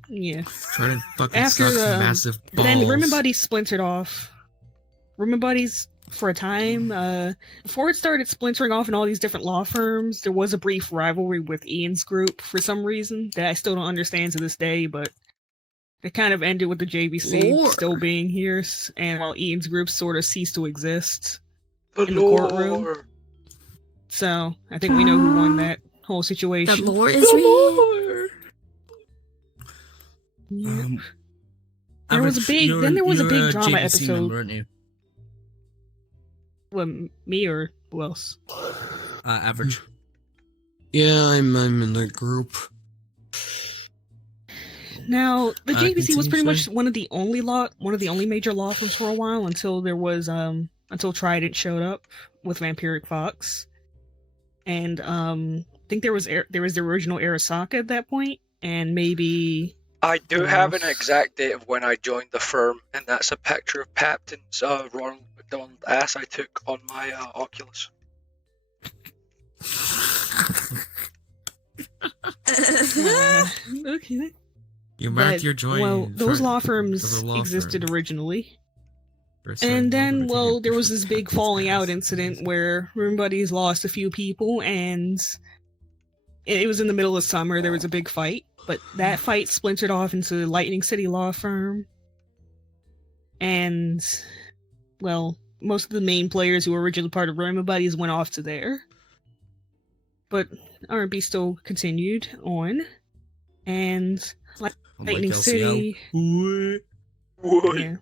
yeah. Trident fucking sucks massive balls. Then Rim Buddies splintered off. Rim Buddies, for a time, before it started splintering off in all these different law firms, there was a brief rivalry with Ian's group for some reason that I still don't understand to this day, but it kind of ended with the JVC still being here, and while Ian's group sort of ceased to exist in the courtroom. So, I think we know who won that whole situation. The lore is real. There was a big. Then there was a big drama JBC episode. member, aren't you? What, me or who else? Average. Yeah, I'm in the group. Now the JBC was pretty much continuously. one of the only major law firms for a while until there was until Trident showed up with Vampiric Fox, and I think there was the original Arasaka at that point, and maybe I do have an exact date of when I joined the firm, and that's a picture of Papton's Ronald McDonald ass I took on my Oculus. Okay. You marked But, your join. well, those for- law for firms the law existed firm. originally. First And time then, well, there was this big falling out incident where everybody's lost a few people, and it was in the middle of summer. There was a big fight, but that fight splintered off into Lightning City Law Firm. And, well, most of the main players who were originally part of Roma Buddies went off to there. But R&B still continued on. And Lightning LCL. City... Yeah.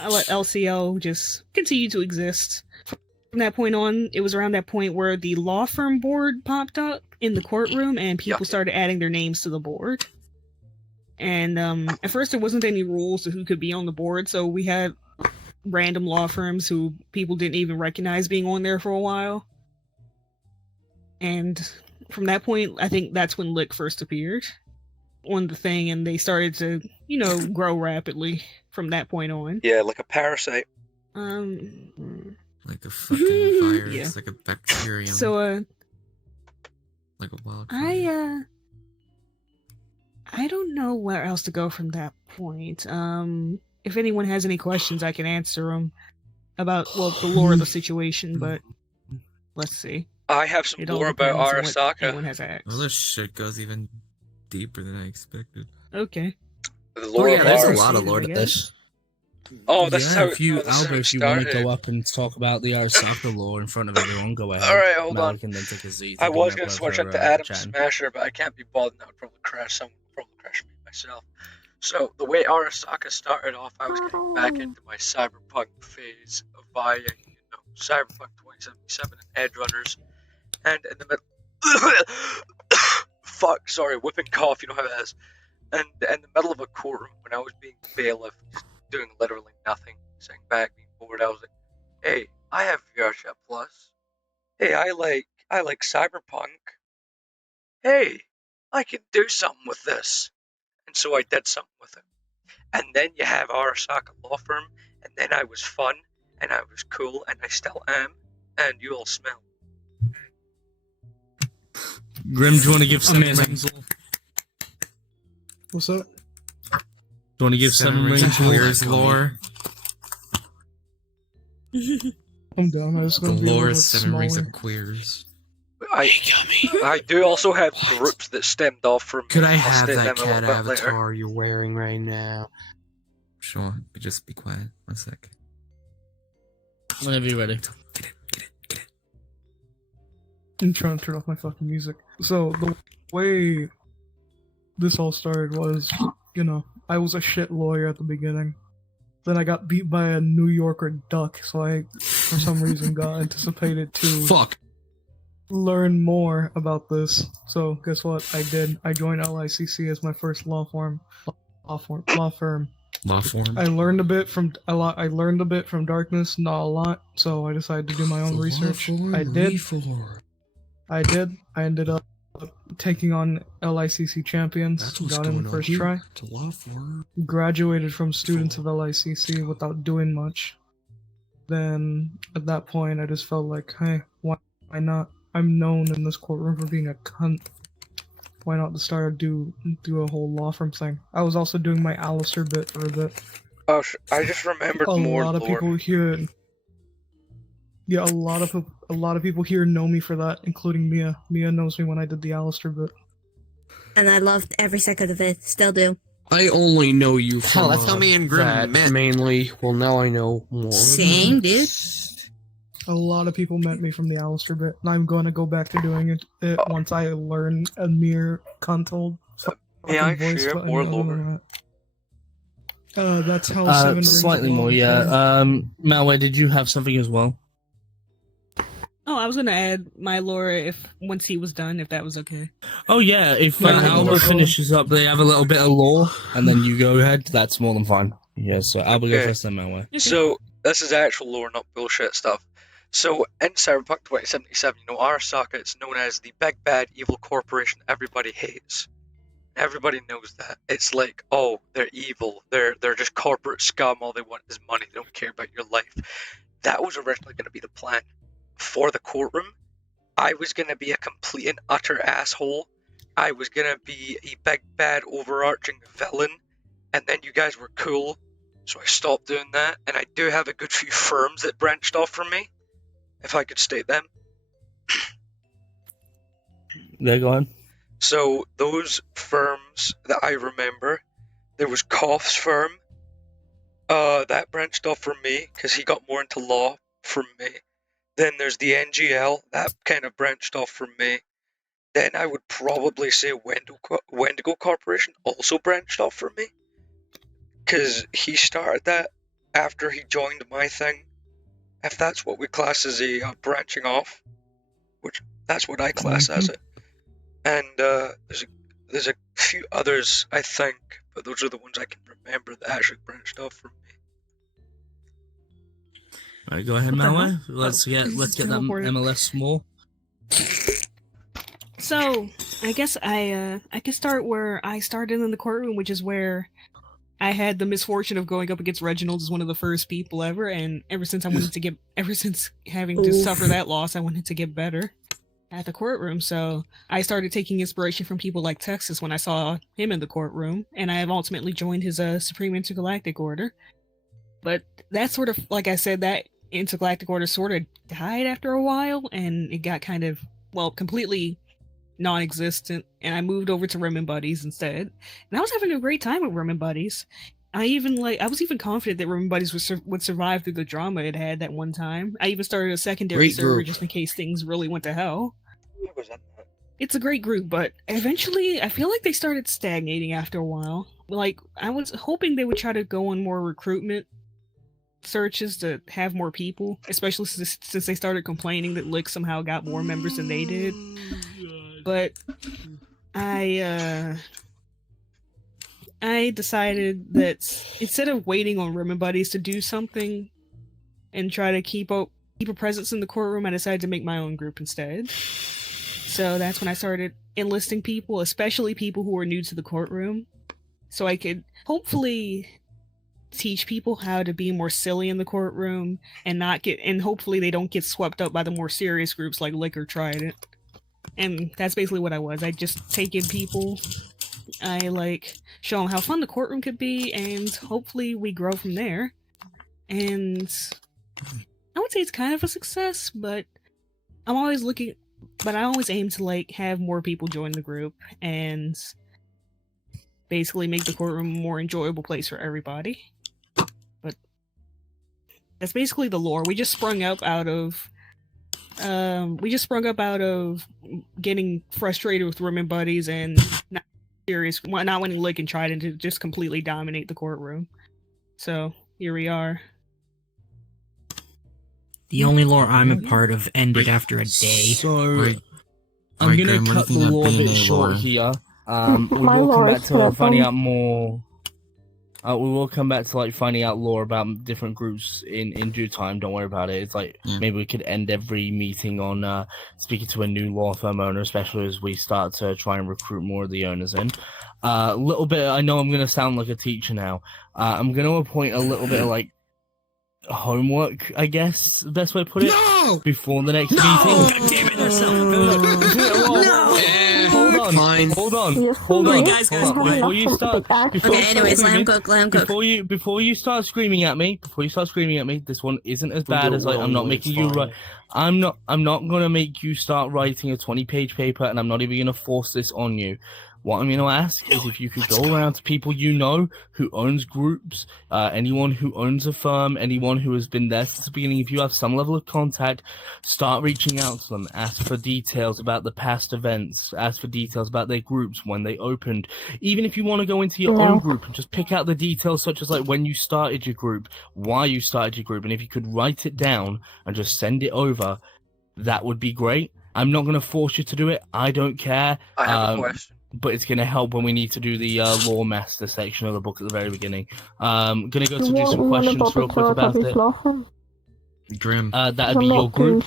I let LCL just continue to exist. From that point on, it was around that point where the law firm board popped up in the courtroom and people started adding their names to the board. And at first there wasn't any rules to who could be on the board, so we had random law firms who people didn't even recognize being on there for a while. And from that point, I think that's when Lick first appeared on the thing, and they started to, grow rapidly from that point on. Yeah, like a parasite. Like a fucking virus, Yeah. like a bacterium. So, like a wild. I don't know where else to go from that point. If anyone has any questions, I can answer them about, the lore of the situation, but let's see. I have some It all lore about depends on what anyone Arasaka. has asked. Well, this shit goes even deeper than I expected. Okay. The lore of there's a Arasaka. lot of lore to this. Oh, this is how. if you, oh, this is how Albert, it if you want to started. go up and talk about the Arasaka lore in front of everyone, go ahead. Alright, hold Malik on. can then take a seat. I Thank was you, gonna Malik, switch for, up to Adam chatting. Smasher, but I can't be bothered. That would probably crash me myself. So the way Arasaka started off, I was getting back into my cyberpunk phase via Cyberpunk 2077 and Edgerunners, and in the middle, fuck, sorry, whipping cough, you know how that is. And in the middle of a courtroom, when I was being bailiff, just doing literally nothing, sitting back, being bored, I was like, "Hey, I have VRChat Plus. Hey, I like Cyberpunk. Hey, I can do something with this." And so I did something with it. And then you have Arasaka Law Firm, and then I was fun, and I was cool, and I still am, and you all smell. Grim, do you want to give Seven Amazing. Rings? What's up? Do you want to give Seven Rings Queers lore. I'm down. I was The gonna be a lore little is bit 7 rings smaller. of queers. I do also have groups that stemmed off from. Could I I'll have state that them a cat little bit later. avatar you're wearing right now? Sure, but just be quiet. 1 sec. Whenever you're ready. I'm trying to turn off my fucking music. So the way this all started was, I was a shit lawyer at the beginning. Then I got beat by a New Yorker duck, so I, for some reason, got anticipated to learn more about this. So guess what? I did. I joined LICC as my first law firm. Law form. I learned a bit from Darkness, not a lot. So I decided to do my own research. I did. I ended up taking on LICC champions. That's what's Got in going the on first here. try. To law firm. Graduated from students of LICC without doing much. Then at that point, I just felt like, hey, why not? I'm known in this courtroom for being a cunt. Why not just start do a whole law firm thing? I was also doing my Alistair bit for a bit. Oh, I just remembered A more lot of lore. people here. Yeah, a lot of people here know me for that, including Mia. Mia knows me when I did the Alistair bit. And I loved every second of it. Still do. I only know you from Hell, that's how me and Grim that met. mainly. Well, now I know more. Same, dude. A lot of people met me from the Alistair bit, and I'm gonna go back to doing it once I learn a mere cunt hold. May I voice share button more other lore? than that. That's how 7 brings Slightly along more, the yeah. fun. Malware, did you have something as well? Oh, I was gonna add my lore if once he was done, if that was okay. Oh yeah, if Yeah, Alba finishes up, they have a little bit of lore, and then you go ahead. That's more than fine. Yeah, so Alba go Okay. first, then Malware. So this is actual lore, not bullshit stuff. So in Cyberpunk 2077, Arasaka, it's known as the big bad evil corporation everybody hates. Everybody knows that. It's like, oh, they're evil. They're just corporate scum. All they want is money. They don't care about your life. That was originally going to be the plan. For the courtroom, I was going to be a complete and utter asshole. I was going to be a big bad overarching villain. And then you guys were cool. So I stopped doing that. And I do have a good few firms that branched off from me. If I could state them. There, go on. So those firms that I remember, there was Koff's firm. That branched off from me because he got more into law from me. Then there's the NGL, that kind of branched off from me. Then I would probably say Wendigo Corporation also branched off from me. Because he started that after he joined my thing. If that's what we class as a branching off. Which, that's what I class as it. And there's a few others, I think. But those are the ones I can remember that actually branched off from me. Alright, go ahead, What the Malware. hell? Let's get that Teleport it. MLS more. So I guess I can start where I started in the courtroom, which is where I had the misfortune of going up against Reginald as one of the first people ever, and ever since having to suffer that loss, I wanted to get better at the courtroom. So I started taking inspiration from people like Texas when I saw him in the courtroom, and I have ultimately joined his Supreme Intergalactic Order. But that sort of, like I said, that Intergalactic Order sort of died after a while, and it got kind of, completely non-existent, and I moved over to Rim and Buddies instead. And I was having a great time with Rim and Buddies. I was even confident that Rim and Buddies would survive through the drama it had that one time. I even started a secondary Great server group. just in case things really went to hell. It's a great group, but eventually I feel like they started stagnating after a while. Like, I was hoping they would try to go on more recruitment searches to have more people, especially since they started complaining that Lick somehow got more members than they did. But I decided that instead of waiting on Rim and Buddies to do something and try to keep a presence in the courtroom, I decided to make my own group instead. So that's when I started enlisting people, especially people who were new to the courtroom, so I could hopefully teach people how to be more silly in the courtroom and hopefully they don't get swept up by the more serious groups like Lick or Trident. And that's basically what I was. I just take in people, I show them how fun the courtroom could be, and hopefully we grow from there. And I would say it's kind of a success, but I always aim to have more people join the group and basically make the courtroom a more enjoyable place for everybody. But that's basically the lore. We just sprung up out of getting frustrated with Rim and Buddies and not wanting Lick and Trident to just completely dominate the courtroom. So here we are. The only lore I'm a part of ended after a day. So I'm gonna cut the lore a bit short here. We will come back to finding out more. We will come back to finding out lore about different groups in due time. Don't worry about it. It's maybe we could end every meeting on speaking to a new law firm owner, especially as we start to try and recruit more of the owners in. A little bit. I know I'm gonna sound like a teacher now. I'm gonna appoint a little bit of homework, I guess the best way to put it. No! Before the next meeting. Damn it, Hold on. Guys, Before you start, anyways, let him cook. Before you start screaming at me, this one isn't as bad as I'm not making you write. I'm not gonna make you start writing a 20-page paper, and I'm not even gonna force this on you. What I'm going to ask is if you could go around to people you know who owns groups, anyone who owns a firm, anyone who has been there since the beginning. If you have some level of contact, start reaching out to them. Ask for details about the past events. Ask for details about their groups, when they opened. Even if you want to go into your own group and just pick out the details, such as like when you started your group, why you started your group, and if you could write it down and just send it over, that would be great. I'm not going to force you to do it. I don't care. I have a question. But it's going to help when we need to do the lore master section of the book at the very beginning. Going to go to do some questions real quick about it. Grim. That'd be your group.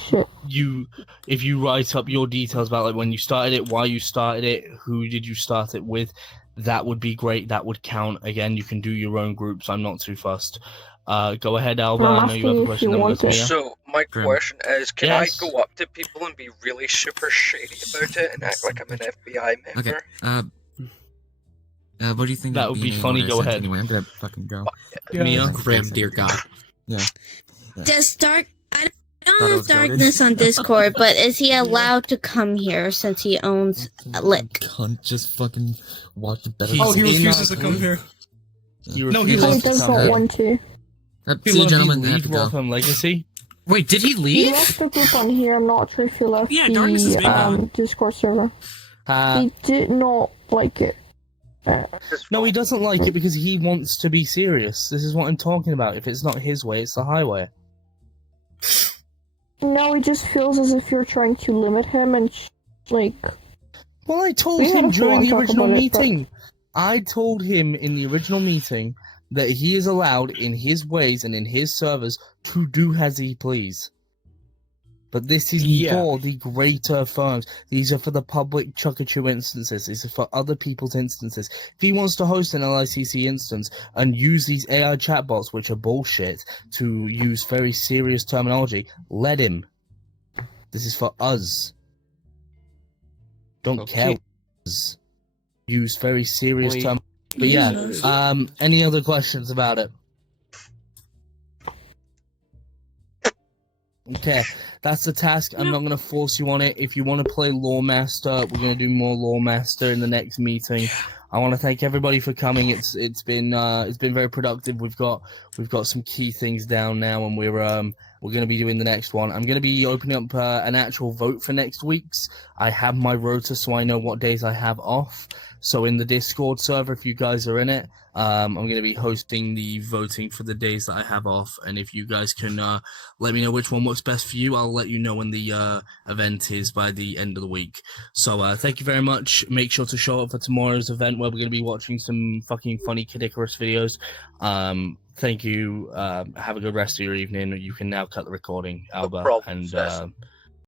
If you write up your details about like when you started it, why you started it, who did you start it with, that would be great. That would count. Again, you can do your own groups. I'm not too fussed. Go ahead, Alba. I know you have a question. Then we'll go to Mia. So my question is, can I go up to people and be really super shady about it and act like I'm an FBI member? Okay. What do you think? That would be funny. Go ahead. Anyway, I'm gonna fucking go. Mia? Grim, dear God. Yeah. Does Dark? I don't know Darkness on Discord, but is he allowed to come here since he owns a lick? Cunt, just fucking watch the better. Oh, he refuses to come here. No, he does not want to. See you, gentlemen. Leave Waltham Legacy. Wait, did he He leave? left the group on here. I'm not sure if he left Darkness is big now. the Discord server. He did not like it. No, he doesn't like it because he wants to be serious. This is what I'm talking about. If it's not his way, it's the highway. No, he just feels as if you're trying to limit him and, like... Well, I told him during the original meeting. I told him in the original meeting that he is allowed, in his ways and in his servers, to do as he please. But this is for the greater firms. These are for the public Chuckachoo instances. These are for other people's instances. If he wants to host an LICC instance and use these AI chatbots, which are bullshit, to use very serious terminology, let him. This is for us. Don't care. Use very serious terminology. But yeah, any other questions about it? Okay, that's the task. I'm not going to force you on it. If you want to play Lore Master, we're going to do more Lore Master in the next meeting. I want to thank everybody for coming. It's been very productive. We've got some key things down now, and we're going to be doing the next one. I'm going to be opening up an actual vote for next week's. I have my rota, so I know what days I have off. So in the Discord server, if you guys are in it, I'm going to be hosting the voting for the days that I have off. And if you guys can let me know which one works best for you, I'll let you know when the event is by the end of the week. So thank you very much. Make sure to show up for tomorrow's event where we're going to be watching some fucking funny Kid Icarus videos. Thank you. Have a good rest of your evening. You can now cut the recording, Alba. And